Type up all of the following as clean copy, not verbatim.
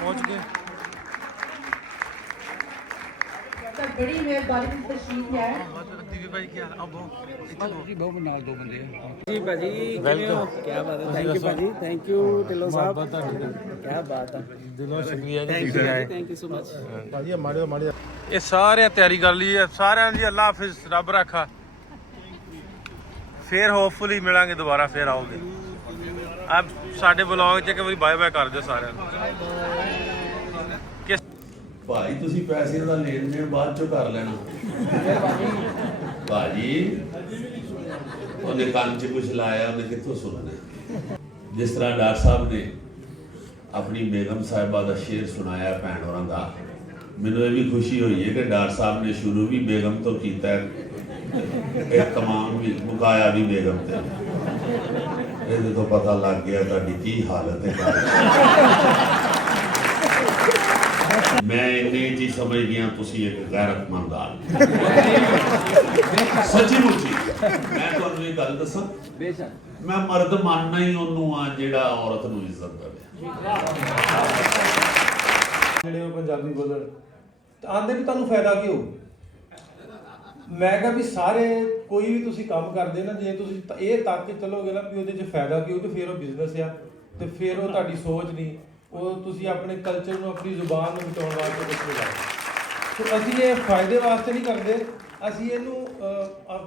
पहुंच गए। बड़ी मेहरबानी तशरीफ है भाई क्या अब जी बहुत नाल दो बंदे हैं जी भाजी वेलकम। क्या बात है थैंक यू भाजी थैंक यू टिल्लो साहब क्या बात है दिलों शुक्रिया जी थैंक यू सो मच ये सारे तैयारी कर ली है सारे जी। अल्लाह हाफिज रब रखा फिर होपफुली मिलांगे दोबारा फिर आओगे। अब साडे ब्लॉग च एक बार बाय बाय कर दो सारे किस ਭਾਈ ਤੁਸੀਂ ਪੈਸੇ ਦਾ ਲੈਣ ਦੇਣ ਬਾਅਦ ਚੋਂ ਕਰ ਲੈਣਾ ਭਾਜੀ ਉਹਨੇ ਕੰਨ 'ਚ ਕੁਝ ਲਾਇਆ ਉਹਨੇ ਕਿੱਥੋਂ ਸੁਣਨਾ। ਜਿਸ ਤਰ੍ਹਾਂ ਡਾਕਟਰ ਸਾਹਿਬ ਨੇ ਆਪਣੀ ਬੇਗਮ ਸਾਹਿਬਾ ਦਾ ਸ਼ੇਰ ਸੁਣਾਇਆ ਭੈਣ ਹੋਰਾਂ ਦਾ, ਮੈਨੂੰ ਇਹ ਵੀ ਖੁਸ਼ੀ ਹੋਈ ਹੈ ਕਿ ਡਾਕਟਰ ਸਾਹਿਬ ਨੇ ਸ਼ੁਰੂ ਵੀ ਬੇਗਮ ਤੋਂ ਕੀਤਾ ਇਹ ਤਮਾਮ ਵੀ ਮੁਕਾਇਆ ਵੀ ਬੇਗਮ ਤੇ। ਇਹਦੇ ਤੋਂ ਪਤਾ ਲੱਗ ਗਿਆ ਤੁਹਾਡੀ ਕੀ ਹਾਲਤ ਹੈ। मैं इन्ने जी समझ गया तुसी एक गैरतमंद आदमी सच्ची मुच्ची। मैं तुहानू ये गल दसां बेशक मैं मर्द मानना ही ओनू आ जेड़ा औरत नू इज्जत देवे। ਜਿਹੜੇ ਉਹ ਪੰਜਾਬੀ ਬੋਲਣ ਆਂਦੇ ਵੀ ਤੁਹਾਨੂੰ ਫਾਇਦਾ ਕੀ ਹੋਊ। ਮੈਂ ਕਿਹਾ ਵੀ ਸਾਰੇ ਕੋਈ ਵੀ ਤੁਸੀਂ ਕੰਮ ਕਰਦੇ ਨਾ ਜੇ ਤੁਸੀਂ ਇਹ ਤੱਕ ਕੇ ਚੱਲੋਗੇ ਨਾ ਵੀ ਉਹਦੇ 'ਚ ਫਾਇਦਾ ਕੀ ਹੋਊ ਤੇ ਫਿਰ ਉਹ ਬਿਜ਼ਨਸ ਆ ਤੇ ਫਿਰ ਉਹ ਤੁਹਾਡੀ ਸੋਚ ਨਹੀਂ ਉਹ ਤੁਸੀਂ ਆਪਣੇ ਕਲਚਰ ਨੂੰ ਆਪਣੀ ਜ਼ੁਬਾਨ ਨੂੰ ਬਚਾਉਣ ਵਾਸਤੇ ਕੁਝ ਲਗਾਓ। ਤੇ ਅਸੀਂ ਇਹ ਫਾਇਦੇ ਵਾਸਤੇ ਨਹੀਂ ਕਰਦੇ ਅਸੀਂ ਇਹਨੂੰ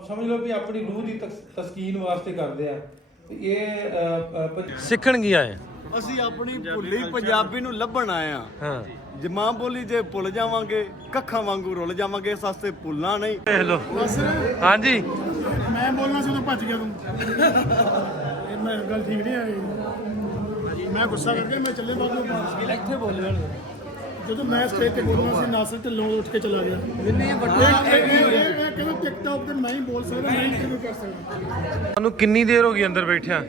ਸਮਝ ਲਓ ਵੀ ਆਪਣੀ ਰੂਹ ਦੀ ਤਸਕੀਨ ਵਾਸਤੇ ਕਰਦੇ ਆ। ਇਹ ਸਿੱਖਣ ਕੀ ਆਏ ਅਸੀਂ ਆਪਣੀ ਭੁੱਲੀ ਪੰਜਾਬੀ ਨੂੰ ਲੱਭਣ ਆਏ ਆ। ਹਾਂ ਜੇ ਮਾਂ ਬੋਲੀ ਜੇ ਭੁੱਲ ਜਾਵਾਂਗੇ ਕੱਖਾਂ ਵਾਂਗੂ ਰੁੱਲ ਜਾਵਾਂਗੇ। ਇਸ ਵਾਸਤੇ ਭੁੱਲਣਾ ਨਹੀਂ। ਦੇਖ ਲਓ ਹਾਂਜੀ ਮੈਂ ਬੋਲਣਾ ਸੀ ਉਦੋਂ ਭੱਜ ਗਿਆ ਤੂੰ ਇਹ ਮੈਂ ਗੱਲ ਠੀਕ ਨਹੀਂ ਆਈ। ਮੈਂ ਗੁੱਸਾ ਕਰਕੇ ਮੈਂ ਚੱਲੇ ਬਾਅਦ ਇੱਥੇ ਬੋਲਣ ਜਦੋਂ ਮੈਂ ਸਟੇਜ ਤੇ ਬੋਲਣਾ ਸੀ ਨਾਸਰ ਢਿੱਲੋਂ ਉੱਠ ਕੇ ਚਲਾ ਗਿਆ। ਇਹ ਕਹਿੰਦਾ ਟਿਕਟੌਕ ਤੇ ਮੈਂ ਹੀ ਬੋਲ ਸਕਦਾ ਮੈਂ ਹੀ ਕਿਵੇਂ ਕਰ ਸਕਦਾ। ਤੁਹਾਨੂੰ ਕਿੰਨੀ ਦੇਰ ਹੋ ਗਈ ਅੰਦਰ ਬੈਠਿਆ?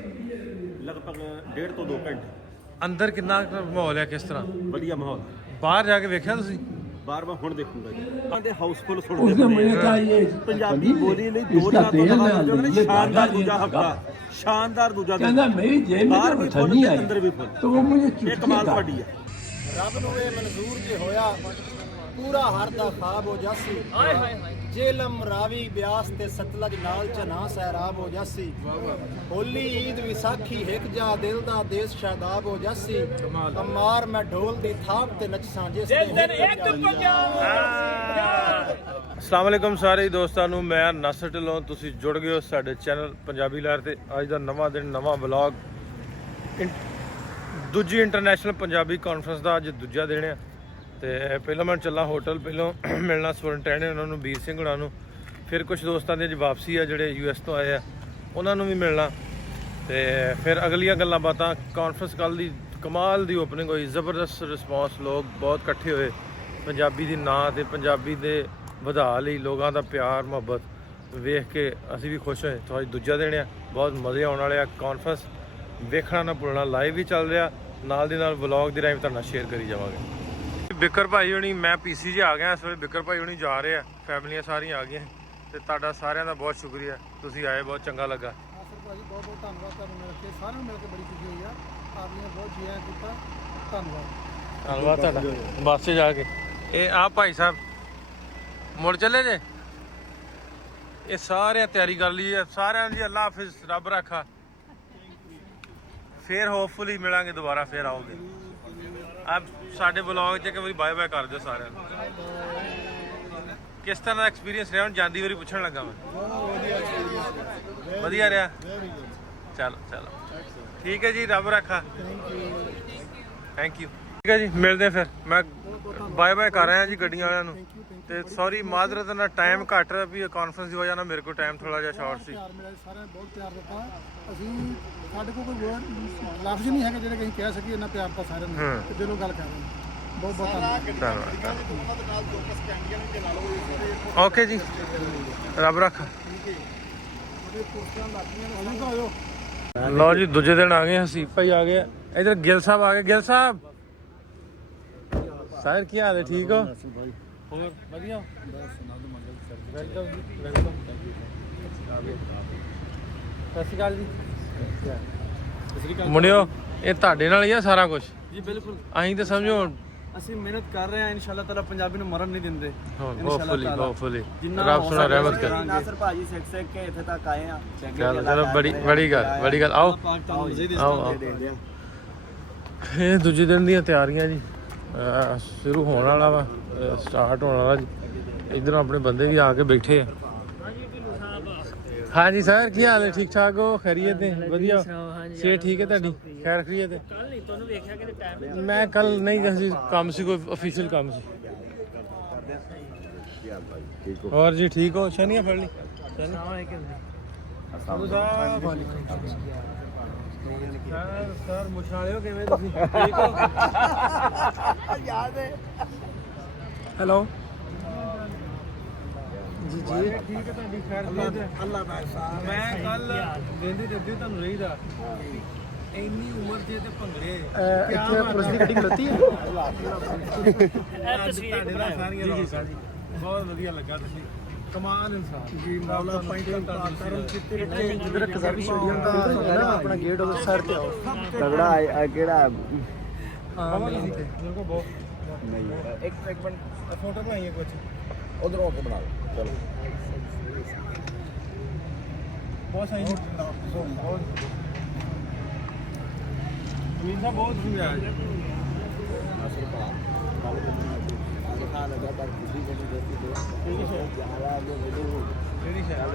ਲਗਭਗ 1.5 ਤੋਂ 2 ਘੰਟੇ ਅੰਦਰ ਕਿੰਨਾ ਕੁ ਮਾਹੌਲ ਹੈ ਕਿਸ ਤਰ੍ਹਾਂ? ਵਧੀਆ ਮਾਹੌਲ। ਬਾਹਰ ਜਾ ਕੇ ਵੇਖਿਆ ਤੁਸੀਂ? ਬਾਰ ਬਾਰ ਹੁਣ ਦੇਖੂੰਗਾ ਜੀ ਉਹਦੇ ਹਾਊਸਫੁੱਲ ਸੁਣਦੇ ਪੰਜਾਬੀ ਬੋਲੀ ਲਈ 2 ਦਿਨਾਂ ਤੋਂ ਲਗਾਤਾਰ ਜੋ ਨੇ ਸ਼ਾਨਦਾਰ ਦੂਜਾ ਹਫਤਾ ਸ਼ਾਨਦਾਰ ਦੂਜਾ ਕਹਿੰਦਾ ਮੇਰੀ ਜੇਬ ਵਿੱਚ ਨਹੀਂ ਆਈ ਅੰਦਰ ਵੀ ਫੁੱਲ तो वो मुझे ਇਹ ਕਮਾਲ ਤੁਹਾਡੀ ਹੈ। ਰੱਬ ਨੂੰ ਇਹ ਮਨਜ਼ੂਰ ਜੇ ਹੋਇਆ ਪੂਰਾ ਹਰ ਦਾ ਖਾਬ ਹੋ ਜਾਸੀ। ਜੇਲਮ ਰਾਵੀ ਬਿਆਸ ਤੇ ਸਤਲਜ ਨਾਲ ਚਨਾ ਸਹਿਰਾਬ ਹੋ ਜਾਸੀ। ਹੋਲੀ ਈਦ ਵਿਸਾਖੀ ਹਿਕ ਜਾ ਦਿਲ ਦਾ ਦੇਸ਼ ਸ਼ਾਦਾਬ ਹੋ ਜਾਸੀ। ਅਮਾਰ ਮੈਂ ਢੋਲ ਦੀ ਥਾਪ ਤੇ ਨੱਚ ਸਾਂਝੇ ਅਸਲਾਮ ਵਾਲੇਕਮ ਸਾਰੇ ਦੋਸਤਾਂ ਨੂੰ। ਮੈਂ ਨਾਸਰ ਢਿੱਲੋਂ ਤੁਸੀਂ ਜੁੜ ਗਏ ਹੋ ਸਾਡੇ ਚੈਨਲ ਪੰਜਾਬੀ ਲਹਿਰ ਤੇ। ਅੱਜ ਦਾ ਨਵਾਂ ਦਿਨ ਨਵਾਂ ਵਲੌਗ। ਦੂਜੀ ਇੰਟਰਨੈਸ਼ਨਲ ਪੰਜਾਬੀ ਕਾਨਫਰੰਸ ਦਾ ਅੱਜ ਦੂਜਾ ਦਿਨ ਆ ਤੇ ਪਹਿਲਾਂ ਮੈਂ ਚੱਲਾਂ ਹੋਟਲ। ਪਹਿਲਾਂ ਮਿਲਣਾ ਸੁਪਰਨਟੈਂਡੈਂਟ ਉਹਨਾਂ ਨੂੰ ਵੀਰ ਸਿੰਘ ਹੁਣਾਂ ਨੂੰ। ਫਿਰ ਕੁਝ ਦੋਸਤਾਂ ਦੀ ਅੱਜ ਵਾਪਸੀ ਆ ਜਿਹੜੇ US ਤੋਂ ਆਏ ਆ ਉਹਨਾਂ ਨੂੰ ਵੀ ਮਿਲਣਾ ਤੇ ਫਿਰ ਅਗਲੀਆਂ ਗੱਲਾਂ ਬਾਤਾਂ। ਕਾਨਫਰੰਸ ਕੱਲ੍ਹ ਦੀ ਕਮਾਲ ਦੀ ਓਪਨਿੰਗ ਹੋਈ, ਜ਼ਬਰਦਸਤ ਰਿਸਪੌਂਸ, ਲੋਕ ਬਹੁਤ ਇਕੱਠੇ ਹੋਏ ਪੰਜਾਬੀ ਦੀ ਨਾਂ ਤੇ ਪੰਜਾਬੀ ਦੇ ਵਧਾ ਲਈ। ਲੋਕਾਂ ਦਾ ਪਿਆਰ ਮੁਹੱਬਤ ਵੇਖ ਕੇ ਅਸੀਂ ਵੀ ਖੁਸ਼ ਹੋਏ। ਤੁਹਾਡਾ ਦੂਜਾ ਦਿਨ ਆ, ਬਹੁਤ ਮਜ਼ੇ ਆਉਣ ਵਾਲੇ ਆ। ਕਾਨਫਰੰਸ ਵੇਖਣਾ ਨਾ ਭੁੱਲਣਾ। ਲਾਈਵ ਵੀ ਚੱਲ ਰਿਹਾ, ਨਾਲ ਦੀ ਨਾਲ ਵਲੌਗ ਦੀ ਰਾਹੀਂ ਤੁਹਾਡੇ ਨਾਲ ਸ਼ੇਅਰ ਕਰੀ ਜਾਵਾਂਗੇ। ਬਿਕਰ ਭਾਈ ਹੋਣੀ ਮੈਂ PC 'ਚ ਆ ਗਿਆ ਇਸ ਵੇਲੇ। ਬਿਕਰ ਭਾਈ ਹੋਣੀ ਜਾ ਰਹੇ ਆ, ਫੈਮਲੀਆਂ ਸਾਰੀਆਂ ਆ ਗਈਆਂ ਤੇ ਤੁਹਾਡਾ ਸਾਰਿਆਂ ਦਾ ਬਹੁਤ ਸ਼ੁਕਰੀਆ, ਤੁਸੀਂ ਆਏ, ਬਹੁਤ ਚੰਗਾ ਲੱਗਾ। ਨਾਸਰ ਭਾਜੀ ਬਹੁਤ ਬਹੁਤ ਧੰਨਵਾਦ ਤੁਹਾਨੂੰ ਮਿਲ ਕੇ, ਸਾਰਿਆਂ ਨੂੰ ਮਿਲ ਕੇ ਬੜੀ ਖੁਸ਼ੀ ਹੋਈ ਆ। ਆਪ ਨੇ ਬਹੁਤ ਜੀਆ ਕੀਤਾ, ਧੰਨਵਾਦ। ਧੰਨਵਾਦ ਤੁਹਾਡਾ। ਬੱਸ 'ਚ ਜਾ ਕੇ ਇਹ ਆ ਭਾਈ ਸਾਹਿਬ ਮੁੜ ਚੱਲੇ ਜੇ। ਇਹ ਸਾਰਿਆਂ ਤਿਆਰੀ ਕਰ ਲਈ ਹੈ ਸਾਰਿਆਂ ਦੀ। ਅੱਲਾਹ ਹਾਫਿਜ਼ ਰੱਬ ਰੱਖਾ ਫਿਰ ਹੋਪਫੁਲੀ ਮਿਲਾਂਗੇ ਦੁਬਾਰਾ ਫਿਰ ਆਓਗੇ। अब साडे ब्लॉग च एक बार बाय बाय कर दो सारे। किस तरह का एक्सपीरियंस रहा? जाती बारी पूछण लगा मैं। वधिया रहा। चलो चलो ठीक है जी, रब रखा। Thank you. ठीक है जी, मिलते फिर। मैं बाय बाय कर रहा जी गड्डियां वालियां नूं ते सॉरी माजरत ना टाइम घट भी कॉन्फ्रेंस की वजह मेरे को टाइम थोड़ा जिहा शॉर्ट सी। ਸਾਰਿਆਂ ਬਹੁਤ ਪਿਆਰ ਦਿੱਤਾ। ਅਸੀਂ ਸਾਡੇ ਕੋਲ ਕੋਈ ਵਰਡ ਲਫ਼ਜ਼ ਨਹੀਂ ਹੈਗੇ ਜਿਹੜੇ ਅਸੀਂ ਕਹਿ ਸਕੀਏ ਇੰਨਾ ਪਿਆਰ ਤਾਂ ਸਾਰਿਆਂ ਨੂੰ ਤੇ ਦਿਲੋਂ ਗੱਲ ਕਰ ਰਹੇ ਹਾਂ। ਬਹੁਤ ਬਹੁਤ ਧੰਨਵਾਦ। ओके जी, रब रखा। लो जी दूजे दिन आ गए हसीब भाई आ गए। इधर गिल साहब आ गए। गिल साहब साहिर की हाल है? ठीक हो? ਹੋਰ ਵਧੀਆ। ਵੈਲਕਮ ਜੀ, ਵੈਲਕਮ। ਸਤਿ ਸ਼੍ਰੀ ਅਕਾਲ ਜੀ। ਮੁੰਡਿਓ ਇਹ ਤੁਹਾਡੇ ਨਾਲ ਹੀ ਆ ਸਾਰਾ ਕੁਝ। ਜੀ ਬਿਲਕੁਲ ਅਸੀਂ ਤਾਂ ਸਮਝੋ ਅਸੀਂ ਮਿਹਨਤ ਕਰ ਰਹੇ ਹਾਂ ਇਨਸ਼ਾਅੱਲਾ ਤਾਲਾ ਪੰਜਾਬੀ ਨੂੰ ਮਰਨ ਨਹੀਂ ਦਿੰਦੇ ਹੋਪਫੁਲੀ ਰੱਬ ਸੁਣਾ ਰਹਿਮਤ ਕਰ ਨਾਸਰ ਭਾਜੀ ਸਿੱਖ ਕੇ ਇੱਥੇ ਤੱਕ ਆਏ ਆ ਚਲੋ ਬੜੀ ਗੱਲ ਆਓ ਇਹ ਦੂਜੇ ਦਿਨ ਦੀਆਂ ਤਿਆਰੀਆਂ ਜੀ ਸ਼ੁਰੂ ਹੋਣ ਵਾਲਾ ਵਾ ਸਟਾਰਟ ਹੋਣ ਵਾਲਾ ਜੀ ਇਧਰੋਂ ਆਪਣੇ ਬੰਦੇ ਵੀ ਆ ਕੇ ਬੈਠੇ ਆ ਹਾਂਜੀ ਸਰ ਕੀ ਹਾਲ ਹੈ ਠੀਕ ਠਾਕ ਹੋ ਖੈਰੀਅਤ ਹੈ ਵਧੀਆ ਸੇ ਠੀਕ ਹੈ ਤੁਹਾਡੀ ਖੈਰ ਖੈਰੀਅਤ ਹੈ ਕੱਲ ਨਹੀਂ ਤੁਹਾਨੂੰ ਵੇਖਿਆ ਕਿ ਟਾਈਮ ਮੈਂ ਕੱਲ ਨਹੀਂ ਗਈ ਕੰਮ ਸੀ ਕੋਈ ਅਫੀਸ਼ੀਅਲ ਕੰਮ ਸੀ ਹੋਰ ਜੀ ਠੀਕ ਹੋ ਸ਼ਨੀਆ ਫੜ ਲਈ ਸਰ ਮੁਸ਼ਾਲਿਓ ਕਿਵੇਂ ਤੁਸੀਂ ਠੀਕ ਹੋ ਯਾਦ ਹੈ ਹੈਲੋ ਜੀ ਠੀਕ ਹੈ ਤੁਹਾਡੀ ਖੈਰ ਅੱਲਾਹ ਦਾ ਸਾਹਿਬ ਮੈਂ ਕੱਲ ਦਿੰਦੀ ਤੁਹਾਨੂੰ ਰਹੀਦਾ ਇੰਨੀ ਉਮਰ ਦੇ ਤੇ ਭੰਗੜੇ ਇੱਥੇ ਪੁਲਿਸ ਦੀ ਗੱਡੀ ਖਲੋਤੀ ਹੈ ਤੁਹਾਡੇ ਦਾ ਸਾਰੀਆਂ ਰੌਣਕਾਂ ਜੀ ਬਹੁਤ ਵਧੀਆ ਲੱਗਾ ਤੁਸੀਂ ਕਮਾਨ ਇਨਸਾਨ ਜੀ ਮੌਲਾ ਪਾਕਿਸਤਾਨ ਕਿਤੇ ਜਿੱਧਰ ਕਜ਼ਾਬੀ ਸਟੇਡੀਅਮ ਦਾ ਨਾ ਆਪਣਾ ਗੇਟ ਉਹਦੇ ਸਾਈਡ ਤੇ ਆਓ ਤਗੜਾ ਹੈ ਕਿਹੜਾ ਮੇਰੇ ਕੋ ਬਹੁਤ ਨਹੀਂ ਇੱਕ ਮਿੰਟ ਫੋਟੋ ਬਣਾਈਏ ਕੁਝ ਉਧਰੋਂ ਕੇ ਬਣਾ ਲਓ ਚਲੋ ਬਹੁਤ ਸਹੀ ਬਹੁਤ ਅਮੀਨ ਸਾਹਿਬ ਬਹੁਤ ਸ਼ੁਕਰੀਆ ਜਿਹੜੀ ਸ਼ਾਇਦ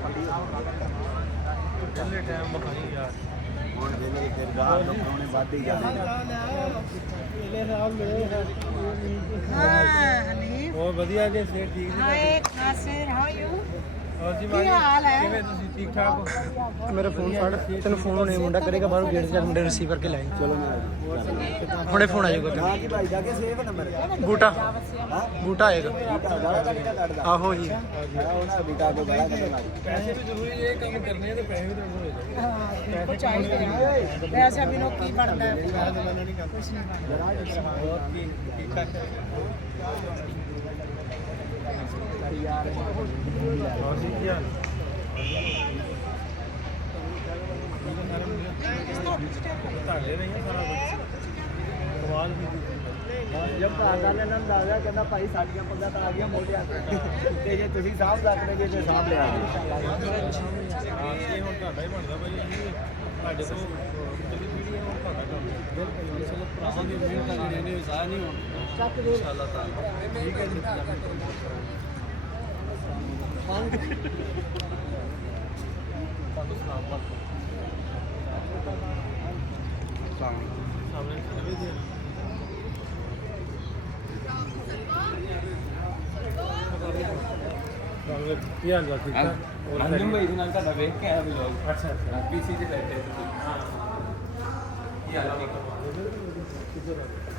ਪਹਿਲੇ ਟਾਈਮ ਬਖਾਈ ਯਾਰ ਹੁਣ ਵੇਲੇ ਕਿਰਦਾਰ ਲੋਕਾਂ ਨੇ ਵਾਧੀ ਜਾਂਦੇ ਬਹੁਤ ਵਧੀਆ ਜੀ ਸੇ ਠੀਕ ਜੀ ਹਾਏ ਨਾਸਿਰ ਹਾਊ ਯੂ ਹੋਰ ਜੀ ਕੀ ਹਾਲ ਹੈ? ਕਿਵੇਂ ਤੁਸੀਂ ਠੀਕ ਠਾਕ ਹੋ ਮੇਰਾ ਫੋਨ ਫੜ ਤੈਨੂੰ ਫੋਨ ਹੋਣੇ ਮੁੰਡਾ ਕਰੇਗਾ ਬਾਹਰੋਂ ਗੇਟ 'ਚ ਜਾ ਮੁੰਡੇ ਰਿਸੀਵ ਕਰਕੇ ਲੈ ਚਲੋ ਮੈਂ ਹੁਣੇ ਫੋਨ ਆ ਜਾਊਗਾ ਹਾਂ ਜੀ ਭਾਈ ਜਾ ਕੇ ਸੇਵ ਨੰਬਰ ਬੂਟਾ ਆਏਗਾ ਗਾਲਾਂ ਕੱਢਦਾ ਆਹੋ ਜੀ ਉਹਨਾਂ ਬੀਟਾ ਕੋ ਗਾਲਾਂ ਕੱਢਣ ਲੱਗ ਪੈਸੇ ਵੀ ਜ਼ਰੂਰੀ ਇਹ ਕੰਮ ਕਰਨੇ ਆ ਤੇ ਪੈਸੇ ਵੀ ਤਾਂ ਹੋਏ ਕੁਝ ਚਾਹੀਦੇ ਆ ਵੈਸੇ ਅਭੀ ਲੋਕ ਕੀ ਬਣਦਾ ਹੈ ਕੁਝ ਨਹੀਂ ਹੋਰ ਜੀ ਕੀ ਹਾਲ ਤੁਹਾਡੇ ਨਹੀਂ ਹੈ ਸਾਰਾ ਕੁਝ ਕਮਾਲ ਵੀ ਜਦ ਘਰ ਨੇ ਨੰਦ ਆ ਗਿਆ ਕਹਿੰਦਾ ਭਾਈ ਸਾਡੀਆਂ ਪੱਗਾਂ ਤਾਂ ਆ ਗਈਆਂ ਮੋਢਿਆਂ ਤੇ ਜੇ ਤੁਸੀਂ ਸਾਂਭ ਸਕਦੇ ਜੇ ਤੇ ਸਾਂਭ ਲਿਆ ਇਹ ਹੁਣ ਤੁਹਾਡਾ ਹੀ ਬਣਦਾ ਭਾਈ ਸਾਡੇ ਤੋਂ ਪਿਛਲੀ ਪੀੜ੍ਹੀ ਹੁਣ ਤੁਹਾਡਾ ਕੰਮ ਬਿਲਕੁਲ ਚਲੋ ਭਰਾਵਾਂ ਦੀ ਮਿਹਨਤ ਜਿਹੜੇ ਨੇ ਜ਼ਾਇਆ ਨਹੀਂ ਹੋਣ ਚੱਕ ਦੇ ਇਨਸ਼ਾਅੱਲਾ ਤਾਲਾ ਠੀਕ ਹੈ ਜੀ ਸਾਹਮਣੇ ਚਲੇ ਜੀ ਕੀ ਹਾਲ ਹੈ ਠੀਕ ਠਾਕ ਅੰਜਮ ਭਾਈ ਦੇ ਨਾਲ ਤੁਹਾਡਾ ਵੇਖ ਕੇ ਆਇਆ ਵਲੌਗ ਅੱਛਾ ਅੱਛਾ ਪੀਸੀ ਤੇ ਬੈਠੇ ਤੁਸੀਂ ਕੀ ਹਾਲ ਹੈ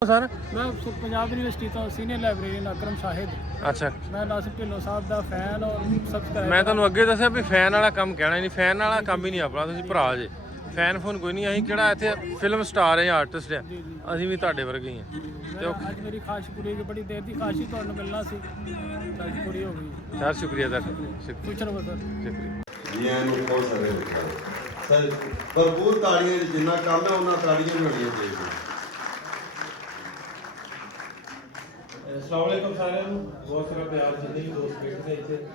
ਸਰ ਮੈਂ ਪੰਜਾਬ ਯੂਨੀਵਰਸਿਟੀ ਤੋਂ ਸੀਨੀਅਰ ਲਾਇਬ੍ਰੇਰੀਅਨ ਅਕਰਮ ਸ਼ਾਹਿਦ ਅੱਛਾ ਮੈਂ ਨਾਸਿਰ ਢਿੱਲੋਂ ਸਾਹਿਬ ਦਾ ਫੈਨ ਔਰ ਸਬਸਕ੍ਰਾਈਬਰ ਮੈਂ ਤੁਹਾਨੂੰ ਅੱਗੇ ਦੱਸਿਆ ਵੀ ਫੈਨ ਵਾਲਾ ਕੰਮ ਕਹਿਣਾ ਹੀ ਨਹੀਂ ਫੈਨ ਵਾਲਾ ਕੰਮ ਹੀ ਨਹੀਂ ਆਪਣਾ ਤੁਸੀਂ ਭਰਾ ਜੇ ਫੈਨ ਫੋਨ ਕੋਈ ਨਹੀਂ ਅਸੀਂ ਕਿਹੜਾ ਇੱਥੇ ਫਿਲਮ ਸਟਾਰ ਹੈ ਆਰਟਿਸਟ ਹੈ ਅਸੀਂ ਵੀ ਤੁਹਾਡੇ ਵਰਗੇ ਹੀ ਹਾਂ ਤੇ ਅੱਜ ਮੇਰੀ ਖਾਸ਼ ਪੂਰੀ ਹੋਈ ਬੜੀ ਦੇਰ ਦੀ ਖਾਸ਼ੀ ਤੁਹਾਨੂੰ ਮਿਲਣਾ ਸੀ ਅੱਜ ਪੂਰੀ ਹੋ ਗਈ ਸਰ ਸ਼ੁਕਰੀਆ ਸਰ ਸ਼ੁਕਰੀਆ ਪੁੱਛਣ ਬਸ ਸ਼ੁਕਰੀਆ ਜੀਆਂ ਨੂੰ ਬਹੁਤ ਸਾਰੇ ਸਰ ਭਰਪੂਰ ਤਾੜੀਆਂ ਜਿੰਨਾ ਕੰਮ ਹੈ ਉਹਨਾਂ ਤਾੜੀਆਂ ਵੀ ਹੋਣੀਆਂ ਚਾਹੀਦੀਆਂ ਅਸਲਾਮ ਵਾਲੇਕੁਮ ਸਾਰਿਆਂ ਨੂੰ ਬਹੁਤ ਸਾਰਾ ਪਿਆਰ ਜਿੰਨੇ ਵੀ ਦੋਸਤ ਬੈਠੇ ਇੱਥੇ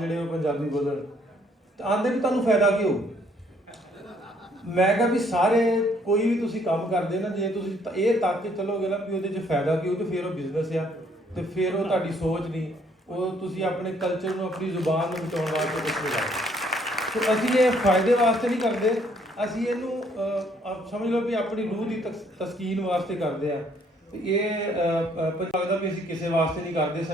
ਜਿਹੜੇ ਉਹ ਪੰਜਾਬੀ ਬੋਲਣ ਆਂਦੇ ਵੀ ਤੁਹਾਨੂੰ ਫਾਇਦਾ ਕੀ ਹੋਊ ਮੈਂ ਕਿਹਾ ਵੀ ਸਾਰੇ ਕੋਈ ਵੀ ਤੁਸੀਂ ਕੰਮ ਕਰਦੇ ਨਾ ਜੇ ਤੁਸੀਂ ਇਹ ਤੱਕ ਕੇ ਚੱਲੋਗੇ ਨਾ ਵੀ ਉਹਦੇ 'ਚ ਫਾਇਦਾ ਕੀ ਹੋਊ ਤੇ ਫਿਰ ਉਹ ਬਿਜ਼ਨਸ ਆ ਤੇ ਫਿਰ ਉਹ ਤੁਹਾਡੀ ਸੋਚ ਨਹੀਂ ਉਹ ਤੁਸੀਂ ਆਪਣੇ ਕਲਚਰ ਨੂੰ ਆਪਣੀ ਜ਼ੁਬਾਨ ਨੂੰ ਬਚਾਉਣ ਵਾਸਤੇ ਕੁਝ ਲਗਾਓ ਤੇ ਅਸੀਂ ਇਹ ਫਾਇਦੇ ਵਾਸਤੇ ਨਹੀਂ ਕਰਦੇ ਅਸੀਂ ਇਹਨੂੰ ਸਮਝ ਲਓ ਵੀ ਆਪਣੀ ਰੂਹ ਦੀ ਤਸਕੀਨ ਵਾਸਤੇ ਕਰਦੇ ਆ ਇਹ ਲੱਗਦਾ ਵੀ ਅਸੀਂ ਕਿਸੇ ਵਾਸਤੇ ਨਹੀਂ ਕਰਦੇ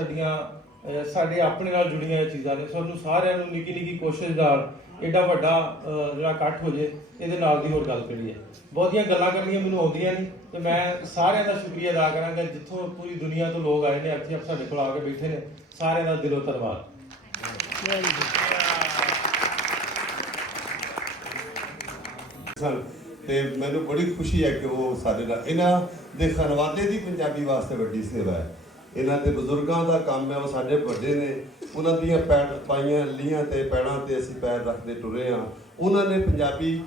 ਸਾਡੇ ਆਪਣੇ ਨਾਲ ਜੁੜੀਆਂ ਇਹ ਚੀਜ਼ਾਂ ਨੇ ਸਾਨੂੰ ਸਾਰਿਆਂ ਨੂੰ ਨਿੱਕੀ ਨਿੱਕੀ ਕੋਸ਼ਿਸ਼ ਨਾਲ ਐਡਾ ਵੱਡਾ ਜਿਹੜਾ ਇਕੱਠ ਹੋ ਜੇ ਇਹਦੇ ਨਾਲ ਦੀ ਹੋਰ ਗੱਲ ਕਿਹੜੀ ਹੈ ਬਹੁਤੀਆਂ ਗੱਲਾਂ ਕਰਨੀਆਂ ਮੈਨੂੰ ਆਉਂਦੀਆਂ ਨਹੀਂ ਤੇ ਮੈਂ ਸਾਰਿਆਂ ਦਾ ਸ਼ੁਕਰੀਆ ਅਦਾ ਕਰਾਂਗਾ ਜਿੱਥੋਂ ਪੂਰੀ ਦੁਨੀਆ ਤੋਂ ਲੋਕ ਆਏ ਨੇ ਇੱਥੇ ਸਾਡੇ ਕੋਲ ਆ ਕੇ ਬੈਠੇ ਨੇ ਸਾਰਿਆਂ ਦਾ ਦਿਲੋਂ ਧੰਨਵਾਦ ਤੇ ਮੈਨੂੰ ਬੜੀ ਖੁਸ਼ੀ ਹੈ ਕਿ ਉਹ ਸਾਡੇ ਨਾਲ ਇਹਨਾਂ ਦੇ ਖਨਵਾਦੇ ਦੀ ਪੰਜਾਬੀ ਵਾਸਤੇ ਵੱਡੀ ਸੇਵਾ ਹੈ ਇਹਨਾਂ ਦੇ ਬਜ਼ੁਰਗਾਂ ਦਾ ਕੰਮ ਹੈ ਉਹ ਸਾਡੇ ਵੱਡੇ ਨੇ ਉਹਨਾਂ ਦੀਆਂ ਪੈਰ ਪਾਈਆਂ ਲੀਆਂ ਤੇ ਪੈੜਾਂ ਤੇ ਅਸੀਂ ਪੈਰ ਰੱਖਦੇ ਟੁਰੇ ਹਾਂ ਉਹਨਾਂ ਨੇ ਪੰਜਾਬੀ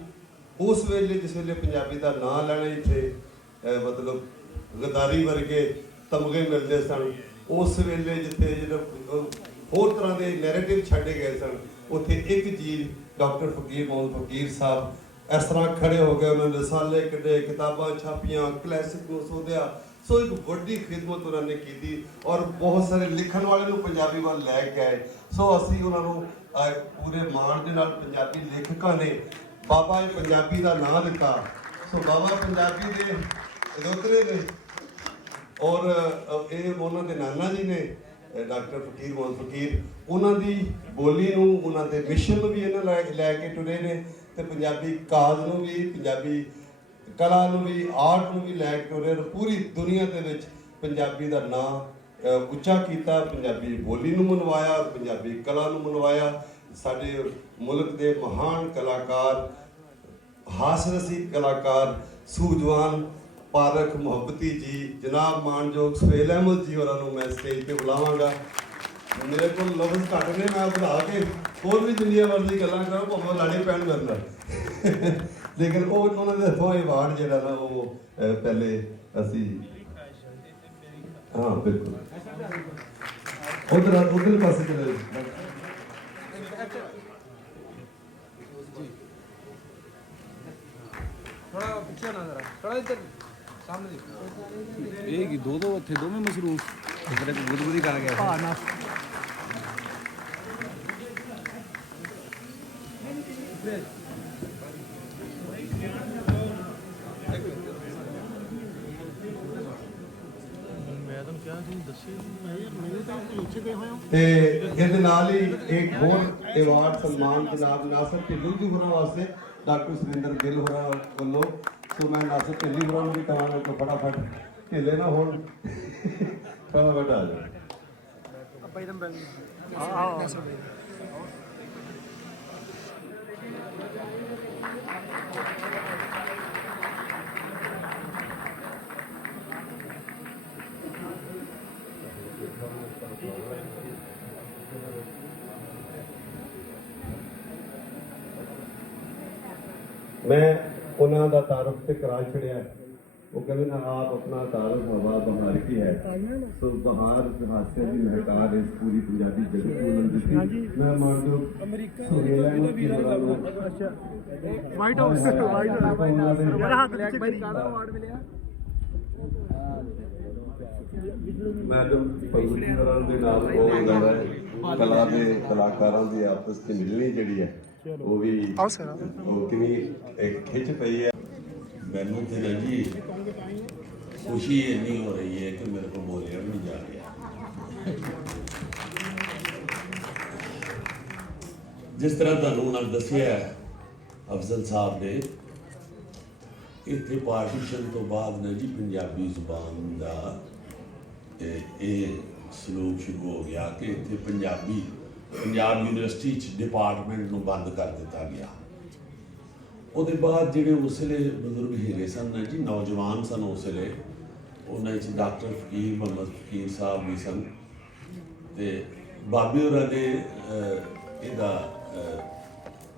ਉਸ ਵੇਲੇ ਜਿਸ ਵੇਲੇ ਪੰਜਾਬੀ ਦਾ ਨਾਂ ਲੈਣਾ ਇੱਥੇ ਮਤਲਬ ਗਦਾਰੀ ਵਰਗੇ ਤਮਗੇ ਮਿਲਦੇ ਸਨ। ਉਸ ਵੇਲੇ ਜਿੱਥੇ ਜਿਹੜਾ ਹੋਰ ਤਰ੍ਹਾਂ ਦੇ ਨੈਰੇਟਿਵ ਛੱਡੇ ਗਏ ਸਨ, ਉੱਥੇ ਇੱਕ ਚੀਜ਼ ਡਾਕਟਰ ਫਕੀਰ ਮੁਹੰਮਦ ਫਕੀਰ ਸਾਹਿਬ ਇਸ ਤਰ੍ਹਾਂ ਖੜੇ ਹੋ ਗਏ, ਉਹਨਾਂ ਨੇ ਰਸਾਲੇ ਕੱਢੇ, ਕਿਤਾਬਾਂ ਛਾਪੀਆਂ, ਕਲਾਸਿਕ ਨੂੰ ਸੋਧਿਆ। ਸੋ ਇੱਕ ਵੱਡੀ ਖਿਦਮਤ ਉਹਨਾਂ ਨੇ ਕੀਤੀ ਔਰ ਬਹੁਤ ਸਾਰੇ ਲਿਖਣ ਵਾਲੇ ਨੂੰ ਪੰਜਾਬੀ ਵੱਲ ਲੈ ਕੇ ਆਏ। ਸੋ ਅਸੀਂ ਉਹਨਾਂ ਨੂੰ ਪੂਰੇ ਮਾਣ ਦੇ ਨਾਲ ਪੰਜਾਬੀ ਲੇਖਕਾਂ ਨੇ ਬਾਬਾ ਪੰਜਾਬੀ ਦਾ ਨਾਂ ਦਿੱਤਾ। ਸੋ ਬਾਬਾ ਪੰਜਾਬੀ ਦੇ ਦੋਤਰੇ ਨੇ ਔਰ ਇਹ ਉਹਨਾਂ ਦੇ ਨਾਨਾ ਜੀ ਨੇ ਡਾਕਟਰ ਫਕੀਰ ਮੁਹੰਮਦ ਫਕੀਰ, ਉਹਨਾਂ ਦੀ ਬੋਲੀ ਨੂੰ, ਉਹਨਾਂ ਦੇ ਮਿਸ਼ਨ ਨੂੰ ਵੀ ਇਹਨਾਂ ਲੈ ਕੇ ਟੁਰੇ ਨੇ ਤੇ ਪੰਜਾਬੀ ਕਾਜ਼ ਨੂੰ ਵੀ, ਪੰਜਾਬੀ ਕਲਾ ਨੂੰ ਵੀ, ਆਰਟ ਨੂੰ ਵੀ ਲੈ ਕੇ ਟੁਰੇ। ਪੂਰੀ ਦੁਨੀਆ ਦੇ ਵਿੱਚ ਪੰਜਾਬੀ ਦਾ ਨਾਂ ਉੱਚਾ ਕੀਤਾ, ਪੰਜਾਬੀ ਬੋਲੀ ਨੂੰ ਮਨਵਾਇਆ, ਪੰਜਾਬੀ ਕਲਾ ਨੂੰ ਮਨਵਾਇਆ। ਸਾਡੇ ਮੁਲਕ ਦੇ ਮਹਾਨ ਕਲਾਕਾਰ, ਹਾਸ-ਰਸੀ ਕਲਾਕਾਰ, ਸੂਝਵਾਨ ਪਾਰਕ ਮੁਹੱਬਤੀ ਜੀ, ਜਨਾਬ ਮਾਨਯੋਗ ਸੁਹੇਲ ਅਹਿਮਦ ਜੀ ਹੋਰਾਂ ਨੂੰ ਮੈਂ ਸਟੇਜ ਤੇ ਬੁਲਾਵਾਂਗਾ। ਮੇਰੇ ਕੋਲ ਲਫ਼ਜ਼ ਘੱਟ ਨੇ, ਮੈਂ ਬੁਲਾ ਕੇ ਹੋਰ ਵੀ ਦੁਨੀਆ ਵਰਦੀ ਗੱਲਾਂ ਕਰਾਂ, ਭਾਵੇਂ ਲਾੜੇ ਪੈਣ ਮੇਰੇ ਨਾਲ ਲੇਕਿਨ ਉਹ ਉਹਨਾਂ ਦੇ ਹੱਥੋਂ ਅਵਾਰਡ ਜਿਹੜਾ ਨਾ ਉਹ ਪਹਿਲੇ ਅਸੀਂ ਹਾਂ ਬਿਲਕੁਲ ਉਧਰ ਪਾਸੇ ਚਲੇ ਥੋੜਾ ਪਿੱਛੇ ਨਾ ਜ਼ਰਾ, ਥੋੜਾ ਇੱਧਰ ਸਾਹਮਣੇ ਦੇਖੋ। ਇਹ ਕੀ ਦੋ ਉੱਥੇ ਦੋਵੇਂ ਮਸਰੂਫ ਇਧਰ ਗੁਦਗੁਦੀ ਕਰ ਗਿਆ। ਹਾਂ ਨਾ ਤੇ ਇਹਦੇ ਨਾਲ ਹੀ ਇੱਕ ਹੋਰ ਅਵਾਰਡ ਸਨਮਾਨ ਜਨਾਬ ਨਾਸਰ ਢਿੱਲੋਂ ਜੀ ਹੋਰਾਂ ਵਾਸਤੇ ਡਾਕਟਰ ਸੁਰਿੰਦਰ ਗਿੱਲ ਹੋਰਾਂ ਵੱਲੋਂ। ਸੋ ਮੈਂ ਨਾਸਰ ਢਿੱਲੋਂ ਹੋਰਾਂ ਨੂੰ ਵੀ ਕਹਾਂਗਾ ਕਿ ਫਟਾਫਟ ਢਿੱਲੇ ਨਾ ਹੋਣ, ਫਟਾਫਟ ਆ ਜਾਓ। मैं उन्होंने का तारुफ से करा छड़िया। वो कहते ना आप अपना तारुफ हवा बहार की है, तो बहार हादसे की महकार इस पूरी पंजाबी जगत को उन्होंने दी। मैं मान लो सुहेल अहमद की व्हाइट हाउस मैडम पगलू ਦੇ ਨਾਲ ਬਹੁਤ ਜ਼ਿਆਦਾ ਕਲਾ ਦੇ ਕਲਾਕਾਰਾਂ ਦੀ ਆਪਸ ਵਿੱਚ ਮਿਲਣੀ ਜਿਹੜੀ ਹੈ ਉਹ ਵੀ ਉਹ ਕਿੰਨੀ ਇੱਕ ਖਿੱਚ ਪਈ ਹੈ। ਮੈਨੂੰ ਤੇ ਨਾ ਜੀ ਖੁਸ਼ੀ ਇੰਨੀ ਹੋ ਰਹੀ ਹੈ ਕਿ ਮੇਰੇ ਕੋਲ ਬੋਲਿਆ ਵੀ ਨਹੀਂ ਜਾ ਰਿਹਾ। ਜਿਸ ਤਰ੍ਹਾਂ ਤੁਹਾਨੂੰ ਨਾਲ ਦੱਸਿਆ ਅਫਜ਼ਲ ਸਾਹਿਬ ਨੇ, ਇੱਥੇ ਪਾਰਟੀਸ਼ਨ ਤੋਂ ਬਾਅਦ ਨਾ ਜੀ ਪੰਜਾਬੀ ਜ਼ੁਬਾਨ ਦਾ ਇਹ ਸਲੂਕ ਸ਼ੁਰੂ ਹੋ ਗਿਆ ਕਿ ਇੱਥੇ ਪੰਜਾਬ ਯੂਨੀਵਰਸਿਟੀ 'ਚ ਡਿਪਾਰਟਮੈਂਟ ਨੂੰ ਬੰਦ ਕਰ ਦਿੱਤਾ ਗਿਆ। ਉਹਦੇ ਬਾਅਦ ਜਿਹੜੇ ਉਸ ਵੇਲੇ ਬਜ਼ੁਰਗ ਹੈਗੇ ਸਨ ਨਾ ਜੀ, ਨੌਜਵਾਨ ਸਨ ਉਸ ਵੇਲੇ, ਉਹਨਾਂ 'ਚ ਡਾਕਟਰ ਫਕੀਰ ਮੁਹੰਮਦ ਫਕੀਰ ਸਾਹਿਬ ਵੀ ਸਨ ਤੇ ਬਾਬੇ ਹੋਰਾਂ ਨੇ ਇਹਦਾ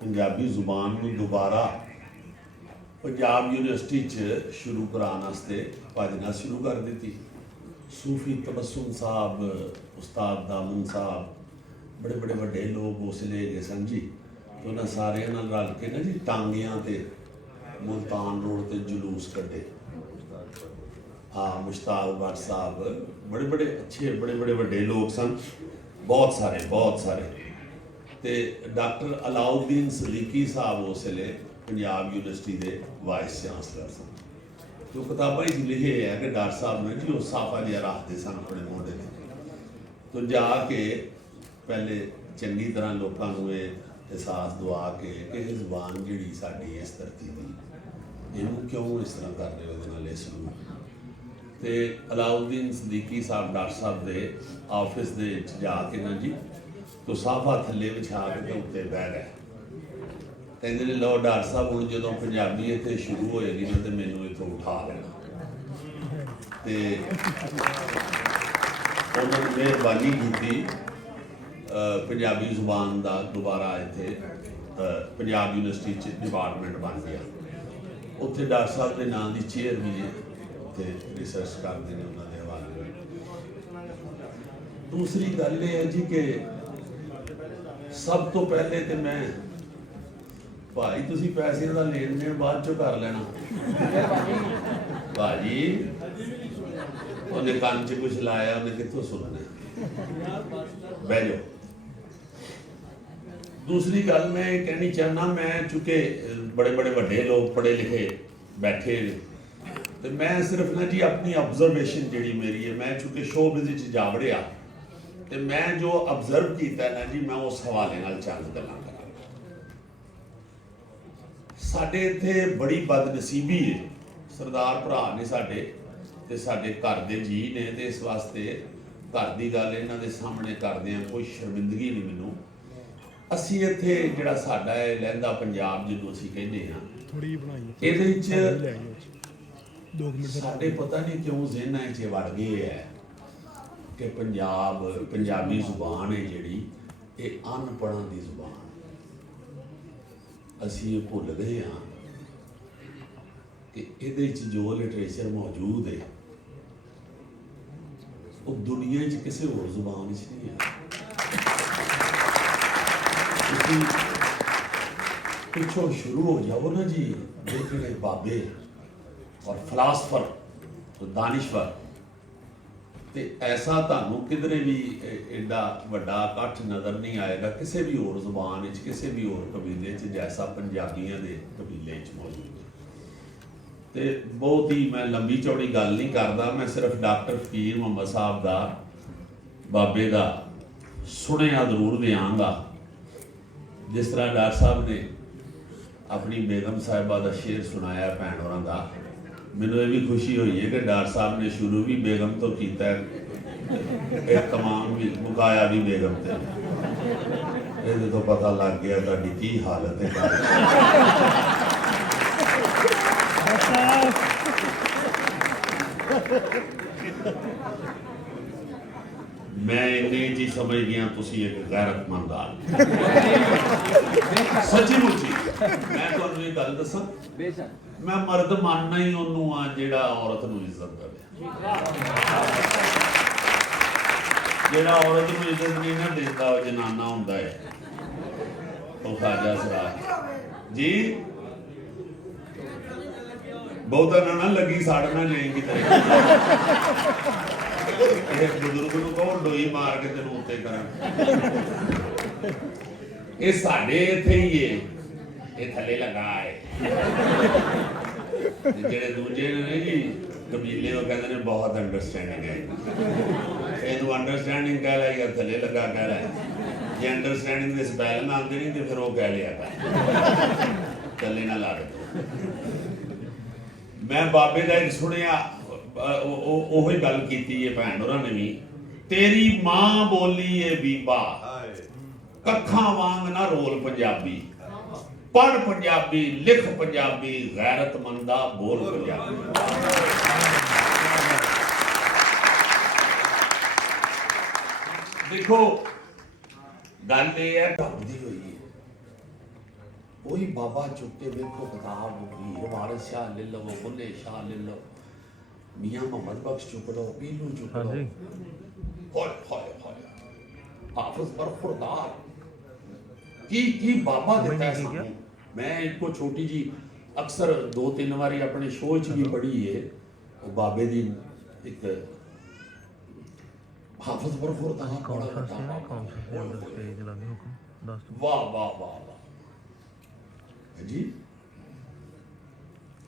ਪੰਜਾਬੀ ਜ਼ੁਬਾਨ ਨੂੰ ਦੁਬਾਰਾ ਪੰਜਾਬ ਯੂਨੀਵਰਸਿਟੀ 'ਚ ਸ਼ੁਰੂ ਕਰਾਉਣ ਵਾਸਤੇ ਭਜਨਾ ਸ਼ੁਰੂ ਕਰ ਦਿੱਤੀ। सूफी तबस्सुम साहब, उस्ताद दामन साहब, बड़े बड़े ਵੱਡੇ लोग उस ले गए सन जी। तो उन्होंने सारे रल के ना जी टांगियां ते मुल्तान रोड ते जुलूस कटे। हाँ, मुश्ताक भट्ट साहब बड़े बड़े अच्छे बड़े बड़े ਵੱਡੇ लोग सन, बहुत सारे ते डॉक्टर अलाउद्दीन सदीकी साहब उस ले पंजाब यूनिवर्सिटी के वाइस चांसलर सन। तो किताबा लिखे है कि डॉक्टर साहब ने जी साफा जिहा रखते सन अपने मोढे ते, तो जाके पहले चंगी तरह लोगों को एहसास दवा के कि जबान जी साड़ी इस धरती की इनू क्यों इस तरह कर रहे हो इस तो अलाउद्दीन सदीकी साहब डॉक्टर साहब के ऑफिस दे जाके ना जी तो साफा थले विछा के उत्ते बह गए। कहते ने लो डॉक्टर साहब हूँ जो पंजाबी इतने शुरू होएगी ना तो मैनू इतों उठा लेना। तो उन्होंने मेहरबानी की पंजाबी जुबान का दोबारा इतने पंजाब यूनिवर्सिटी डिपार्टमेंट बन गया। उत्थे डॉक्टर साहब के नाम की चेयर भी है ਉੱਥੇ ਰਿਸਰਚ ਕਰਦੇ ਨੇ ਉਹਨਾਂ ਦੇ ਹਵਾਲੇ। ਦੂਸਰੀ ਗੱਲ ਇਹ ਹੈ ਜੀ ਕਿ ਸਭ ਤੋਂ ਪਹਿਲੇ ਤੇ ਮੈਂ ਭਾਈ ਤੁਸੀਂ ਪੈਸੇ ਦਾ ਲੈਣ ਦੇਣ ਬਾਅਦ ਚੋਂ ਕਰ ਲੈਣਾ ਭਾਜੀ, ਉਹਨੇ ਕੰਨ 'ਚ ਕੁਛ ਲਾਇਆ, ਉਹਨੇ ਕਿੱਥੋਂ ਸੁਣਨਾ, ਬਹਿ ਜਾਓ। ਦੂਸਰੀ ਗੱਲ ਮੈਂ ਇਹ ਕਹਿਣੀ ਚਾਹੁੰਦਾ, ਮੈਂ ਚੁੱਕੇ ਬੜੇ ਬੜੇ ਵੱਡੇ ਲੋਕ ਪੜ੍ਹੇ ਲਿਖੇ ਬੈਠੇ ਨੇ, ਤੇ ਮੈਂ ਸਿਰਫ ਨਾ ਜੀ ਆਪਣੀ ਆਬਜ਼ਰਵੇਸ਼ਨ ਜਿਹੜੀ ਮੇਰੀ ਹੈ, ਮੈਂ ਚੁੱਕੇ ਸ਼ੋਅ ਵਿੱਚ ਜਾ ਵੜਿਆ ਤੇ ਮੈਂ ਜੋ ਅਬਜ਼ਰਵ ਕੀਤਾ ਨਾ ਜੀ, ਮੈਂ ਉਸ ਹਵਾਲੇ ਨਾਲ ਚੰਦ ਗੱਲਾਂ ਕਰਾਂ। ਸਾਡੇ ਇੱਥੇ ਬੜੀ ਬਦਨਸੀਬੀ ਹੈ, ਸਰਦਾਰ ਭਰਾ ਨੇ ਸਾਡੇ ਤੇ ਸਾਡੇ ਘਰ ਦੇ ਜੀ ਨੇ, ਤੇ ਇਸ ਵਾਸਤੇ ਘਰ ਦੀ ਗੱਲ ਇਹਨਾਂ ਦੇ ਸਾਹਮਣੇ ਕਰਦੇ ਆ, ਕੋਈ ਸ਼ਰਮਿੰਦਗੀ ਨਹੀਂ ਮੈਨੂੰ। ਅਸੀਂ ਇੱਥੇ ਜਿਹੜਾ ਸਾਡਾ ਹੈ ਲਹਿੰਦਾ ਪੰਜਾਬ ਜਿਹਨੂੰ ਅਸੀਂ ਕਹਿੰਦੇ ਹਾਂ, ਇਹਦੇ ਵਿੱਚ ਸਾਡੇ ਪਤਾ ਨਹੀਂ ਕਿਉਂ ਜ਼ਿਹਨਾਂ 'ਚ ਵੜ ਗਏ ਹੈ ਕਿ ਪੰਜਾਬੀ ਜ਼ੁਬਾਨ ਹੈ ਜਿਹੜੀ, ਇਹ ਅਨਪੜ੍ਹਾਂ ਦੀ ਜ਼ੁਬਾਨ। ਅਸੀਂ ਇਹ ਭੁੱਲ ਗਏ ਹਾਂ ਕਿ ਇਹਦੇ ਵਿੱਚ ਜੋ ਲਿਟਰੇਚਰ ਮੌਜੂਦ ਹੈ ਉਹ ਦੁਨੀਆ 'ਚ ਕਿਸੇ ਹੋਰ ਜ਼ੁਬਾਨ 'ਚ ਨਹੀਂ ਹੈ। ਤੁਸੀਂ ਪਿੱਛੋਂ ਸ਼ੁਰੂ ਹੋ ਜਾਓ ਨਾ ਜੀ, ਜਿਹੜੇ ਬਾਬੇ ਔਰ ਫਲਾਸਫਰ ਦਾਨਿਸ਼ਵਰ, ਤੇ ਐਸਾ ਤੁਹਾਨੂੰ ਕਿਧਰੇ ਵੀ ਐਡਾ ਵੱਡਾ ਇਕੱਠ ਨਜ਼ਰ ਨਹੀਂ ਆਏਗਾ ਕਿਸੇ ਵੀ ਹੋਰ ਜ਼ੁਬਾਨ ਵਿੱਚ, ਕਿਸੇ ਵੀ ਹੋਰ ਕਬੀਲੇ 'ਚ, ਜੈਸਾ ਪੰਜਾਬੀਆਂ ਦੇ ਕਬੀਲੇ 'ਚ ਮੌਜੂਦ ਹੈ। ਤੇ ਬਹੁਤ ਹੀ ਮੈਂ ਲੰਬੀ ਚੌੜੀ ਗੱਲ ਨਹੀਂ ਕਰਦਾ, ਮੈਂ ਸਿਰਫ ਡਾਕਟਰ ਫਕੀਰ ਮੁਹੰਮਦ ਸਾਹਿਬ ਦਾ, ਬਾਬੇ ਦਾ ਸੁਣਿਆ ਜ਼ਰੂਰ ਦਿਆਂਗਾ। ਜਿਸ ਤਰ੍ਹਾਂ ਡਾਕਟਰ ਸਾਹਿਬ ਨੇ ਆਪਣੀ ਬੇਗਮ ਸਾਹਿਬਾ ਦਾ ਸ਼ੇਰ ਸੁਣਾਇਆ ਭੈਣ ਹੋਰਾਂ ਦਾ, ਮੈਨੂੰ ਇਹ ਵੀ ਖੁਸ਼ੀ ਹੋਈ ਹੈ ਕਿ ਡਾਕਟਰ ਸਾਹਿਬ ਨੇ ਸ਼ੁਰੂ ਵੀ ਬੇਗਮ ਤੋਂ ਕੀਤਾ, ਇਹ ਤਮਾਮ ਵੀ ਮੁਕਾਇਆ ਵੀ ਬੇਗਮ ਤੇ। ਇਹਦੇ ਤੋਂ ਪਤਾ ਲੱਗ ਗਿਆ ਤੁਹਾਡੀ ਕੀ ਹਾਲਤ ਹੈ। ਮੈਂ ਇੰਨੇ ਜੀ ਸਮਝ ਗਿਆ ਤੁਸੀਂ ਇੱਕ ਗੈਰਤਮੰਦ ਆਦਮੀ। ਸੱਚੀ ਮੁੱਚੀ ਮੈਂ ਤੁਹਾਨੂੰ ਇਹ ਗੱਲ ਦੱਸਾਂ, ਮੈਂ ਮਰਦ ਮੰਨਣਾ ਹੀ ਉਹਨੂੰ ਆ ਜਿਹੜਾ ਔਰਤ ਨੂੰ ਇੱਜ਼ਤ ਦੇਵੇ। ਜਿਹੜਾ ਔਰਤ ਨੂੰ ਇੱਜ਼ਤ ਨਹੀਂ ਨਾ ਦਿੰਦਾ ਉਹ ਜਨਾਨਾ ਹੁੰਦਾ ਹੈ, ਉਹ ਖਾਜਾ ਸਰਾਜ ਜੀ। ਬਹੁਤਾ ਨਾ ਲੱਗੀ ਸਾੜਨਾ ਜਾਏਗੀ ਤੇਰੇ। ਇਹ ਬਜ਼ੁਰਗ ਨੂੰ ਕਹੋ ਡੋਈ ਮਾਰ ਕੇ ਤੈਨੂੰ ਉੱਤੇ ਕਰਾਂ। ਇਹ ਸਾਡੇ ਇੱਥੇ ਹੀ ਹੈ, ਇਹ ਥੱਲੇ ਲਗਾ ਹੈ। ਜਿਹੜੇ ਦੂਜੇ ਨੇ ਜੀ ਕਬੀਲੇ ਉਹ ਕਹਿੰਦੇ ਨੇ ਬਹੁਤ ਅੰਡਰਸਟੈਂਡਿੰਗ ਹੈ, ਇਹਨੂੰ ਅੰਡਰਸਟੈਂਡਿੰਗ ਕਹਿ ਲਿਆ ਜਾਂ ਥੱਲੇ ਲੱਗਾ ਕਹਿ ਲਿਆ। ਜੇ ਅੰਡਰਸਟੈਂਡਿੰਗ ਦੇ ਸਪੈਲ ਆਉਂਦੇ ਨਹੀਂ ਤੇ ਫਿਰ ਉਹ ਕਹਿ ਲਿਆ ਥੱਲੇ ਨਾ ਲਾ ਦੇ। ਮੈਂ ਬਾਬੇ ਦਾ ਇੱਕ ਸੁਣਿਆ, ਉਹੀ ਗੱਲ ਕੀਤੀ ਹੈ ਭੈਣ ਹੋਰਾਂ ਨੇ ਵੀ, ਤੇਰੀ ਮਾਂ ਬੋਲੀ ਏ ਬੀਬਾ, ਕੱਖਾਂ ਵਾਂਗ ਨਾ ਰੋਲ ਪੰਜਾਬੀ, ਪੜ੍ਹ ਪੰਜਾਬੀ, ਲਿਖ ਪੰਜਾਬੀ, ਗੈਰਤਮੰਦਾ ਬੋਲ ਪੰਜਾਬੀ। ਦੇਖੋ ਗੱਲ ਇਹ ਹੈ ਢੱਬਦੀ ਹੋਈ ਹੈ, ਉਹੀ ਬਾਬਾ ਚੁੱਕ ਕੇ ਵੇਖੋ ਕਿਤਾਬ, ਵੀਰ ਵਾਰਿਸ ਸ਼ਾਹ ਲੈ ਲਵੋ, ਬੁੱਲੇ ਸ਼ਾਹ ਲੈ ਲਓ, ਮੀਆਂ ਮੁਹੰਮਦ ਬਖਸ਼ ਚੁੱਕ ਲਓ, ਪੀਲੂ ਚੁੱਕ ਲਓ, ਹੋਏ ਹੋਏ ਹੋਏ ਹਾਫਿਜ਼ ਬਰਖੁਰਦਾਰ, ਕੀ ਬਾਬਾ ਦਿੱਤਾ ਸਾਨੂੰ। ਮੈਂ ਇੱਕੋ ਛੋਟੀ ਜੀ ਅਕਸਰ 2-3 ਵਾਰੀ ਆਪਣੇ ਸ਼ੋਅ 'ਚ ਵੀ ਪੜ੍ਹੀ ਹੈ, ਉਹ ਬਾਬੇ ਦੀ ਇੱਕ ਹਾਫਿਜ਼ ਬਰਖੁਰਦਾਰ। ਵਾਹ ਵਾਹ ਵਾਹ ਜੀ।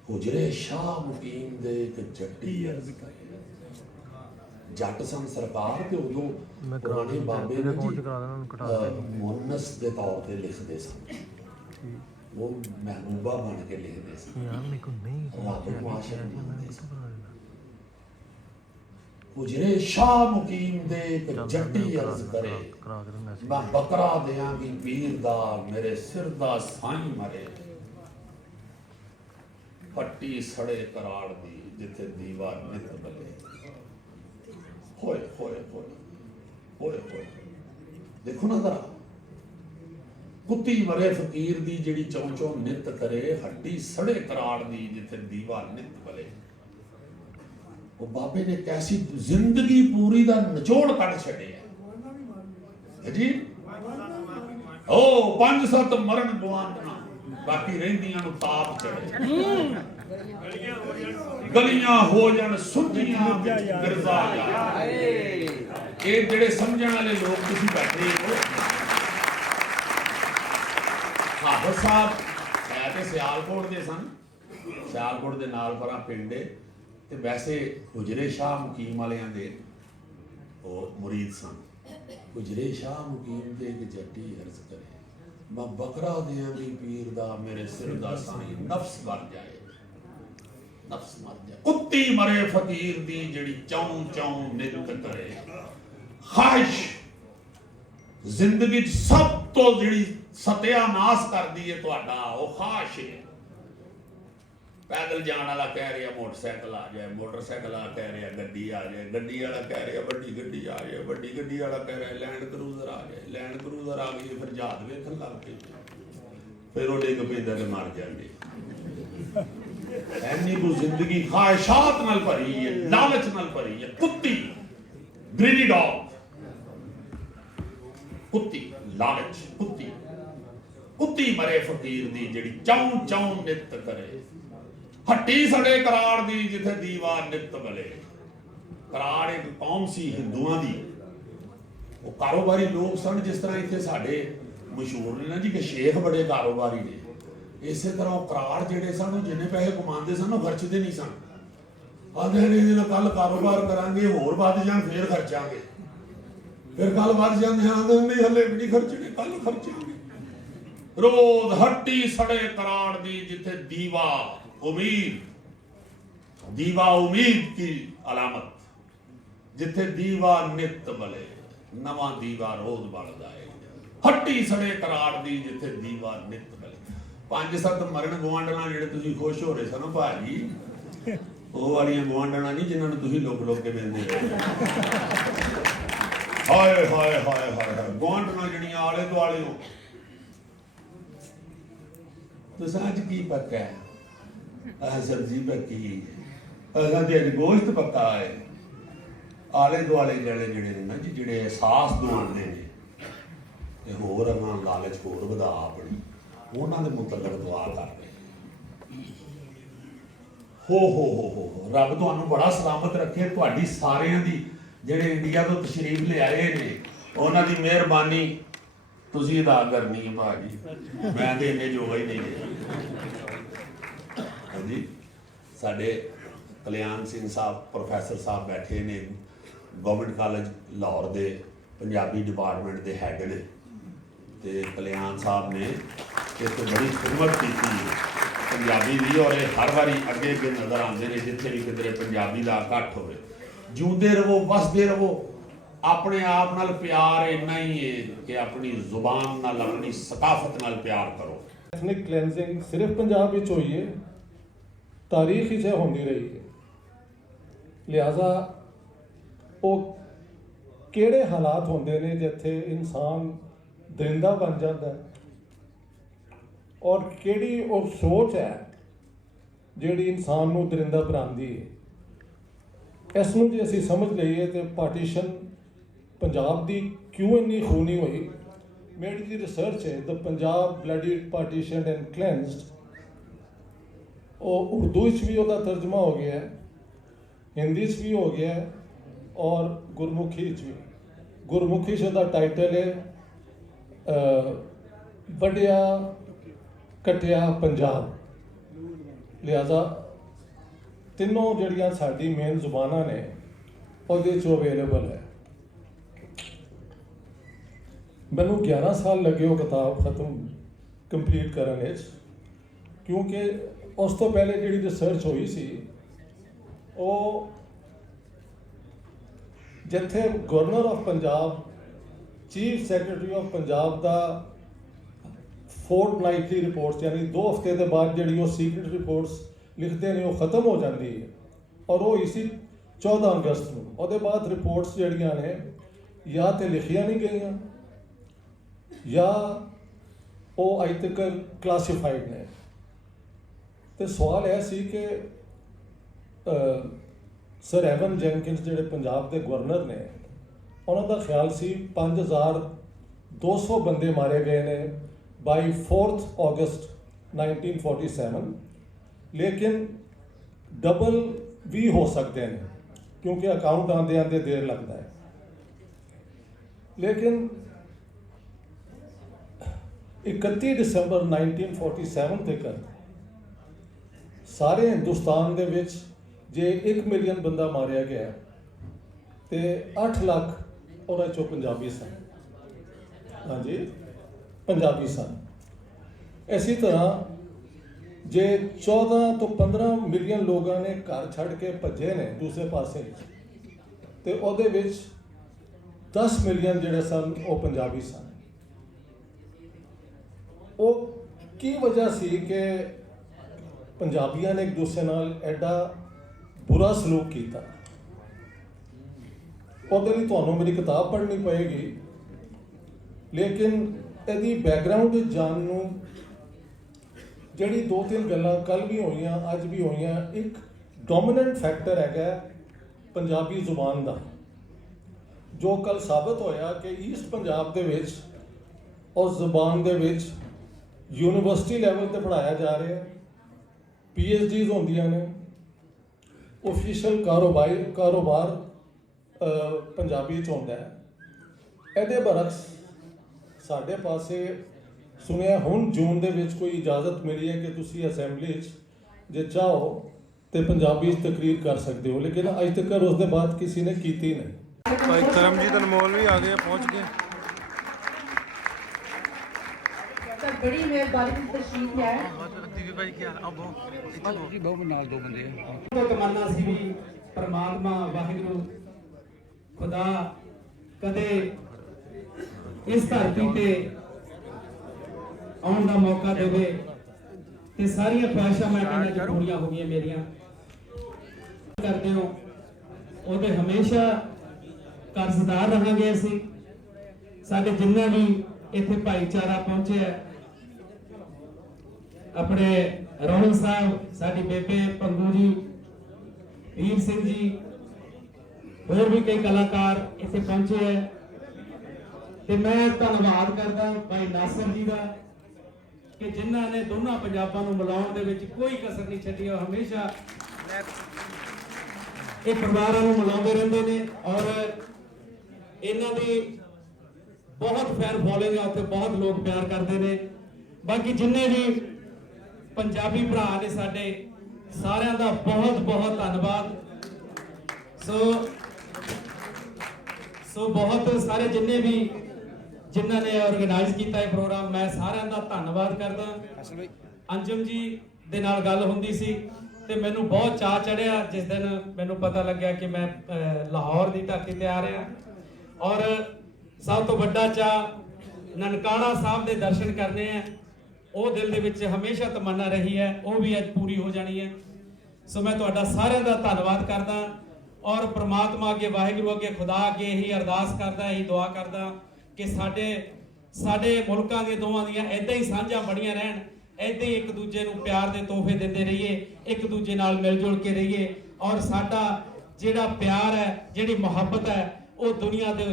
ਹੁਜਰੇ ਸ਼ਾਹ ਮੁਕੀਮ ਦੇ ਇੱਕ ਜੱਟੀ ਅਰਜ਼ ਕਰੇ, ਜੱਟ ਸਨ ਸਰਕਾਰ ਤੇ ਉਦੋਂ ਪੁਰਾਣੇ ਬਾਬੇ ਮੁਨਸ ਦੇ ਤੌਰ ਤੇ ਲਿਖਦੇ ਸਨ, ਉਹ ਮਹਿਬੂਬਾ ਬਣ ਕੇ ਲਿਖਦੇ ਸਨ, ਰੱਬ ਨੂੰ ਆਸ਼ਿਕ ਮੰਨਦੇ ਸਨ। ਹੁਜਰੇ ਸ਼ਾਹ ਮੁਕੀਮ ਦੇ ਇੱਕ ਜੱਟੀ ਅਰਜ਼ ਕਰੇ, ਮੈਂ ਬੱਕਰਾ ਦਿਆਂਗੀ ਪੀਰ ਦਾ, ਮੇਰੇ ਸਿਰ ਦਾ ਸਾਈਂ ਮਰੇ, ਫੱਟੀ ਸੜੇ ਕਰਾੜ ਦੀ ਜਿੱਥੇ ਦੀਵਾ ਨਿਤ ਬਲੇ। ਹੋਏ ਹੋਏ ਹੋਏ ਹੋਏ ਹੋਏ ਦੇਖੋ ਨਾ ਜ਼ਰਾ, ਕੁੱਤੀ ਮਰੇ ਫਕੀਰ ਦੀ ਜਿਹੜੀ ਚੌਂ ਚੌਂ ਨਿਤ ਕਰੇ, ਹੱਡੀ ਸੜੇ ਕਰਾੜ ਦੀ ਜਿੱਥੇ ਦੀਵਾ ਨਿਤ ਬਲੇ। ਉਹ ਬਾਬੇ ਨੇ ਕੈਸੀ ਜ਼ਿੰਦਗੀ ਪੂਰੀ ਦਾ ਨਿਚੋੜ ਕੱਢ ਛੱਡਿਆ ਜੀ। ਉਹ 5-7 ਮਰਨ ਗਵਾਂਢਣਾ, ਬਾਕੀ ਰਹਿੰਦੀਆਂ ਨੂੰ ਤਾਪ ਚੜੇ। ਗਲੀਆਂ ਹੋ ਜਾਣ ਸੁੱਜੀਆਂ ਗਿਰਜ਼ਾ ਜਾਏ। ਇਹ ਜਿਹੜੇ ਸਮਝਣ ਵਾਲੇ ਲੋਕ ਤੁਸੀਂ ਬੈਠੇ ਹੋ, ਹਾਫਿਜ਼ ਸਾਹਿਬ ਹੈ ਤੇ ਸਿਆਲਕੋਟ ਦੇ ਸਨ, ਸਿਆਲਕੋਟ ਦੇ ਨਾਲ ਪਰਾਂ ਪਿੰਡ ਤੇ ਵੈਸੇ ਹੁਜਰੇ ਸ਼ਾਹ ਮੁਕੀਮ ਵਾਲਿਆਂ ਦੇ ਉਹ ਮੁਰੀਦ ਸਨ। ਹੁਜਰੇ ਸ਼ਾਹ ਮੁਕੀਮ ਦੇ ਇੱਕ ਜੱਟੀ ਅਰਜ਼ ਕਰੇ, ਮੈਂ ਬੱਕਰਾ ਦਿਆਂ ਦੀ ਪੀਰ ਦਾ ਮੇਰੇ ਸਿਰ ਦਾ ਸਾਈਂ ਨਫਸ ਮਰ ਜਾਏ, ਨਫਸ ਮਰ ਜਾਏ। ਕੁੱਤੀ ਮਰੇ ਫਕੀਰ ਦੀ ਜਿਹੜੀ ਚੌਂ ਚੌਂ ਨਿਤ ਕਰੇ। ਖਾਹਿਸ਼ ਜ਼ਿੰਦਗੀ 'ਚ ਸਭ ਤੋਂ ਜਿਹੜੀ ਸਤਿਆਨਾਸ਼ ਕਰਦੀ ਹੈ ਤੁਹਾਡਾ, ਉਹ ਖਾਹਿਸ਼ ਹੈ। ਪੈਦਲ ਜਾਣ ਵਾਲਾ ਕਹਿ ਰਿਹਾ ਮੋਟਰਸਾਈਕਲ ਆ ਜਾਏ, ਮੋਟਰਸਾਈਕਲ ਵਾਲਾ ਕਹਿ ਰਿਹਾ ਗੱਡੀ ਆ ਜਾਏ, ਗੱਡੀ ਵਾਲਾ ਕਹਿ ਰਿਹਾ ਵੱਡੀ ਗੱਡੀ ਆ ਜਾਏ, ਵੱਡੀ ਗੱਡੀ ਵਾਲਾ ਕਹਿ ਰਿਹਾ ਲੈਂਡ ਕਰੂਜ਼ਰ ਆ ਜਾਏ, ਲੈਂਡ ਕਰੂਜ਼ਰ ਆ ਗਈ ਫਿਰ ਜਹਾਜ਼ ਵੇਖਣ ਲੱਗ ਪਏ, ਫਿਰ ਉਹ ਡਿੱਗ ਪੈਂਦਾ ਤੇ ਮਰ ਜਾਂਦੇ। ਐਨੀ ਕੁ ਜ਼ਿੰਦਗੀ ਖਾਹਿਸ਼ਾਤ ਨਾਲ ਭਰੀ ਹੈ, ਲਾਲਚ ਨਾਲ ਭਰੀ ਹੈ। ਕੁੱਤੀ ਗ੍ਰੀਡੀ ਡੌਗ, ਕੁੱਤੀ ਲਾਲਚ, ਕੁੱਤੀ ਕੁੱਤੀ ਮਰੇ ਫਕੀਰ ਦੀ ਜਿਹੜੀ ਚੌਂ ਚੌਂ ਨਿਤ ਕਰੇ। ਹੱਟੀ ਸੜੇ ਕਰਾੜ ਦੀ ਜਿੱਥੇ ਦੀਵਾ ਨਿਤ ਬਲੇ। ਕਰਾੜ ਇੱਕ ਕੌਮ ਸੀ ਹਿੰਦੂਆਂ ਦੀ, ਉਹ ਕਾਰੋਬਾਰੀ ਲੋਕ ਸਨ। ਜਿਸ ਤਰ੍ਹਾਂ ਇੱਥੇ ਸਾਡੇ ਮਸ਼ਹੂਰ ਨੇ ਨਾ ਜੀ ਕਿ ਸ਼ੇਖ ਬੜੇ ਕਾਰੋਬਾਰੀ ਨੇ, ਇਸੇ ਤਰ੍ਹਾਂ ਉਹ ਕਰਾੜ ਜਿਹੜੇ ਸਨ ਉਹ ਜਿੰਨੇ ਪੈਸੇ ਕਮਾਉਂਦੇ ਸਨ ਉਹ ਖਰਚਦੇ ਨਹੀਂ ਸਨ। ਆਂਦੇ ਨੇ ਇਹਦੇ ਨਾਲ ਕੱਲ ਕਾਰੋਬਾਰ ਕਰਾਂਗੇ, ਹੋਰ ਵੱਧ ਜਾਣ ਫੇਰ ਖਰਚਾਂਗੇ, ਫਿਰ ਕੱਲ ਵੱਧ ਜਾਂਦੇ ਆਂਦੇ ਨਹੀਂ ਹਲੇ ਵੀ ਨਹੀਂ ਖਰਚਣੇ, ਕੱਲ ਖਰਚਾਂਗੇ। ਰੋਜ਼ ਹੱਟੀ ਸੜੇ ਕਰਾੜ ਦੀ ਜਿੱਥੇ ਦੀਵਾ उम्मीद, दीवा उम्मीद की अलामत, जिथे दीवा नित बले, नवा दीवा रोज बढ़ता है। हट्टी सड़े करार दी जिथे दीवा नित बले। 5-7 मरण गवांढना ਜਿਹੜੇ ਤੁਸੀਂ ਖੁਸ਼ ਹੋ ਰਹੇ ਸਨ ਭਾਜੀ, ਉਹ ਵਾਲੀਆਂ ਗਵਾਂਢਣਾ ਨਹੀਂ ਜਿਨ੍ਹਾਂ ਨੂੰ ਤੁਸੀਂ ਲੋਕ ਲੋਕ ਕੇ ਮਿਲਦੇ ਹੋ। ਹਾਏ ਹਾਏ ਹਾਏ ਹਾਏ ਗਵਾਂਢਣਾ ਜਿਹੜੀਆਂ ਆਲੇ ਦੁਆਲੇ ਹੋ। ਤੁਸੀਂ ਅੱਜ ਕੀ ਪੱਕਾ ਹੈ? ਸਬਜ਼ੀ ਪੱਕੀ, ਅਸਾਂ ਤੇ ਅੱਜ ਗੋਸ਼ਤ ਪੱਕਾ ਹੈ। ਆਲੇ ਦੁਆਲੇ ਜਿਹੜੇ ਨੇ ਨਾ ਜੀ, ਜਿਹੜੇ ਅਹਿਸਾਸ ਦਵਾਉਂਦੇ ਨੇ ਤੇ ਹੋਰ ਅਗਾਂ ਲਾਲਚ ਹੋਰ ਵਧਾ ਆਪਣੀ, ਉਹਨਾਂ ਦੇ ਮੁਤਲਕ ਦੁਆ ਕਰਦੇ। ਹੋ ਰੱਬ ਤੁਹਾਨੂੰ ਬੜਾ ਸਲਾਮਤ ਰੱਖੇ। ਤੁਹਾਡੀ ਸਾਰਿਆਂ ਦੀ ਜਿਹੜੇ ਇੰਡੀਆ ਤੋਂ ਤਸ਼ਰੀਫ ਲਿਆਏ ਨੇ, ਉਹਨਾਂ ਦੀ ਮਿਹਰਬਾਨੀ ਤੁਸੀਂ ਅਦਾ ਕਰਨੀ ਹੈ ਭਾਜੀ, ਮੈਂ ਤੇ ਇੰਨੇ ਜੋਗਾ ਹੀ ਨਹੀਂ ਹੈ। ਜੀ ਸਾਡੇ ਕਲਿਆਣ ਸਿੰਘ ਸਾਹਿਬ ਪ੍ਰੋਫੈਸਰ ਸਾਹਿਬ ਬੈਠੇ ਨੇ, ਗਵਰਨਮੈਂਟ ਕਾਲਜ ਲਾਹੌਰ ਦੇ ਪੰਜਾਬੀ ਡਿਪਾਰਟਮੈਂਟ ਦੇ ਹੈੱਡ ਨੇ, ਤੇ ਕਲਿਆਣ ਸਾਹਿਬ ਨੇ ਇੱਕ ਬੜੀ ਖਿਦਮਤ ਕੀਤੀ ਪੰਜਾਬੀ ਦੀ, ਔਰ ਇਹ ਹਰ ਵਾਰੀ ਅੱਗੇ ਅੱਗੇ ਨਜ਼ਰ ਆਉਂਦੇ ਨੇ ਜਿੱਥੇ ਵੀ ਕਿਧਰੇ ਪੰਜਾਬੀ ਦਾ ਇਕੱਠ ਹੋਵੇ। ਜਿਉਂਦੇ ਰਹੋ, ਵਸਦੇ ਰਹੋ। ਆਪਣੇ ਆਪ ਨਾਲ ਪਿਆਰ ਇੰਨਾ ਹੀ ਹੈ ਕਿ ਆਪਣੀ ਜ਼ੁਬਾਨ ਨਾਲ, ਆਪਣੀ ਸਕਾਫਤ ਨਾਲ ਪਿਆਰ ਕਰੋ। ਐਥਨਿਕ ਕਲੈਂਜ਼ਿੰਗ ਸਿਰਫ ਪੰਜਾਬ ਵਿੱਚ ਹੋਈ ਹੈ, ਤਾਰੀਖ ਵਿੱਚ ਹੁੰਦੀ ਰਹੀ ਹੈ। ਲਿਹਾਜ਼ਾ ਉਹ ਕਿਹੜੇ ਹਾਲਾਤ ਹੁੰਦੇ ਨੇ ਜਿੱਥੇ ਇਨਸਾਨ ਦਰਿੰਦਾ ਬਣ ਜਾਂਦਾ ਹੈ, ਔਰ ਕਿਹੜੀ ਉਹ ਸੋਚ ਹੈ ਜਿਹੜੀ ਇਨਸਾਨ ਨੂੰ ਦਰਿੰਦਾ ਬਣਾਉਂਦੀ ਹੈ। ਇਸ ਨੂੰ ਜੇ ਅਸੀਂ ਸਮਝ ਲਈਏ ਤੇ ਪਾਰਟੀਸ਼ਨ ਪੰਜਾਬ ਦੀ ਕਿਉਂ ਇੰਨੀ ਖੂਨੀ ਹੋਈ। ਮੇਰੀ ਦੀ ਰਿਸਰਚ ਹੈ ਦ ਪੰਜਾਬ ਬਲੱਡੀ ਪਾਰਟੀਸ਼ਨ ਐਂਡ ਕਲੈਂਸਡ, ਉਹ ਉਰਦੂ ਵਿੱਚ ਵੀ ਉਹਦਾ ਤਰਜਮਾ ਹੋ ਗਿਆ ਹੈ, ਹਿੰਦੀ 'ਚ ਵੀ ਹੋ ਗਿਆ ਹੈ, ਔਰ ਗੁਰਮੁਖੀ 'ਚ ਵੀ। ਗੁਰਮੁਖੀ 'ਚ ਉਹਦਾ ਟਾਈਟਲ ਹੈ ਵੱਢਿਆ ਕਟਿਆ ਪੰਜਾਬ। ਲਿਹਾਜ਼ਾ ਤਿੰਨੋਂ ਜਿਹੜੀਆਂ ਸਾਡੀ ਮੇਨ ਜ਼ੁਬਾਨਾਂ ਨੇ ਉਹਦੇ 'ਚ ਅਵੇਲੇਬਲ ਹੈ। ਮੈਨੂੰ 11 ਸਾਲ ਲੱਗੇ ਉਹ ਕਿਤਾਬ ਕੰਪਲੀਟ ਕਰਨ ਵਿੱਚ, ਕਿਉਂਕਿ ਉਸ ਤੋਂ ਪਹਿਲੇ ਜਿਹੜੀ ਰਿਸਰਚ ਹੋਈ ਸੀ ਉਹ ਜਿੱਥੇ governor of Punjab, chief secretary of Punjab ਦਾ ਫੋਰਟਨਾਈਟਲੀ ਰਿਪੋਰਟਸ, ਯਾਨੀ 2 ਹਫ਼ਤੇ ਦੇ ਬਾਅਦ ਜਿਹੜੀ ਉਹ ਸੀਕ੍ਰੇਟ ਰਿਪੋਰਟਸ ਲਿਖਦੇ ਨੇ ਉਹ ਖਤਮ ਹੋ ਜਾਂਦੀ ਹੈ, ਔਰ ਉਹ ਇਸੀ 14 ਅਗਸਤ ਨੂੰ। ਉਹਦੇ ਬਾਅਦ ਰਿਪੋਰਟਸ ਜਿਹੜੀਆਂ ਨੇ ਜਾਂ ਤੇ ਲਿਖੀਆਂ ਨਹੀਂ ਗਈਆਂ ਜਾਂ ਉਹ ਅਜੇ ਤੱਕ ਕਲਾਸੀਫਾਈਡ ਨੇ। ਤੇ ਸਵਾਲ ਇਹ ਸੀ ਕਿ ਸਰ ਐਵਨ ਜੈਨਕਿੰਸ ਜਿਹੜੇ ਪੰਜਾਬ ਦੇ ਗਵਰਨਰ ਨੇ, ਉਹਨਾਂ ਦਾ ਖਿਆਲ ਸੀ 5200 ਬੰਦੇ ਮਾਰੇ ਗਏ ਨੇ ਬਾਈ 4 ਅਗਸਤ 1947, ਲੇਕਿਨ ਡਬਲ ਵੀ ਹੋ ਸਕਦੇ ਨੇ ਕਿਉਂਕਿ ਅਕਾਊਂਟ ਆਉਂਦੇ ਆਉਂਦੇ ਦੇਰ ਲੱਗਦਾ ਹੈ। ਲੇਕਿਨ 31 ਦਸੰਬਰ 1947 ਤੱਕ ਸਾਰੇ ਹਿੰਦੁਸਤਾਨ ਦੇ ਵਿੱਚ ਜੇ 1 ਮਿਲੀਅਨ ਬੰਦਾ ਮਾਰਿਆ ਗਿਆ ਤੇ 8 ਲੱਖ ਉਹਨਾਂ ਚੋਂ ਪੰਜਾਬੀ ਸਨ। ਹਾਂਜੀ, ਪੰਜਾਬੀ ਸਨ। ਇਸੇ ਤਰ੍ਹਾਂ ਜੇ 14 ਤੋਂ 15 ਮਿਲੀਅਨ ਲੋਕਾਂ ਨੇ ਘਰ ਛੱਡ ਕੇ ਭੱਜੇ ਨੇ ਦੂਸਰੇ ਪਾਸੇ, ਤੇ ਉਹਦੇ ਵਿੱਚ 10 ਮਿਲੀਅਨ ਜਿਹੜੇ ਸਨ ਉਹ ਪੰਜਾਬੀ ਸਨ। ਉਹ ਕੀ ਵਜ੍ਹਾ ਸੀ ਕਿ ਪੰਜਾਬੀਆਂ ਨੇ ਇੱਕ ਦੂਸਰੇ ਨਾਲ ਐਡਾ ਬੁਰਾ ਸਲੂਕ ਕੀਤਾ? ਉਹਦੇ ਲਈ ਤੁਹਾਨੂੰ ਮੇਰੀ ਕਿਤਾਬ ਪੜ੍ਹਨੀ ਪਏਗੀ, ਲੇਕਿਨ ਇਹਦੀ ਬੈਕਗਰਾਊਂਡ ਵਿੱਚ ਜਾਣ ਨੂੰ ਜਿਹੜੀ 2-3 ਗੱਲਾਂ ਕੱਲ ਵੀ ਹੋਈਆਂ ਅੱਜ ਵੀ ਹੋਈਆਂ, ਇੱਕ ਡੋਮੀਨੈਂਟ ਫੈਕਟਰ ਹੈਗਾ ਪੰਜਾਬੀ ਜ਼ੁਬਾਨ ਦਾ, ਜੋ ਕੱਲ ਸਾਬਤ ਹੋਇਆ ਕਿ ਈਸਟ ਪੰਜਾਬ ਦੇ ਵਿੱਚ ਉਸ ਜ਼ੁਬਾਨ ਦੇ ਵਿੱਚ ਯੂਨੀਵਰਸਿਟੀ ਲੈਵਲ ਤੇ ਪੜ੍ਹਾਇਆ ਜਾ ਰਿਹਾ, PhDs ਹੁੰਦੀਆਂ ਨੇ, ਓਫੀਸ਼ੀਅਲ ਕਾਰੋਬਾਰ ਪੰਜਾਬੀ 'ਚ ਹੁੰਦਾ ਹੈ। ਇਹਦੇ ਬਰਕਸ ਸਾਡੇ ਪਾਸੇ ਸੁਣਿਆ ਹੁਣ ਜੂਨ ਦੇ ਵਿੱਚ ਕੋਈ ਇਜਾਜ਼ਤ ਮਿਲੀ ਹੈ ਕਿ ਤੁਸੀਂ ਅਸੈਂਬਲੀ 'ਚ ਜੇ ਚਾਹੋ ਤੇ ਪੰਜਾਬੀ 'ਚ ਤਕਰੀਰ ਕਰ ਸਕਦੇ ਹੋ, ਲੇਕਿਨ ਅੱਜ ਤੱਕ ਉਸ ਦੇ ਬਾਅਦ ਕਿਸੇ ਨੇ ਕੀਤੀ ਨਹੀਂ। ਭਾਈ ਕਰਮਜੀਤ ਅਨਮੋਲ ਵੀ ਆ ਗਏ, ਪਹੁੰਚ ਗਏ। ਸਰ ਬੜੀ ਮਿਹਰਬਾਨੀ ਦੀ ਤਸ਼ਰੀਫ ਹੈ। ਦੀਦੀ ਭਾਈ ਕੀ ਹਾਲ? ਦੋ ਨਾਲ ਦੋ ਬੰਦੇ ਆ। ਤੋਂ ਤਮੰਨਾ ਸੀ ਵੀ ਪਰਮਾਤਮਾ ਵਾਹਿਗੁਰੂ ਖੁਦਾ ਕਦੇ ਇਸ ਧਰਤੀ ਤੇ ਆਉਣ ਦਾ ਮੌਕਾ ਦੇਵੇ ਤੇ ਸਾਰੀਆਂ ਖੁਆਇਸ਼ਾਂ ਮੈਂ ਕਹਿੰਦਾ ਕਿ ਪੂਰੀਆਂ ਹੋ ਗਈਆਂ ਮੇਰੀਆਂ। ਕਰਦੇ ਹੋ ਉਹਦੇ ਹਮੇਸ਼ਾ ਕਰਜ਼ਦਾਰ ਰਹਾਂਗੇ ਅਸੀਂ। ਸਾਡੇ ਜਿੰਨਾ ਵੀ ਇੱਥੇ ਭਾਈਚਾਰਾ ਪਹੁੰਚਿਆ, ਆਪਣੇ ਰੋਹਨ ਸਾਹਿਬ, ਸਾਡੀ ਬੇਬੇ ਪੰਗੂ ਜੀ, ਵੀਰ ਸਿੰਘ ਜੀ, ਹੋਰ ਵੀ ਕਈ ਕਲਾਕਾਰ ਇੱਥੇ ਪਹੁੰਚੇ ਹੈ, ਤੇ ਮੈਂ ਧੰਨਵਾਦ ਕਰਦਾ ਭਾਈ ਨਾਸਰ ਜੀ ਦਾ ਕਿ ਜਿਨ੍ਹਾਂ ਨੇ ਦੋਨਾਂ ਪੰਜਾਬਾਂ ਨੂੰ ਮਿਲਾਉਣ ਦੇ ਵਿੱਚ ਕੋਈ ਕਸਰ ਨਹੀਂ ਛੱਡੀ। ਉਹ ਹਮੇਸ਼ਾ ਇਹ ਪਰਿਵਾਰਾਂ ਨੂੰ ਮਿਲਾਉਂਦੇ ਰਹਿੰਦੇ ਨੇ ਔਰ ਇਹਨਾਂ ਦੀ ਬਹੁਤ ਫੈਨ ਫੋਲੋਇੰਗ ਹੈ, ਉੱਥੇ ਬਹੁਤ ਲੋਕ ਪਿਆਰ ਕਰਦੇ ਨੇ। ਬਾਕੀ ਜਿੰਨੇ ਵੀ ਪੰਜਾਬੀ ਭਰਾ ਨੇ ਸਾਡੇ ਸਾਰਿਆਂ ਦਾ ਬਹੁਤ ਬਹੁਤ ਧੰਨਵਾਦ। ਸੋ ਬਹੁਤ ਸਾਰੇ ਜਿੰਨੇ ਵੀ ਜਿਨ੍ਹਾਂ ਨੇ ਆਰਗੇਨਾਈਜ਼ ਕੀਤਾ ਇਹ ਪ੍ਰੋਗਰਾਮ, ਮੈਂ ਸਾਰਿਆਂ ਦਾ ਧੰਨਵਾਦ ਕਰਦਾ। ਅੰਜਮ ਜੀ ਦੇ ਨਾਲ ਗੱਲ ਹੁੰਦੀ ਸੀ ਤੇ ਮੈਨੂੰ ਬਹੁਤ ਚਾਅ ਚੜਿਆ ਜਿਸ ਦਿਨ ਮੈਨੂੰ ਪਤਾ ਲੱਗਿਆ ਕਿ ਮੈਂ ਲਾਹੌਰ ਦੀ ਧਰਤੀ ਤੇ ਆ ਰਿਹਾ, ਔਰ ਸਭ ਤੋਂ ਵੱਡਾ ਚਾਅ ਨਨਕਾਣਾ ਸਾਹਿਬ ਦੇ ਦਰਸ਼ਨ ਕਰਨੇ ਆ। ਉਹ ਦਿਲ ਦੇ ਵਿੱਚ ਹਮੇਸ਼ਾ ਤਮੰਨਾ ਰਹੀ ਹੈ, ਉਹ ਵੀ ਅੱਜ ਪੂਰੀ ਹੋ ਜਾਣੀ ਹੈ। ਸੋ ਮੈਂ ਤੁਹਾਡਾ ਸਾਰਿਆਂ ਦਾ ਧੰਨਵਾਦ ਕਰਦਾ ਔਰ ਪ੍ਰਮਾਤਮਾ ਅੱਗੇ, ਵਾਹਿਗੁਰੂ ਅੱਗੇ, ਖੁਦਾ ਅੱਗੇ ਇਹੀ ਅਰਦਾਸ ਕਰਦਾ, ਇਹੀ ਦੁਆ ਕਰਦਾ ਕਿ ਸਾਡੇ ਮੁਲਕਾਂ ਦੇ ਦੋਵਾਂ ਦੀਆਂ ਏਦਾਂ ਹੀ ਸਾਂਝਾਂ ਬਣੀਆਂ ਰਹਿਣ, ਏਦਾਂ ਹੀ ਇੱਕ ਦੂਜੇ ਨੂੰ ਪਿਆਰ ਦੇ ਤੋਹਫੇ ਦਿੰਦੇ ਰਹੀਏ, ਇੱਕ ਦੂਜੇ ਨਾਲ ਮਿਲ ਜੁਲ ਕੇ ਰਹੀਏ ਔਰ ਸਾਡਾ ਜਿਹੜਾ ਪਿਆਰ ਹੈ, ਜਿਹੜੀ ਮੁਹੱਬਤ ਹੈ, ਉਹ ਦੁਨੀਆ ਦੇ।